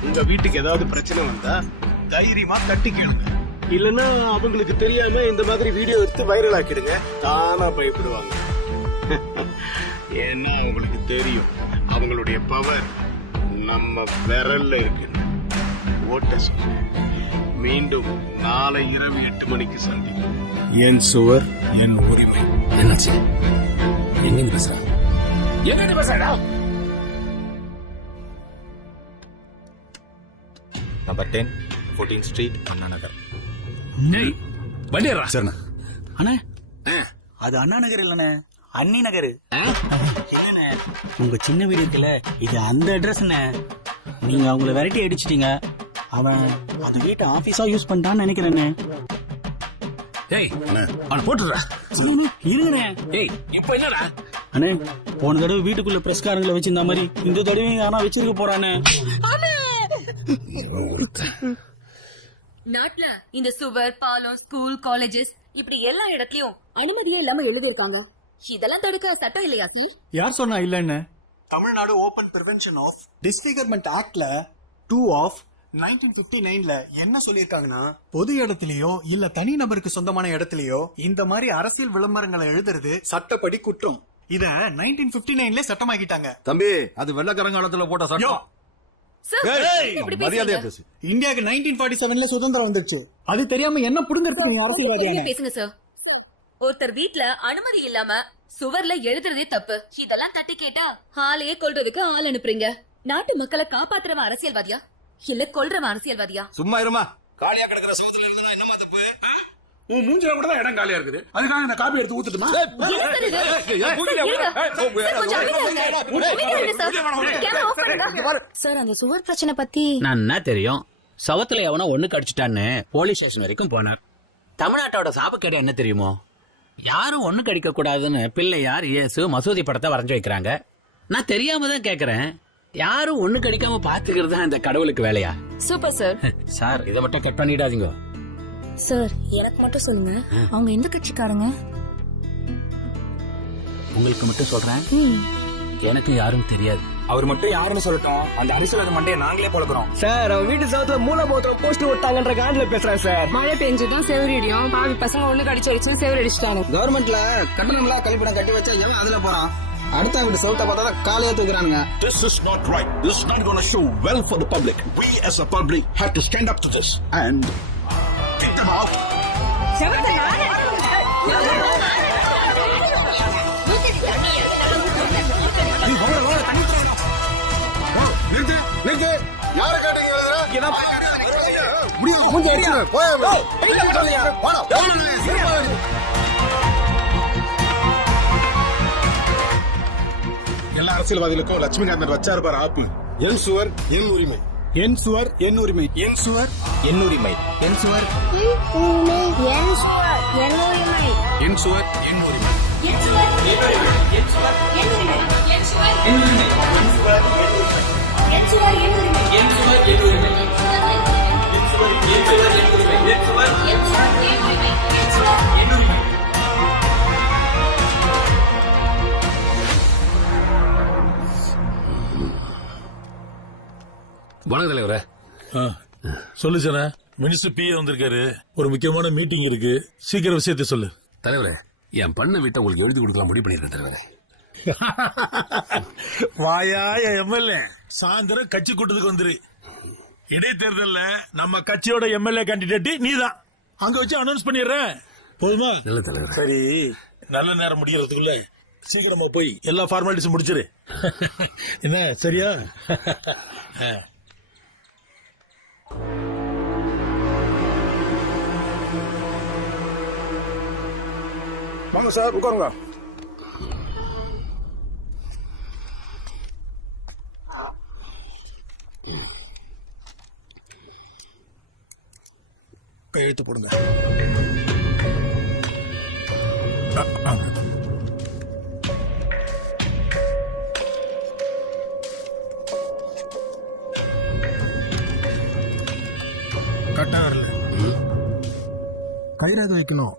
உங்க வீட்டுக்கு ஏதாவது பிரச்சனை வந்தா தைரியமா தட்டி கேளுங்க. இல்லன்னா அவங்களுக்கு தெரியாம இந்த மாதிரி வீடியோ எடுத்து வைரல் ஆக்கிடுங்க. தானா பயப்படுவாங்க. ஏன்னா அவங்களுக்கு தெரியும் அவங்களுடைய பவர் நம்ம விரல்ல இருக்கு. ஓட்ட சொல்ல மீண்டும் நாளை இரவு 8 மணிக்கு சந்திக்கும். என் சுவர் என் உரிமை. என்னாச்சு? எங்க பேசுறா? என்ன பேசுறா? Number 10 14th street, Anna Nagar. வண்டியரா சரிண்ணா. அண்ணே அது அண்ணா நகர் இல்லண்ணே, அண்ணி நகர். உங்க சின்ன வீடு இருக்குல்ல, இது அந்த அட்ரஸ்ண்ணே. நீங்க அவங்கள விரட்டி அடிச்சிட்டீங்க. அவன் அந்த வீட்டை ஆபீஸா யூஸ் பண்ணிட்டான்னு நினைக்கிறேன்னு. அவனை போட்டுறா. இருங்கண்ணே. இப்ப என்னடா அண்ணே, போன தடவை வீட்டுக்குள்ள பிரஸ்காரங்களை வச்சிருந்த மாதிரி இந்த தடவையும் ஆனா வச்சிருக்க போறானே. நாட்டுல இந்த சுவர், பாலம், ஸ்கூல், காலேஜஸ் இப்படி எல்லா இடத்துலயும் அனுமதியே இல்லாம எழுதிருக்காங்க. இதெல்லாம் தடுக்க சட்டம் இல்லையா? யார் சொன்னா இல்லன்னு? Tamil Nadu open prevention of disfigurement ஆக்ட்ல 2 ஆஃப் 1959ல என்ன சொல்லிருக்காங்கன்னா, பொது இடத்திலேயோ இல்ல தனி நபருக்கு சொந்தமான இடத்திலேயோ இந்த மாதிரி அரசியல் விளம்பரங்களை எழுதுறது சட்டப்படி குற்றம். இத 1959ல சட்டமாக்கிட்டாங்க. தம்பி, அது வெள்ளக்காரங்காலத்துல போட்ட சட்டம். மரியாதையா பேசு. இந்தியாவுக்கு 1947ல சுதந்திரம் வந்துருச்சு. அது தெரியாம என்ன புடுங்கறதுக்கு அரசியல்வாதியா பேசுங்க சார். ஒருத்தர் வீட்ல அனுமதி இல்லாம சுவர்ல எழுதுறதே தப்பு. இதெல்லாம் தட்டி கேட்டா ஆளையே கொல்றதுக்கு ஆள் அனுப்புறீங்க. நாட்டு மக்களை காப்பாற்றுறவன் அரசியல்வாதியா இல்ல கொல்றவன் அரசியல்வாதியா? சும்மா இருமா. காலியா கிடக்குற சுவத்துல எழுதுனா என்னமா தப்பு? உன் மூஞ்சில கூட தான் இடம் காலியா இருக்குது. அதுக்காக நான் காப்பி எடுத்து ஊத்துட்டுமா? சார், அந்த சுவர் பிரச்சனை பத்தி நான் என்ன தெரியும்? சவத்துல எவனோ ஒண்ணு கடிச்சிட்டான்னு போலீஸ் ஸ்டேஷன் வரைக்கும் போனார். தமிழ்நாட்டோட சாபக்கேடு என்ன தெரியுமோ? யாரும் ஒண்ணு கடிக்க கூடாதுன்னு பிள்ளையார், இயேசு, மசூதி படத்தை வரைஞ்சு வைக்கிறாங்க. நான் தெரியாம தான் கேக்குறேன், யாரும் ஒண்ணு கடிக்காம பாத்துக்கிறது தான் இந்த கடவுளுக்கு வேலையா? Super sir. சார் இதை மட்டும் கட் பண்ணிடாதீங்க சார். எனக்கு மட்டும் சொல்லுங்க, அவங்க எந்த கட்சிக்காரங்க? உங்களுக்கு மட்டும் சொல்றேன், எனக்கு யாரும் தெரியாது. அவர் மட்டும் யாருன்னு சொல்லட்டும், அந்த அரசியல் மண்டையை நாங்களே பழக்கிறோம். சார் அவன் வீட்டு சவுத்துல மூலபோத்திர போஸ்ட் விட்டாங்கன்ற காண்டில பேசுறேன் சார். மழை பெஞ்சுதான் செவரிடியும், பாவி பசங்க ஒண்ணு கடிச்சு வச்சு செவரி அடிச்சுட்டாங்க. கவர்மெண்ட்ல கட்டணம்லாம் கழிப்பிடம் கட்டி வச்சா எவன் அதுல போறான்? அடுத்த வீட்டு சவுத்த பார்த்தா காலையே தூக்குறானுங்க. This is not right. This is not going to show well for the public. We as a public have to stand up to this and kick them out. நிறுத்து நிறுத்து. யாரு கேட்டீங்க எல்லா அரசியல்வாதிகளுக்கும் லட்சுமிகாந்தன் வச்சாரு பாரு ஆப்பு. என் சுவர் என் உரிமை, என் சுவர் என் உரிமை, என் சுவர் என் உரிமை, என் சுவர் என் உரிமை, என் சுவர் என் உரிமை. வணக்கம் தலைவரே. சொல்லு சார். மினிஸ்டர் பிஏ வந்திருக்காரு, ஒரு முக்கியமான மீட்டிங் இருக்கு, சீக்கிரம் விஷயத்தை சொல்லு. தலைவரே, என் பண்ண வீட்டை உங்களுக்கு எழுதி கொடுக்கலாம் முடிவு பண்ணிருக்கேன் தலைவரே. வாயா எம்எல்ஏ, சாயந்தரம் கட்சி கூட்டத்துக்கு வந்துரு. இடைத்தேர்தல்ல நம்ம கட்சியோட எம்எல்ஏ கேண்டிடேட் நீதான். அங்க வச்சு அனௌன்ஸ் பண்ணிடுறேன், போதுமா? நல்ல தலைவர். சரி, நல்ல நேரம் முடியறதுக்குள்ள சீக்கிரமா போய் எல்லா ஃபார்மாலிட்டிஸும் முடிச்சிரு. என்ன சரியா? வாங்க சார், உட்காருங்க. கையெழுத்து போடுங்க. கட்டா வரல, கைராக வைக்கணும்.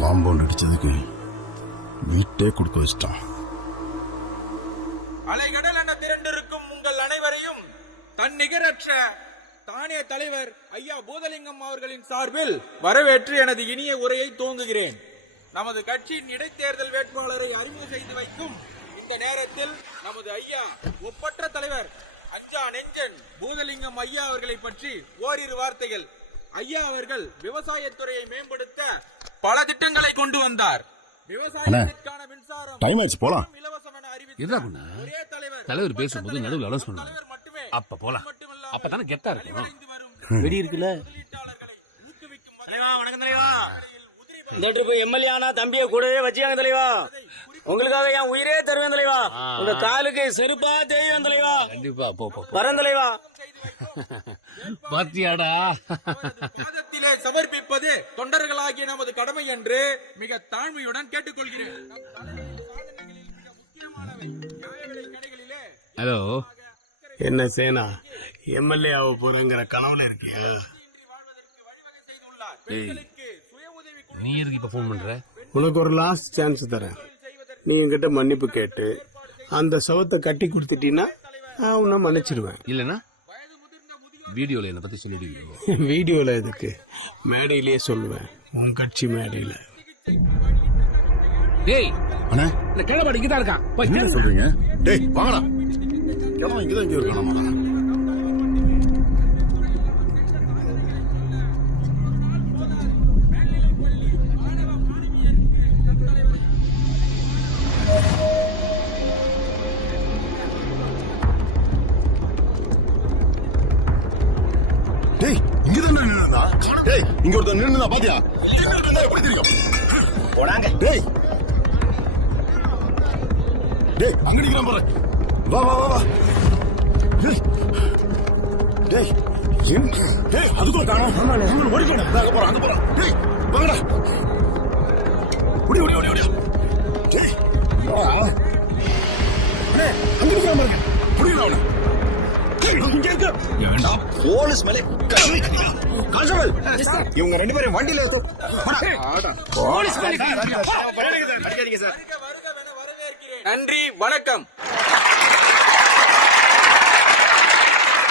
காம்பவுண்ட் அடிச்சதுக்கு வீட்டே கொடுக்க வச்சிட்டான். அலைகடல் என திரண்டிருக்கும் உங்கள் அனைவரையும் தன் நிகரற்ற தானிய தலைவர் ஐயா பூதலிங்கம் அவர்களின் சார்பில் வரவேற்று எனது இனிய உரையை துவங்குகிறேன். நமது கட்சியின் இடைத்தேர்தல் வேட்பாளரை அறிமுகம் செய்து வைக்கும் இந்த நேரத்தில் நமது ஐயா ஒப்பற்ற தலைவர் அஞ்சா நெஞ்சன் பூதலிங்கம் ஐயா அவர்களை பற்றி ஓரிரு வார்த்தைகள். ஐயா அவர்கள் விவசாயத்துறையை மேம்படுத்த பல திட்டங்களை கொண்டு வந்தார். விவசாயத்திற்கான மின்சாரம் டைம் ஆச்சு, போலாம். தலைவர் பேசும்போது நடுவில் அலோஸ் பண்ணுவாங்க, அப்ப போலாம். அப்பதானே கெத்தா இருக்கும். வெடி இருக்குல்ல. வணக்கம் தலைவா. இந்த ட்ரிப் எம்எல்ஏ ஆனா தம்பியை கூடவே வச்சுக்காங்க தலைவா. உங்களுக்காக என் உயிரே தருவேன் தலைவா. உங்க காலுக்கு செருப்பா தெரியும் தலைவா. கண்டிப்பா போ வரேன் தலைவா. பாத்தியாடா, பாதத்திலே சமர்ப்பிப்பது தொண்டர்களாகிய நமது கடமை என்று மிக தாழ்மையுடன் கேட்டுக்கொள்கிறேன். ஹலோ, என்ன சேனா, எம்எல்ஏ ஆக போறங்கிற கனவுல இருக்கியா? நீ எதுக்கு இப்ப போன் பண்ற? உனக்கு ஒரு லாஸ்ட் சான்ஸ் தரேன். நீ என்கிட்ட மன்னிப்பு கேட்டு அந்த சவத்தை கட்டி கொடுத்துட்டீங்கன்னா நான் உன்னை மன்னிச்சிடுவேன். இல்லன்னா வீடியோல என்ன பத்தி சொல்லிடுவீங்க. வீடியோல எதுக்கு, மேடையிலேயே சொல்லுவேன், உன் கட்சி மேடையில. டேய் அண்ணா, இந்த கேளபாடி இங்க தான் இருக்கான். போய் என்ன சொல்றீங்க? டேய் வாங்கடா, எல்லாம் இங்க தான் இங்க இருக்கணும். டேய் இங்க தான் நின்னுடா. டேய் இங்க ஒருத்தன் நின்னுடா, பாத்தியா? எப்படி தெரியும்? போடாங்க. டேய் டேய் அங்க நிக்கிறான் பாரு. வா வா வா வா. டேய் டேய் டேய் அதுக்கு காணோம் ஓடி போடா அங்க போறோம் டேய் வாங்கடா ஓடி டேய் அங்க போறா பாருங்க புடிடா அவன இங்க இருக்க வேண்டாம் போலீஸ் மேலே கான்ஸ்டபிள் இவங்க ரெண்டு பேரும் வண்டியில ஏத்து போலீஸ் அடிக்காதீங்க சார் நன்றி வணக்கம்.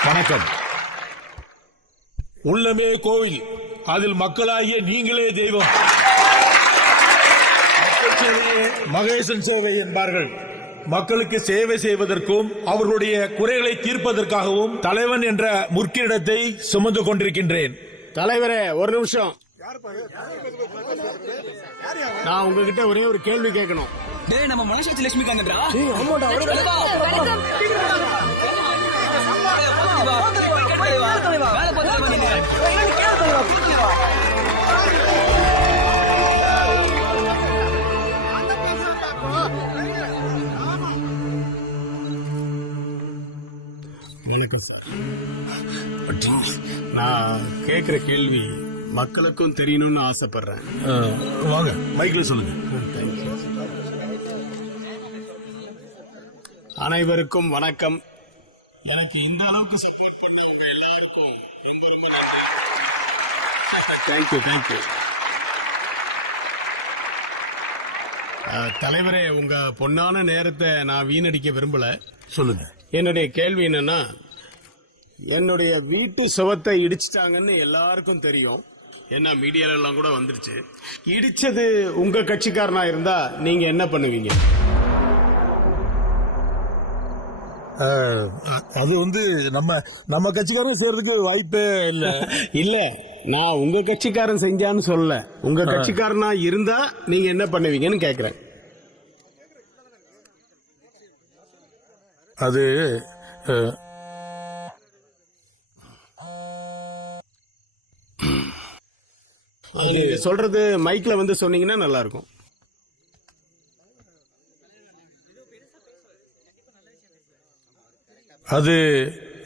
வணக்கம். உள்ளமே கோவில், அதில் மக்களாகிய நீங்களே தெய்வம். மகேசன் சேவை என்பார்கள். மக்களுக்கு சேவை செய்வதற்கும் அவர்களுடைய குறைகளை தீர்ப்பதற்காகவும் தலைவன் என்ற முற்கிடத்தை சுமந்து கொண்டிருக்கின்றேன். தலைவரே ஒரு நிமிஷம், நான் உங்ககிட்ட ஒரே ஒரு கேள்வி கேட்கணும். டேய் நம்ம மனசு லட்சுமி காங்கடா. டேய் ஆமாடா வணக்கம் சார். நான் கேட்கிற கேள்வி மக்களுக்கும் தெரியணும்னு ஆசைப்படுறேன். வாங்க மைக்ல சொல்லுங்க. அனைவருக்கும் வணக்கம். எனக்கு இந்த அளவுக்கு சப்போர்ட் பண்ண உங்க எல்லாருக்கும் ரொம்ப நன்றி. தேங்க்யூ. தலைவரே, உங்க பொன்னான நேரத்தை நான் வீணடிக்க விரும்பல. சொல்லுங்க. என்னுடைய கேள்வி என்னன்னா, என்னுடைய வீட்டு சுவத்தை இடிச்சிட்டாங்கன்னு எல்லாருக்கும் தெரியும். என்ன மீடியால எல்லாம் கூட வந்துருச்சு. இடிச்சது உங்க கட்சிக்காரனா இருந்தா நீங்க என்ன பண்ணுவீங்க? அது நம்ம கட்சிக்காரன் செய்யறதுக்கு வாய்ப்பே இல்ல. நான் உங்க கட்சிக்காரன் செஞ்சான்னு சொல்லல. உங்க கட்சிக்காரனா இருந்தா நீங்க என்ன பண்ணுவீங்கன்னு கேக்குறேன். அது நீங்க சொல்றது மைக்ல வந்து சொன்னீங்கன்னா நல்லா இருக்கும். அது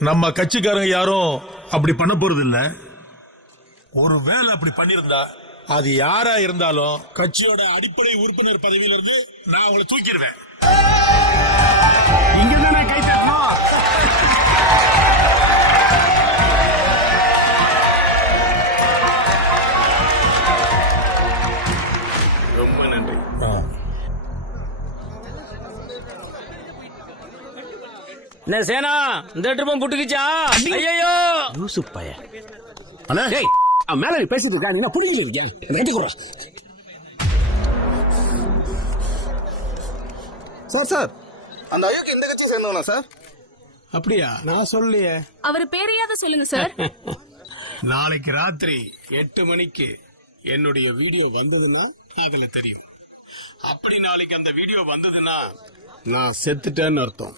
நம்ம கட்சிக்காரங்க யாரும் அப்படி பண்ண போறது இல்ல. ஒரு வேலை அப்படி பண்ணிருந்தா அது யாரா இருந்தாலும் கட்சியோட அடிப்படை உறுப்பினர் பதவியில இருந்து நான் அவங்களை தூக்கிடுவேன். இங்கதானே கை தட்டணும். ரொம்ப நன்றி. என்ன சேனா இந்த ட்ரிப்பும் புட்டுக்குச்சா? ஐயோ யூசுப் பைய அண்ணா டேய் மேல பேசிட்டு இருக்கா, நீ புடிங்க ரெடி குறா. சார் அந்த ஐயோக்கு இந்த கட்சி சேர்ந்தவனா சார்? அப்படியா? நான் சொல்லலையே. அவர் பேரையாவது சொல்லுங்க சார். நாளைக்கு ராத்திரி 8 மணிக்கு என்னுடைய வீடியோ வந்ததுன்னா அதுல தெரியும். அப்படி நாளைக்கு அந்த வீடியோ வந்ததுன்னா நான் செத்துட்டேன்னு அர்த்தம்.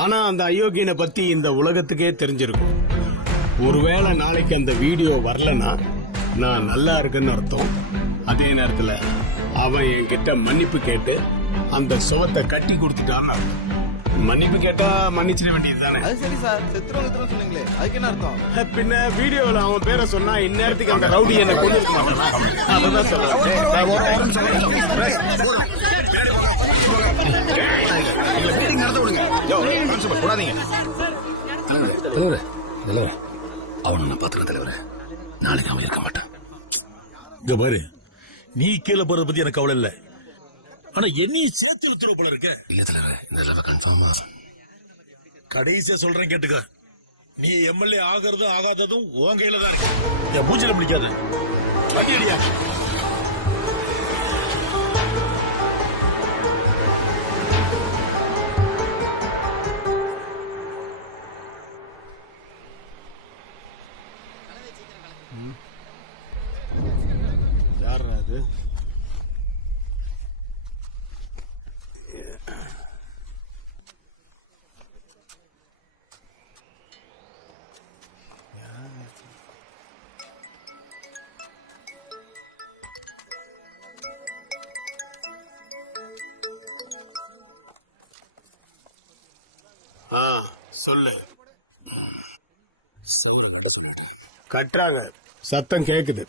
ஆனா அந்த அயோக்கியனை பத்தி இந்த உலகத்துக்கே தெரிஞ்சிருக்கும். ஒருவேளை நாளைக்கு அந்த வீடியோ வரலன்னா நான் நல்லா இருக்குன்னு அர்த்தம். அதே நேரத்துல அவன் என்கிட்ட மன்னிப்பு கேட்டு அந்த சுவத்தை கட்டி கொடுத்துட்டான்னு அர்த்தம். மன்னிப்பு கேட்டா மன்னிச்சிட வேண்டியது தானே? அது சரி சார், செத்துறோம் சொன்னீங்களே, அதுக்கு என்ன அர்த்தம்? பின்ன வீடியோல அவன் பேரை சொன்னா இந்நேரத்துக்கு அந்த ரவுடி என்ன கொண்டு இருக்க மாட்டானா? அதான் சொல்றேன். அவனை நான் பாத்துக்க தலைவரே, நாளைக்கு அவன் இருக்க மாட்டான். இங்க பாரு, நீ கீழே போறத பத்தி எனக்கு கவலை இல்ல. ஆனா என்னையும் சேர்த்து இழுத்துற போல இருக்க. இல்ல தலைவரே, இந்த தடவை கன்ஃபார்மா கடைசியா சொல்றேன் கேட்டுக்க. நீ எம்எல்ஏ ஆகிறதும் ஆகாததும் உன் கையில தான் இருக்கு. என் மூஞ்சில பிடிக்காது. யாரா அது? சொல்லு. கட்டுறாங்க, சத்தம் கேக்குது.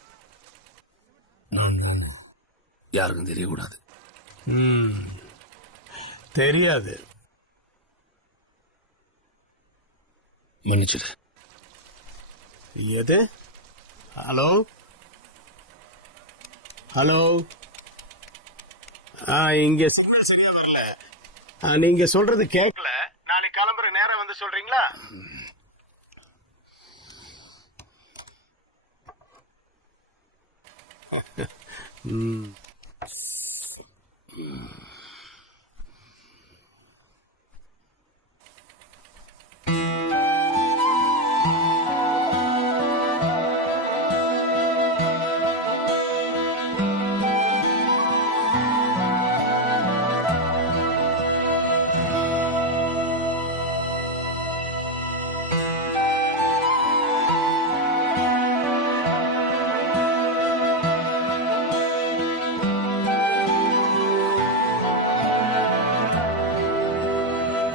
யாருக்கும் தெரியக்கூடாது. தெரியாது. மன்னிச்சிடு. எது? ஹலோ ஹலோ, இங்க சிக்னல் சரியா வரல. நீங்க சொல்றது கேட்கல. நாளைக்கு கிளம்புற நேரம் வந்து சொல்றீங்களா?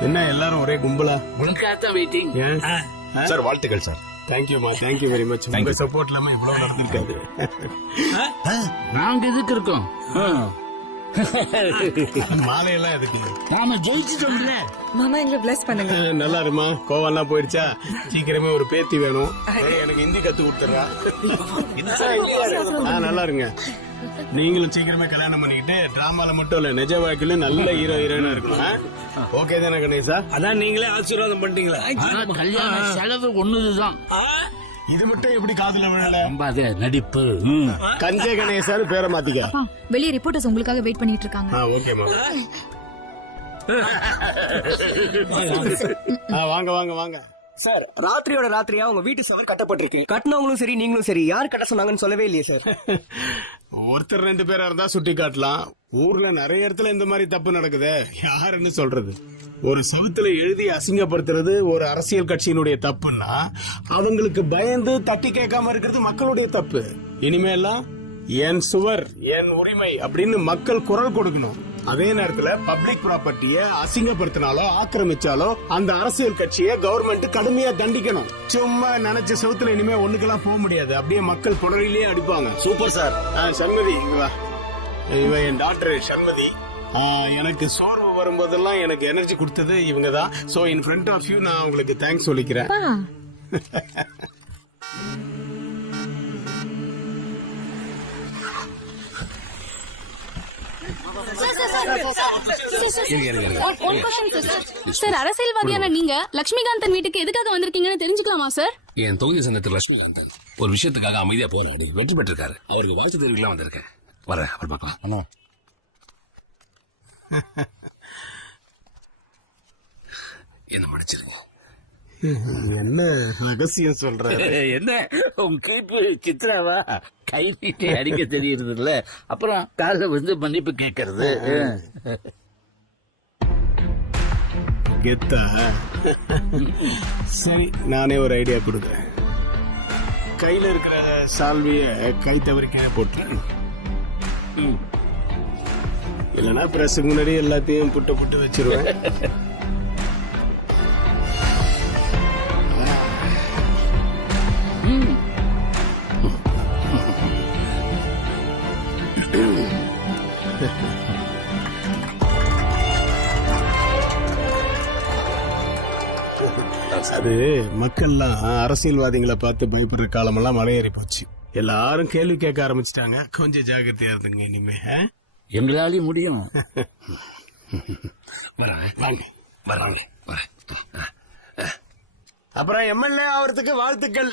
என்ன எல்லாரும் ஒரே கும்பலா? உனக்காகத்தான் வெயிட்டிங். சார் வாழ்த்துக்கள் சார். தேங்க்யூமா, தேங்க்யூ வெரி மச். உங்க சப்போர்ட் இல்லாம இவ்வளவு நடந்திருக்காது. நாங்க எதுக்கு இருக்கோம்? மாலையெல்லாம் எதுக்கு? நாம ஜெயிச்சிட்டோம்ல. மாமா எங்களை பிளஸ் பண்ணுங்க. நல்லா இருமா. கோவம்லாம் போயிடுச்சா? சீக்கிரமே ஒரு பேத்தி வேணும். எனக்கு ஹிந்தி கத்து கொடுத்துறா. நல்லா இருங்க. நீங்களும் சீக்கிரமே கல்யாணம் பண்ணிக்கிட்டு டிராமால மட்டும் இல்ல நிஜ வாழ்க்கையில நல்ல ஹீரோ ஹீரோயினா இருக்கணும். ஓகே தானே கணேசா? அதான் நீங்களே ஆசீர்வாதம் பண்ணிட்டீங்களா? கல்யாண செலவு ஒண்ணுதான். இது மட்டும் எப்படி காதுல விழல? நடிப்பு. கஞ்சே கணேசான்னு பேரை மாத்திக்க. வெளியே ரிப்போர்ட்டர்ஸ் உங்களுக்காக வெயிட் பண்ணிட்டு இருக்காங்க. ஓகேமா. வாங்க வாங்க வாங்க. சார், ராத்திரியோட ராத்திரியா உங்க வீட்டு சுவர் கட்டப்பட்டிருக்கு. கட்டினவங்களும் சரி நீங்களும் சரி யார் கட்ட சொன்னாங்கன்னு சொல்லவே இல்லையே சார். ஒருத்தர் 2 பேரா இருந்தா சுட்டி காட்டலாம். ஊர்ல நிறைய இடத்துல இந்த மாதிரி தப்பு நடக்குது. யாருன்னு சொல்றது? ஒரு சவுத்துல எழுதி அசிங்கப்படுத்துறது ஒரு அரசியல் கட்சியினுடைய தப்புன்னா அவங்களுக்கு பயந்து தட்டி கேட்காம இருக்கிறது மக்களுடைய தப்பு. இனிமேலாம் என் சுவர் என் உரிமை அப்படின்னு மக்கள் குரல் கொடுக்கணும். அதே நேரத்துல பப்ளிக் ப்ராப்பர்ட்டிய அசிங்கப்படுத்தினாலோ ஆக்கிரமிச்சாலோ அந்த அரசியல் கட்சியை கவர்மெண்ட் கடுமையா தண்டிக்கணும். சும்மா நினைச்ச சவுத்துல இனிமே ஒண்ணுக்கெல்லாம் போக முடியாது. அப்படியே மக்கள் புடரிலேயே அடிப்பாங்க. Super sir. சண்மதி இங்க வா. இவன் என் டாக்டர் சண்மதி. எனக்கு சோர்வு வரும்போதெல்லாம் எனக்கு எனர்ஜி கொடுத்தது இவங்க தான். So in front of you நான் உங்களுக்கு தேங்க்ஸ் சொல்லிக்கிறேன். சார், அரசியல்வாதியான நீங்க லட்சுமிகாந்தன் வீட்டுக்கு எதுக்காக வந்திருக்கீங்கன்னு தெரிஞ்சுக்கலாமா சார்? என் தொகுதி சங்கத்தில் லட்சுமிகாந்தன் ஒரு விஷயத்துக்காக அமைதியா போராடி வெற்றி பெற்றிருக்காரு. அவருக்கு வாழ்த்து தெரிவிக்கலாம் வந்திருக்கேன். வர அப்புறம் பார்க்கலாம். என்ன மன்னிச்சிருங்க. என்ன ரகசியம் சொல்ற? என்ன உங்க கைப்பு சித்ராவா? கை நீட்டி அடிக்க தெரியுறது இல்ல, அப்புறம் கால வந்து மன்னிப்பு கேட்கறது. கெத்தா? சரி, நானே ஒரு ஐடியா கொடுக்குறேன். கையில இருக்கிற சால்விய கை தவறிக்கே போட்டுறேன். இல்லைன்னா பிரஸுக்கு முன்னாடி எல்லாத்தையும் புட்டு புட்டு வச்சிருவேன். அது மக்கள்லாம் அரசியல்வாதிகளை பார்த்து பயப்படுற காலமெல்லாம் மலையேறி போச்சு. எல்லாரும் கேள்வி கேட்க ஆரம்பிச்சிட்டாங்க. கொஞ்சம் ஜாக்கிரதையா இருந்துங்க இனிமே. எங்களாலையும் முடியும். அப்புறம் எம்எல்ஏ ஆகிறதுக்கு வாழ்த்துக்கள்.